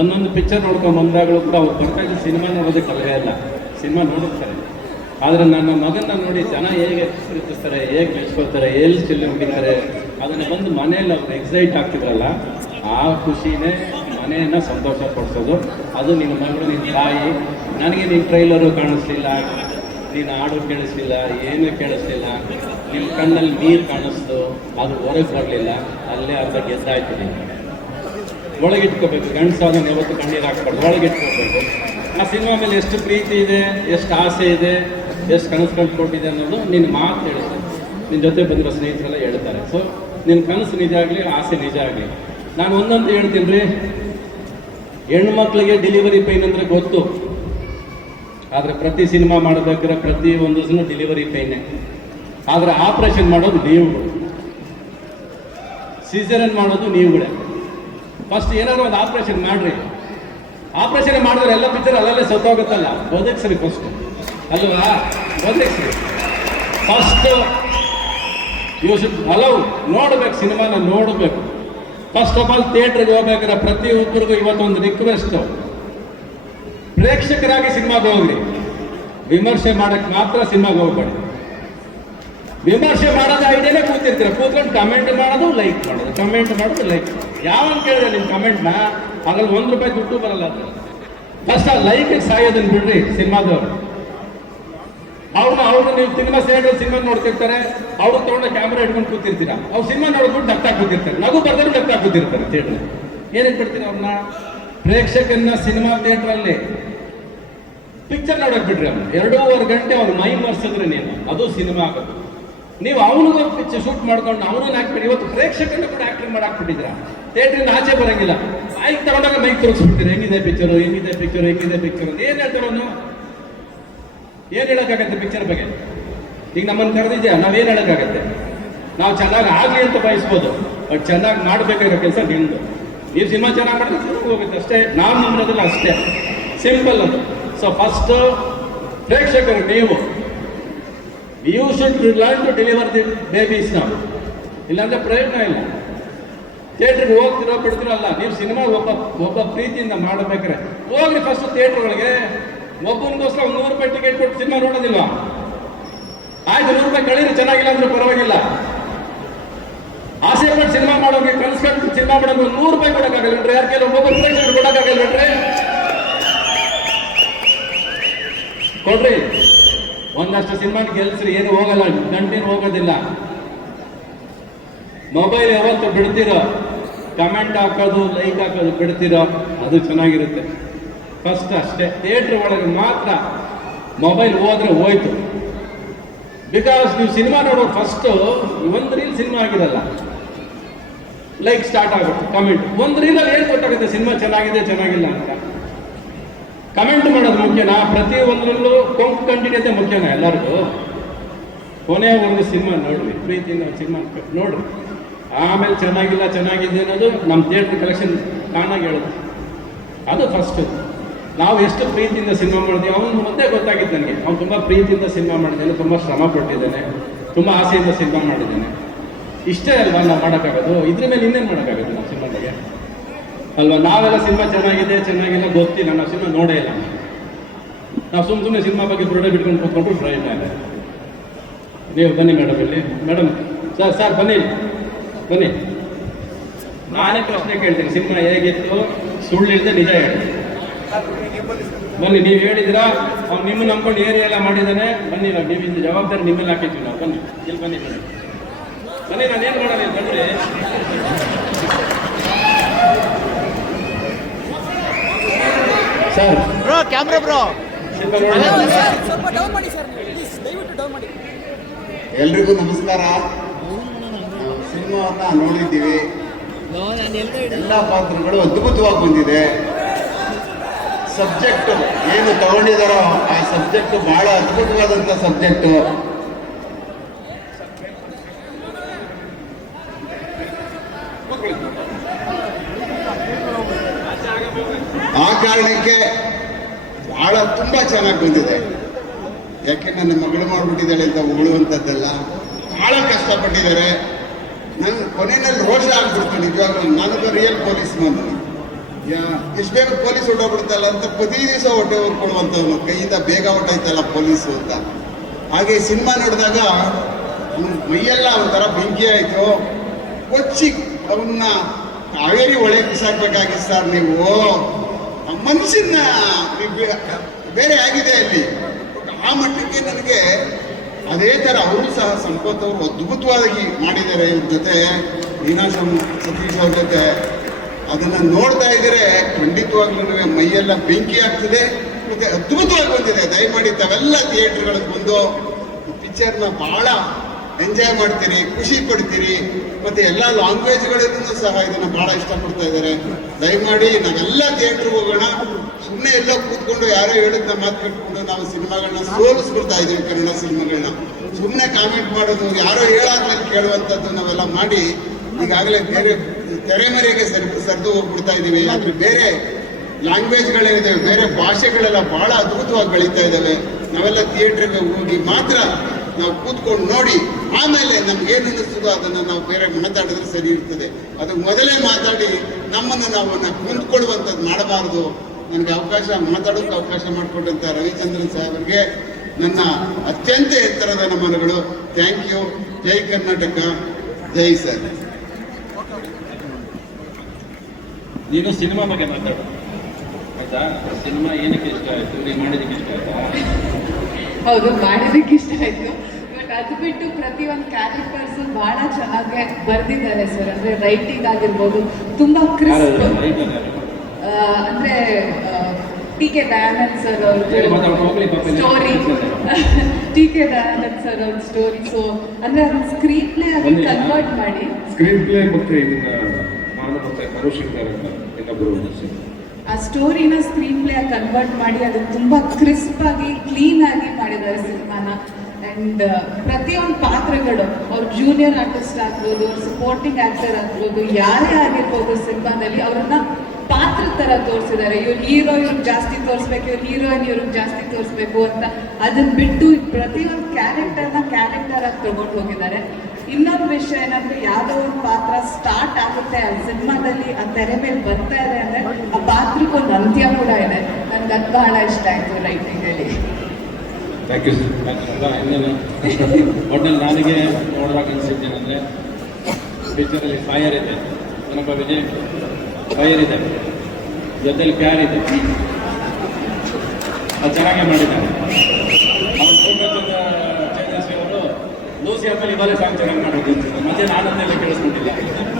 ಒಂದೊಂದು ಪಿಕ್ಚರ್ ನೋಡ್ಕೊಂಡು ಬಂದಾಗಲೂ ಕೂಡ ಅವ್ರು ಬರ್ತಾಯಿದ್ದು ಸಿನಿಮಾ ನೋಡೋದಕ್ಕೆ ಅಲ್ಲವೇ ಇಲ್ಲ, ಸಿನಿಮಾ ನೋಡಿರ್ತಾರೆ. ಆದರೆ ನನ್ನ ಮಗನ ನೋಡಿ ಜನ ಹೇಗೆ ಪ್ರೀತಿಸ್ತಾರೆ, ಹೇಗೆ ಬೆಳೆಸ್ಕೊಳ್ತಾರೆ, ಎಲ್ಲಿ ಚಿಲ್ಲೆ ಹೊಡಿತಾರೆ, ಅದನ್ನು ಬಂದು ಮನೆಯಲ್ಲಿ ಅವ್ರು ಎಕ್ಸೈಟ್ ಆಗ್ತಿದ್ರಲ್ಲ, ಆ ಖುಷಿನೇ ಮನೆಯನ್ನು ಸಂತೋಷ ಪಡಿಸೋದು. ಅದು ನಿನ್ನ ಮಗಳು, ನಿನ್ನ ತಾಯಿ. ನನಗೆ ನಿನ್ನ ಟ್ರೈಲರು ಕಾಣಿಸ್ಲಿಲ್ಲ, ನೀನು ಹಾಡು ಕೇಳಿಸ್ಲಿಲ್ಲ, ಏನೂ ಕೇಳಿಸ್ಲಿಲ್ಲ, ನಿಮ್ಮ ಕಣ್ಣಲ್ಲಿ ನೀರು ಕಾಣಿಸ್ತು, ಅದು ಹೊರಗೆ ಬರಲಿಲ್ಲ, ಅಲ್ಲೇ ಅರ್ಧ ಗೆದ್ದಾಯ್ತು. ನೀನು ಒಳಗಿಟ್ಕೋಬೇಕು, ಗಂಡಸಾದನ್ನು ಯಾವತ್ತು ಕಣ್ಣೀರು ಹಾಕ್ಬಾರ್ದು, ಒಳಗಿಟ್ಕೋಬೇಕು. ಆ ಸಿನಿಮಾ ಮೇಲೆ ಎಷ್ಟು ಪ್ರೀತಿ ಇದೆ, ಎಷ್ಟು ಆಸೆ ಇದೆ, ಎಷ್ಟು ಕನಸು ಕಳ್ಕೊಂಡಿದೆ ಅನ್ನೋದು ನಿನ್ನ ಮಾತು ಹೇಳುತ್ತೆ. ನಿನ್ನ ಜೊತೆ ಬಂದಿರೋ ಸ್ನೇಹಿತರೆಲ್ಲ ಹೇಳ್ತಾರೆ. ಸೊ ನಿನ್ನ ಕನಸು ನಿಜ ಆಗಲಿ, ಆಸೆ ನಿಜ ಆಗಲಿ. ನಾನು ಒಂದೊಂದು ಹೇಳ್ತೀನಿ ರೀ, ಹೆಣ್ಮಕ್ಳಿಗೆ ಡೆಲಿವರಿ ಪೈನ್ ಅಂದರೆ ಗೊತ್ತು. ಆದರೆ ಪ್ರತಿ ಸಿನಿಮಾ ಮಾಡಬೇಕಾದ್ರೆ ಪ್ರತಿ ಒಂದು ದಿನ ಡೆಲಿವರಿ ಪೈನೇ. ಆದರೆ ಆಪ್ರೇಷನ್ ಮಾಡೋದು ನೀವುಗಳು, ಸಿಸೇರಿಯನ್ ಮಾಡೋದು ನೀವುಗಳೇ. ಫಸ್ಟ್ ಏನಾದ್ರು ಒಂದು ಆಪ್ರೇಷನ್ ಮಾಡಿರಿ, ಆಪರೇಷನ್ ಮಾಡಿದ್ರೆ ಎಲ್ಲ ಪಿಕ್ಚರ್ ಅಲ್ಲಲ್ಲೇ ಸತ್ತೋಗುತ್ತಲ್ಲ, ಬದುಕ್ಸ್ರಿ ಫಸ್ಟ್ ಅಲ್ವಾ, ಬದುಕ್ಸ್ರಿ ಫಸ್ಟ್. ಯು ಶುಡ್ ಅಲೌ, ನೋಡ್ಬೇಕು ಸಿನಿಮಾನ, ನೋಡಬೇಕು. ಫಸ್ಟ್ ಆಫ್ ಆಲ್ ಥಿಯೇಟ್ರಿಗೆ ಹೋಗ್ಬೇಕಾದ್ರೆ ಪ್ರತಿಯೊಬ್ಬರಿಗೂ ಇವತ್ತೊಂದು ರಿಕ್ವೆಸ್ಟ್, ಪ್ರೇಕ್ಷಕರಾಗಿ ಸಿನಿಮಾಗೆ ಹೋಗ್ರಿ, ವಿಮರ್ಶೆ ಮಾಡಕ್ ಮಾತ್ರ ಸಿನಿಮಾಗೆ ಹೋಗ್ಬೇಡಿ. ವಿಮರ್ಶೆ ಮಾಡೋದು ಐಡಿಯಾನೇ ಕೂತಿರ್ತೀರ, ಕೂತ್ಕೊಂಡು ಕಮೆಂಟ್ ಮಾಡೋದು, ಲೈಕ್ ಮಾಡೋದು, ಕಮೆಂಟ್ ಮಾಡೋದು, ಲೈಕ್. ಯಾವನ್ ಕೇಳಿದೆ ನಿಮ್ಮ ಕಮೆಂಟ್ನ? ಅದ್ರಲ್ಲಿ ₹1 ದುಡ್ಡು ಬರಲ್ಲ. ಫಸ್ಟ್ ಆ ಲೈಕ್ ಸಾಯೋದನ್ನ ಬಿಡ್ರಿ ಸಿನಿಮಾದವ್ರು. ಅವ್ರನ್ನ ನೀವು ಸಿನಿಮಾ ಸೇರಿದ್ರೆ ಸಿನಿಮಾ ನೋಡ್ತಿರ್ತಾರೆ, ಅವ್ರು ತಗೊಂಡ ಕ್ಯಾಮ್ರಾ ಇಟ್ಕೊಂಡು ಕೂತಿರ್ತೀರಾ, ಅವ್ರು ಸಿನಿಮಾ ನೋಡ್ಬಿಟ್ಟು ನಗ್ತಾ ಕೂತಿರ್ತಾರೆ, ನಗು ಬರ್ದ್ರು ನಗ್ತಾ ಕೂತಿರ್ತಾರೆ ಥಿಯೇಟರ್. ಏನಕ್ಕೆ ಬಿಡ್ತೀರ ಅವ್ರನ್ನ? ಪ್ರೇಕ್ಷಕನ್ನ ಸಿನಿಮಾ ಥಿಯೇಟ್ರಲ್ಲಿ ಪಿಕ್ಚರ್ ನೋಡಕ್ ಬಿಡ್ರಿ. ಅವ್ನು 2.5 ಗಂಟೆ ಅವ್ನು ಮೈ ಮರ್ಸಿದ್ರೆ ನೀವು, ಅದು ಸಿನಿಮಾ ಆಗೋದು. ನೀವು ಅವನಿಗೂ ಪಿಕ್ಚರ್ ಶೂಟ್ ಮಾಡ್ಕೊಂಡು ಅವನನ್ನ ಹಾಕ್ಬಿಡಿ. ಇವತ್ತು ಪ್ರೇಕ್ಷಕನ್ನ ಕೂಡ ಆಕ್ಟಿಂಗ್ ಮಾಡಾಕ್ಬಿಟ್ಟಿದ್ರ, ಥಿಯೇಟ್ರಿಂದ ಆಚೆ ಬರಂಗಿಲ್ಲ. ಮೈಕ್ ತಗೊಂಡಾಗ ಮೈಕ್ ತೋರಿಸ್ಬಿಡ್ತೀರಿ, ಹೆಂಗಿದೆ ಪಿಕ್ಚರು, ಹೆಂಗಿದೆ ಪಿಕ್ಚರು, ಹೆಂಗಿದೆ ಪಿಕ್ಚರ್ ಅಂತ. ಏನ್ ಹೇಳ್ತಾರ ಅವನು? ಏನ್ ಹೇಳಕ್ಕಾಗತ್ತೆ ಪಿಕ್ಚರ್ ಬಗ್ಗೆ? ಈಗ ನಮ್ಮನ್ನು ಕರೆದಿದ್ಯಾ, ನಾವೇನ್ ಹೇಳಕ್ಕಾಗತ್ತೆ? ನಾವು ಚೆನ್ನಾಗಿ ಆಗ್ಲಿ ಅಂತ ಬಯಸ್ಬೋದು, ಬಟ್ ಚೆನ್ನಾಗಿ ಮಾಡ್ಬೇಕಾಗಿರೋ ಕೆಲಸ ನಿಮ್ದು. ನೀವು ಸಿನಿಮಾ ಚೆನ್ನಾಗಿ ಮಾಡಿದ್ರೆ ಸಿನಿಮಾ ಹೋಗುತ್ತೆ ಅಷ್ಟೇ. ನಾವು ನಮ್ಮದ್ರಲ್ಲಿ ಅಷ್ಟೇ, ಸಿಂಪಲ್ ಅದು. ಸೊ ಫಸ್ಟ್ ಪ್ರೇಕ್ಷಕರು ನೀವು, you should learn to deliver the babies ನಾವು, ಇಲ್ಲಾಂದ್ರೆ ಪ್ರಯೋಜನ ಇಲ್ಲ. ಥಿಯೇಟ್ರಿಗೆ ಹೋಗ್ತಿರೋ ಬಿಡ್ತಿರೋ ಅಲ್ಲ, ನೀವು ಸಿನಿಮಾ ಒಬ್ಬ ಪ್ರೀತಿಯಿಂದ ಮಾಡಬೇಕಾರೆ ಹೋಗ್ರಿ ಫಸ್ಟ್ ಥಿಯೇಟ್ರ್ಗಳಿಗೆ. ಒಬ್ಬನಿಗೋಸ್ಕರ ₹100 ಟಿಕೆಟ್ ಕೊಟ್ಟು ಸಿನಿಮಾ ನೋಡೋದಿಲ್ವಾ? ಆಯ್ತು, ₹100 ಕಳೀರಿ, ಚೆನ್ನಾಗಿಲ್ಲ ಅಂದ್ರೆ ಪರವಾಗಿಲ್ಲ. ಆಸೆ ಪಟ್ಟು ಸಿನಿಮಾ ಮಾಡೋಕೆ, ಕನ್ಸ್ಕೊಂಡು ಸಿನಿಮಾ ಮಾಡೋದು ₹100 ಕೊಡೋಕ್ಕಾಗಲ್ವೇನ್ರಿ? ಯಾರ ಕೆಲವು ಒಬ್ಬೊಬ್ಬರು ಪ್ರೇಕ್ಷಕರು ಕೊಡೋಕ್ಕಾಗಲ್ವೇನ್ರಿ? ಕೊಡ್ರಿ, ಒಂದಷ್ಟು ಸಿನಿಮಾ ಗೆಲ್ಸ್ರಿ, ಏನು ಹೋಗಲ್ಲ, ಗಂಟೇನು ಹೋಗೋದಿಲ್ಲ. ಮೊಬೈಲ್ ಯಾವತ್ತು ಬಿಡ್ತಿರೋ, ಕಮೆಂಟ್ ಹಾಕೋದು, ಲೈಕ್ ಹಾಕೋದು ಬಿಡ್ತಿರೋ, ಅದು ಚೆನ್ನಾಗಿರುತ್ತೆ. ಫಸ್ಟ್ ಅಷ್ಟೇ. ಥಿಯೇಟ್ರ್ ಒಳಗೆ ಮಾತ್ರ ಮೊಬೈಲ್ ಹೋದ್ರೆ ಹೋಯ್ತು. ಬಿಕಾಸ್ ನೀವು ಸಿನಿಮಾ ನೋಡೋದು ಫಸ್ಟ್ ಒಂದು ರೀಲ್ ಸಿನಿಮಾ ಆಗಿರಲ್ಲ, ಲೈಕ್ ಸ್ಟಾರ್ಟ್ ಆಗುತ್ತೆ, ಕಮೆಂಟ್. ಒಂದು ರೀಲಲ್ಲಿ ಏನು ಗೊತ್ತಾಗುತ್ತೆ ಸಿನಿಮಾ ಚೆನ್ನಾಗಿದೆ ಚೆನ್ನಾಗಿಲ್ಲ ಅಂತ? ಕಮೆಂಟ್ ಮಾಡೋದು ಮುಖ್ಯನಾ? ಪ್ರತಿಯೊಂದರಲ್ಲೂ ಕೊಂಕು ಕಂಟಿನ್ಯೂತೆ ಮುಖ್ಯನಾ ಎಲ್ಲರಿಗೂ? ಕೊನೆಯವರೆಗೂ ಸಿನಿಮಾ ನೋಡ್ರಿ, ಪ್ರೀತಿಯಿಂದ ಸಿನಿಮಾ ನೋಡ್ರಿ. ಆಮೇಲೆ ಚೆನ್ನಾಗಿಲ್ಲ ಚೆನ್ನಾಗಿದೆ ಅನ್ನೋದು ನಮ್ಮ ಥಿಯೇಟ್ರ್ ಕಲೆಕ್ಷನ್ ತಾನಾಗಿ ಹೇಳುತ್ತೆ. ಅದು ಫಸ್ಟ್. ನಾವು ಎಷ್ಟು ಪ್ರೀತಿಯಿಂದ ಸಿನಿಮಾ ಮಾಡಿದ್ವಿ, ಅವನು ಮೊದಲೇ ಗೊತ್ತಾಗಿತ್ತು ನನಗೆ. ಅವ್ನು ತುಂಬ ಪ್ರೀತಿಯಿಂದ ಸಿನಿಮಾ ಮಾಡಿದ್ದಾನೆ, ತುಂಬ ಶ್ರಮ ಪಟ್ಟಿದ್ದಾನೆ, ತುಂಬ ಆಸೆಯಿಂದ ಸಿನಿಮಾ ಮಾಡಿದ್ದಾನೆ. ಇಷ್ಟೇ ಅಲ್ವಾ ನಾವು ಮಾಡೋಕ್ಕಾಗೋದು? ಇದ್ರ ಮೇಲೆ ಇನ್ನೇನು ಮಾಡೋಕ್ಕಾಗುತ್ತೆ ನಾವು ಸಿನಿಮಾದಾಗೆ ಅಲ್ವಾ? ನಾವೆಲ್ಲ ಸಿನಿಮಾ ಚೆನ್ನಾಗಿದೆ ಚೆನ್ನಾಗಿಲ್ಲ ಗೊತ್ತಿಲ್ಲ, ನಾವು ಸಿನಿಮಾ ನೋಡೇ ಇಲ್ಲ. ನಾವು ಸುಮ್ಮನೆ ಸಿನಿಮಾ ಬಗ್ಗೆ ಬುರುಡೆ ಬಿಟ್ಕೊಂಡು ಕೂತ್ಕೊಂಡ್ರು ಪ್ರಯೋಜನ ಇದೆ. ನೀವು ಬನ್ನಿ ಮೇಡಮ್, ಇಲ್ಲಿ ಮೇಡಮ್, ಸರ್ ಬನ್ನಿ ಬನ್ನಿ. ನಾನೇ ಪ್ರಶ್ನೆ ಕೇಳ್ತೀನಿ, ಸಿನಿಮಾ ಹೇಗಿತ್ತು? ಸುಳ್ಳಿಲ್ಲದೆ ನಿಜ ಹೇಳಿ. ಬನ್ನಿ, ನೀವು ಹೇಳಿದಿರಾ ಅವ್ನು ನಿಮ್ಮ ನಂಬ್ಕೊಂಡು ಏರಿಯಾ ಎಲ್ಲ ಮಾಡಿದ್ದಾನೆ, ಬನ್ನಿ, ನಾವು ನೀವು ಜವಾಬ್ದಾರಿ ನಿಮ್ಮೆಲ್ಲ ಹಾಕಿದ್ವಿ ನಾವು. ಬನ್ನಿ ಇಲ್ಲಿ ಬನ್ನಿ ಬನ್ನಿ ಬನ್ನಿ, ನಾನೇನು ಮಾಡೋಣ ಬನ್ನಿ. ಸರ್ ಬ್ರೋ, ಕ್ಯಾಮ್ರಾ ಬ್ರೋ, ಎಲ್ರಿಗೂ ನಮಸ್ಕಾರ. ಸಿನಿಮಾವನ್ನ ನೋಡಿದ್ದೀವಿ, ಎಲ್ಲ ಪಾತ್ರಗಳು ಅದ್ಭುತವಾಗಿ ಬಂದಿದೆ. ಸಬ್ಜೆಕ್ಟ್ ಏನು ತಗೊಂಡಿದಾರೋ ಆ ಸಬ್ಜೆಕ್ಟ್ ಬಹಳ ಅದ್ಭುತವಾದಂಥ ಸಬ್ಜೆಕ್ಟು. ಆ ಕಾರಣಕ್ಕೆ ಬಹಳ ತುಂಬಾ ಚೆನ್ನಾಗಿ ಬಂದಿದೆ. ಯಾಕೆ ನನ್ನ ಮಗಳು ಮಾಡ್ಬಿಟ್ಟಿದ್ದಾಳೆ ಅಂತ ಹೊಗಳುವಂಥದ್ದೆಲ್ಲ, ಬಹಳ ಕಷ್ಟಪಟ್ಟಿದ್ದಾರೆ. ನಾನು ಕೊನೆಯಲ್ಲಿ ರೋಷ ಆಗ್ಬಿಡ್ತು ನಿಜವಾಗ್ಲೂ. ನಾನೊಬ್ಬ ರಿಯಲ್ ಪೊಲೀಸ್ ಮನ್, ಎಷ್ಟು ಬೇಗ ಪೊಲೀಸ್ ಹೊಟ್ಟೋಗ್ಬಿಡ್ತಲ್ಲ ಅಂತ ಪ್ರತಿ ದಿವಸ ಹೊಟ್ಟೆ ಹೊರ್ಕೊಡುವಂಥವ್ನು, ಕೈಯಿಂದ ಬೇಗ ಹೊಟ್ಟೈತಲ್ಲ ಪೊಲೀಸು ಅಂತ. ಹಾಗೆ ಸಿನಿಮಾ ನೋಡಿದಾಗ ಮೈಯೆಲ್ಲ ಒಂಥರ ಬೆಂಕಿ ಆಯಿತು. ಕೊಚ್ಚಿ ಅವನ್ನ ಕಾವೇರಿ ಒಳೆ ಬಿಸಾಕ್ಬೇಕಾಗಿತ್ತು ಸರ್. ನೀವು ಮನುಷ್ಯನ ಬೇರೆ ಆಗಿದೆ ಅಲ್ಲಿ. ಆ ಮಟ್ಟಕ್ಕೆ ನನಗೆ ಅದೇ ಥರ ಅವರು ಸಹ ಸಂಪತ್ ಅವರು ಅದ್ಭುತವಾಗಿ ಮಾಡಿದ್ದಾರೆ. ಇವ್ರ ಜೊತೆ ನೀನಾಶಂ ಸತೀಶ್ ಅವ್ರ ಜೊತೆ ಅದನ್ನು ನೋಡ್ತಾ ಇದ್ರೆ ಖಂಡಿತವಾಗ್ಲೂ ಮೈಯೆಲ್ಲ ಬೆಂಕಿ ಆಗ್ತದೆ. ಮತ್ತೆ ಅದ್ಭುತವಾಗಿ ಬಂದಿದೆ. ದಯಮಾಡಿ ತಾವೆಲ್ಲ ಥಿಯೇಟರ್ಗಳಿಗೆ ಬಂದು ಪಿಕ್ಚರ್ನ ಬಹಳ ಎಂಜಾಯ್ ಮಾಡ್ತೀರಿ, ಖುಷಿ ಪಡ್ತೀರಿ. ಮತ್ತೆ ಎಲ್ಲ ಲ್ಯಾಂಗ್ವೇಜ್ಗಳಲ್ಲೂ ಸಹ ಇದನ್ನ ಬಹಳ ಇಷ್ಟಪಡ್ತಾ ಇದ್ದಾರೆ. ದಯಮಾಡಿ ನಾವೆಲ್ಲ ಥಿಯೇಟರ್ಗೆ ಹೋಗೋಣ. ಸುಮ್ಮನೆ ಎಲ್ಲೋ ಕೂತ್ಕೊಂಡು ಯಾರೋ ಹೇಳಿದ್ನ ಮಾತು ಕಟ್ಕೊಂಡು ನಾವು ಸಿನಿಮಾಗಳನ್ನ ಸೋಲಿಸ್ಬಿಡ್ತಾ ಇದೀವಿ. ಕನ್ನಡ ಸಿನಿಮಾಗಳನ್ನ ಸುಮ್ಮನೆ ಕಾಮೆಂಟ್ ಮಾಡೋದು, ಯಾರೋ ಹೇಳಾದ್ಮೇಲೆ ಕೇಳುವಂಥದ್ದು ನಾವೆಲ್ಲ ಮಾಡಿ ಈಗಾಗಲೇ ಬೇರೆ ತೆರೆಮರೆಗೆ ಸರಿದು ಹೋಗ್ಬಿಡ್ತಾ ಇದೀವಿ. ಆದ್ರೆ ಬೇರೆ ಲ್ಯಾಂಗ್ವೇಜ್ಗಳೇನಿದ್ದಾವೆ, ಬೇರೆ ಭಾಷೆಗಳೆಲ್ಲ ಬಹಳ ಅದ್ಭುತವಾಗಿ ಬೆಳೀತಾ ಇದ್ದಾವೆ. ನಾವೆಲ್ಲ ಥಿಯೇಟ್ರಿಗೆ ಹೋಗಿ ಮಾತ್ರ ನಾವು ಕೂತ್ಕೊಂಡು ನೋಡಿ ಆಮೇಲೆ ನಮ್ಗೆ ಏನು ಅನ್ನಿಸ್ತದೋ ಅದನ್ನು ನಾವು ಬೇರೆ ಮಾತಾಡಿದ್ರೆ ಸರಿ ಇರ್ತದೆ. ಅದು ಮೊದಲೇ ಮಾತಾಡಿ ನಮ್ಮನ್ನು ನಾವು ಹೊಂದ್ಕೊಳ್ಳುವಂಥದ್ದು ಮಾಡಬಾರ್ದು. ನನಗೆ ಮಾತಾಡೋಕ್ಕೆ ಅವಕಾಶ ಮಾಡಿಕೊಟ್ಟಂಥ ರವಿಚಂದ್ರನ್ ಸಾಹೇಬರಿಗೆ ನನ್ನ ಅತ್ಯಂತ ಎತ್ತರದ ನಮನಗಳು. Thank you. ಜೈ ಕರ್ನಾಟಕ, ಜೈ ಸರ್. ನೀನು ಸಿನಿಮಾ ಬಗ್ಗೆ ಮಾತಾಡು ಆಯ್ತಾ? ಸಿನಿಮಾ ಏನಕ್ಕೆ ಇಷ್ಟ ಆಯ್ತು? ನೀವು ಮಾಡಿದಕ್ಕೆ ಇಷ್ಟ ಆಯ್ತಾ? ಹೌದು, ಮಾಡಿದಕ್ಕೆ ಇಷ್ಟ ಆಯ್ತು. ಬಟ್ ಅದು ಬಿಟ್ಟು ಪ್ರತಿಯೊಂದು ಕ್ಯಾರೆಕ್ಟರ್ಸ್ ಬಹಳ ಚೆನ್ನಾಗಿ ಬರೆದಿದ್ದಾರೆ ಸರ್. ಅಂದ್ರೆ ರೈಟಿಂಗ್ ಆಗಿರ್ಬೋದು, ತುಂಬಾ ಕ್ರಿಸ್ಪ್. ಅಂದ್ರೆ ಟಿ.ಕೆ. ದಯಾನಂದ್ ಸರ್ ಅವ್ರದ್ದು ಸ್ಟೋರಿ, ಟಿ.ಕೆ. ದಯಾನಂದ್ ಸರ್ ಅವ್ರ ಸ್ಟೋರಿ. ಸೊ ಅಂದ್ರೆ ಅದನ್ನ ಸ್ಕ್ರೀನ್ ಪ್ಲೇ ಆಗಿ ಕನ್ವರ್ಟ್ ಮಾಡಿ, ಸ್ಕ್ರೀನ್ ಪ್ಲೇ ಮತ್ತೆ ಇದನ್ನ ಮತ್ತೆ ಕರುಶಿರ್ತಾರೆ ಇನ್ನೊಬ್ಬರು ಆ ಸ್ಟೋರಿನ ಸ್ಕ್ರೀನ್ ಪ್ಲೇ ಆಗಿ ಕನ್ವರ್ಟ್ ಮಾಡಿ ಅದು ತುಂಬಾ ಕ್ರಿಸ್ಪ್ ಆಗಿ ಕ್ಲೀನ್ ಆಗಿ ಮಾಡಿದ್ದಾರೆ ಸಿನಿಮಾನ. ಅಂಡ್ ಪ್ರತಿಯೊಂದು ಪಾತ್ರಗಳು, ಅವ್ರ ಜೂನಿಯರ್ ಆರ್ಟಿಸ್ಟ್ ಆಗ್ಬೋದು, ಅವ್ರ ಸಪೋರ್ಟಿಂಗ್ ಆಕ್ಟರ್ ಆಗ್ಬೋದು, ಯಾರೇ ಆಗಿರ್ಬೋದು, ಸಿನಿಮಾದಲ್ಲಿ ಅವ್ರನ್ನ ಪಾತ್ರ ತರ ತೋರಿಸಿದ್ದಾರೆ. ಇವ್ರು ಹೀರೋ ಇವ್ರಿಗೆ ಜಾಸ್ತಿ ತೋರಿಸ್ಬೇಕು, ಇವ್ರು ಹೀರೋಯಿನ್ ಇವ್ರಿಗೆ ಜಾಸ್ತಿ ತೋರಿಸ್ಬೇಕು ಅಂತ ಅದನ್ನ ಬಿಟ್ಟು ಪ್ರತಿಯೊಂದು ಕ್ಯಾರೆಕ್ಟರ್ ಆಗಿ ತಗೊಂಡು ಹೋಗಿದ್ದಾರೆ. ಇನ್ನೊಂದು ವಿಷಯ ಏನಂದ್ರೆ, ಯಾವುದೋ ಒಂದು ಪಾತ್ರ ಸ್ಟಾರ್ಟ್ ಆಗುತ್ತೆ ಆ ಸಿನಿಮಾದಲ್ಲಿ, ಆ ತೆರೆ ಮೇಲೆ ಬರ್ತಾ ಇದೆ ಅಂದ್ರೆ ಆ ಪಾತ್ರಕ್ಕೊಂದು ಅಂತ್ಯ ಕೂಡ ಇದೆ. ನನ್ಗೆ ಅದು ಬಹಳ ಇಷ್ಟ ಆಯ್ತು ರೈಟಿಂಗ್ ಅಲ್ಲಿ. Thank you sir. ಇನ್ನೇನು ಒಟ್ಟಲ್ಲಿ ನನಗೆ ನೋಡುವಾಗ ಅನಿಸಿದ್ದೇನೆಂದರೆ, ಪಿಕ್ಚರಲ್ಲಿ ಫೈರ್ ಇದೆ, ಏನಪ್ಪ ವಿಜಯ್, ಫೈರ್ ಇದೆ, ಜೊತೆಲಿ ಪ್ಯಾರ್ ಇದೆ, ಅದು ಚೆನ್ನಾಗೇ ಮಾಡಿದ್ದಾರೆ. ಅವ್ರು ಪೂರ್ಣಚಂದ್ರ ಚೇತಸ್ವಿ ಅವರು ಲೂಸಿ ಆಮೇಲೆ ಇವಾಗಲೇ ಸಾಂಗ್ ಚೆನ್ನಾಗಿ ಮಾಡೋದು ಮತ್ತೆ ನಾನನ್ನೆಲ್ಲ ಕೇಳಿಸ್ಕೊಂಡಿಲ್ಲ.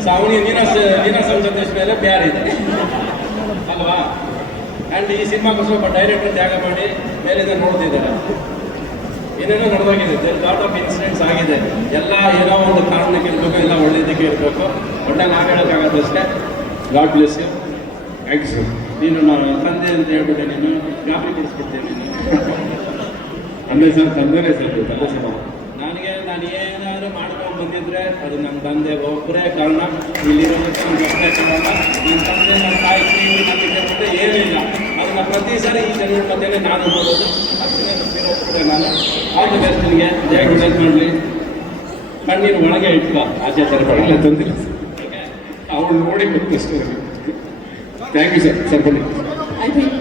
ಸಾವಣಿ ನೀನಾಸಂ ಜೊತೆ ಮೇಲೆ ಪ್ಯಾರ್ ಇದೆ ಅಲ್ವಾ? ಆ್ಯಂಡ್ ಈ ಸಿನಿಮಾಗೋಸ್ಕರ ಒಬ್ಬ ಡೈರೆಕ್ಟರ್ ತ್ಯಾಗ ಮಾಡಿ ಮೇಲಿಂದ ನೋಡ್ತಿದ್ದಾರೆ. ಏನೇನೋ ನಡೆದೋಗಿದೆ, ಲಾಟ್ ಆಫ್ ಇನ್ಸಿಡೆಂಟ್ಸ್ ಆಗಿದೆ. ಎಲ್ಲ ಏನೋ ಒಂದು ಕಾರಣಕ್ಕೆ ಇರಬೇಕು, ಎಲ್ಲ ಒಳ್ಳೆಯದಕ್ಕೆ ಇರಬೇಕು. ಒಳ್ಳೆ ನಾವು ಹೇಳೋಕ್ಕಾಗತ್ತೆ ಅಷ್ಟೇ. God bless you. Thank you sir. ನೀನು ನಾನು ತಂದೆ ಅಂತ ಹೇಳ್ಬಿಟ್ಟೆ, ನೀನು ಗಾಬರಿ ಕೊಡಿಸ್ಬಿಡ್ತೇನೆ ನೀನು. ತಂದೆ ಸರ್, ತಂದೆನೇ ಸರ್, ತಂದೆ ಸರ್. ನಾನು ಏನಾದರೂ ಮಾಡ್ಕೊಂಡು ಬಂದಿದ್ರೆ ಅದು ನಮ್ಮ ತಂದೆ ಒಬ್ಬರೇ ಕಾರಣ. ಇಲ್ಲಿರೋದಕ್ಕೆ ನಮ್ಗೆ ಒಬ್ಬರೇ ಕಾರಣ. ನನ್ನ ತಂದೆ, ನನ್ನ ತಾಯಿ, ನಂಬಿಕೆ ಏನಿಲ್ಲ. ಅದನ್ನು ಪ್ರತಿ ಸಾರಿ ಈ ಜನರ ಮಧ್ಯೆ ನಾನು ನೋಡೋದು. ಅಷ್ಟೇ ನಾನು ಆಲ್ ದಿ ಬೆಸ್ಟ್ ನಿನಗೆ. ಹೇಗೆ ಹೆಲ್ಪ್ ಮಾಡಲಿ, ಕಣ್ಣೀರು ಒಳಗೆ ಇಟ್ಕೋ, ಆಚೆ ತರಬೇಡ. ತಂದಿಲ್ಲ ಸರ್, ಅವಳು ನೋಡಿ ಗೊತ್ತಷ್ಟೇ. Thank you sir. ಸರ್ ಬನ್ನಿ. I think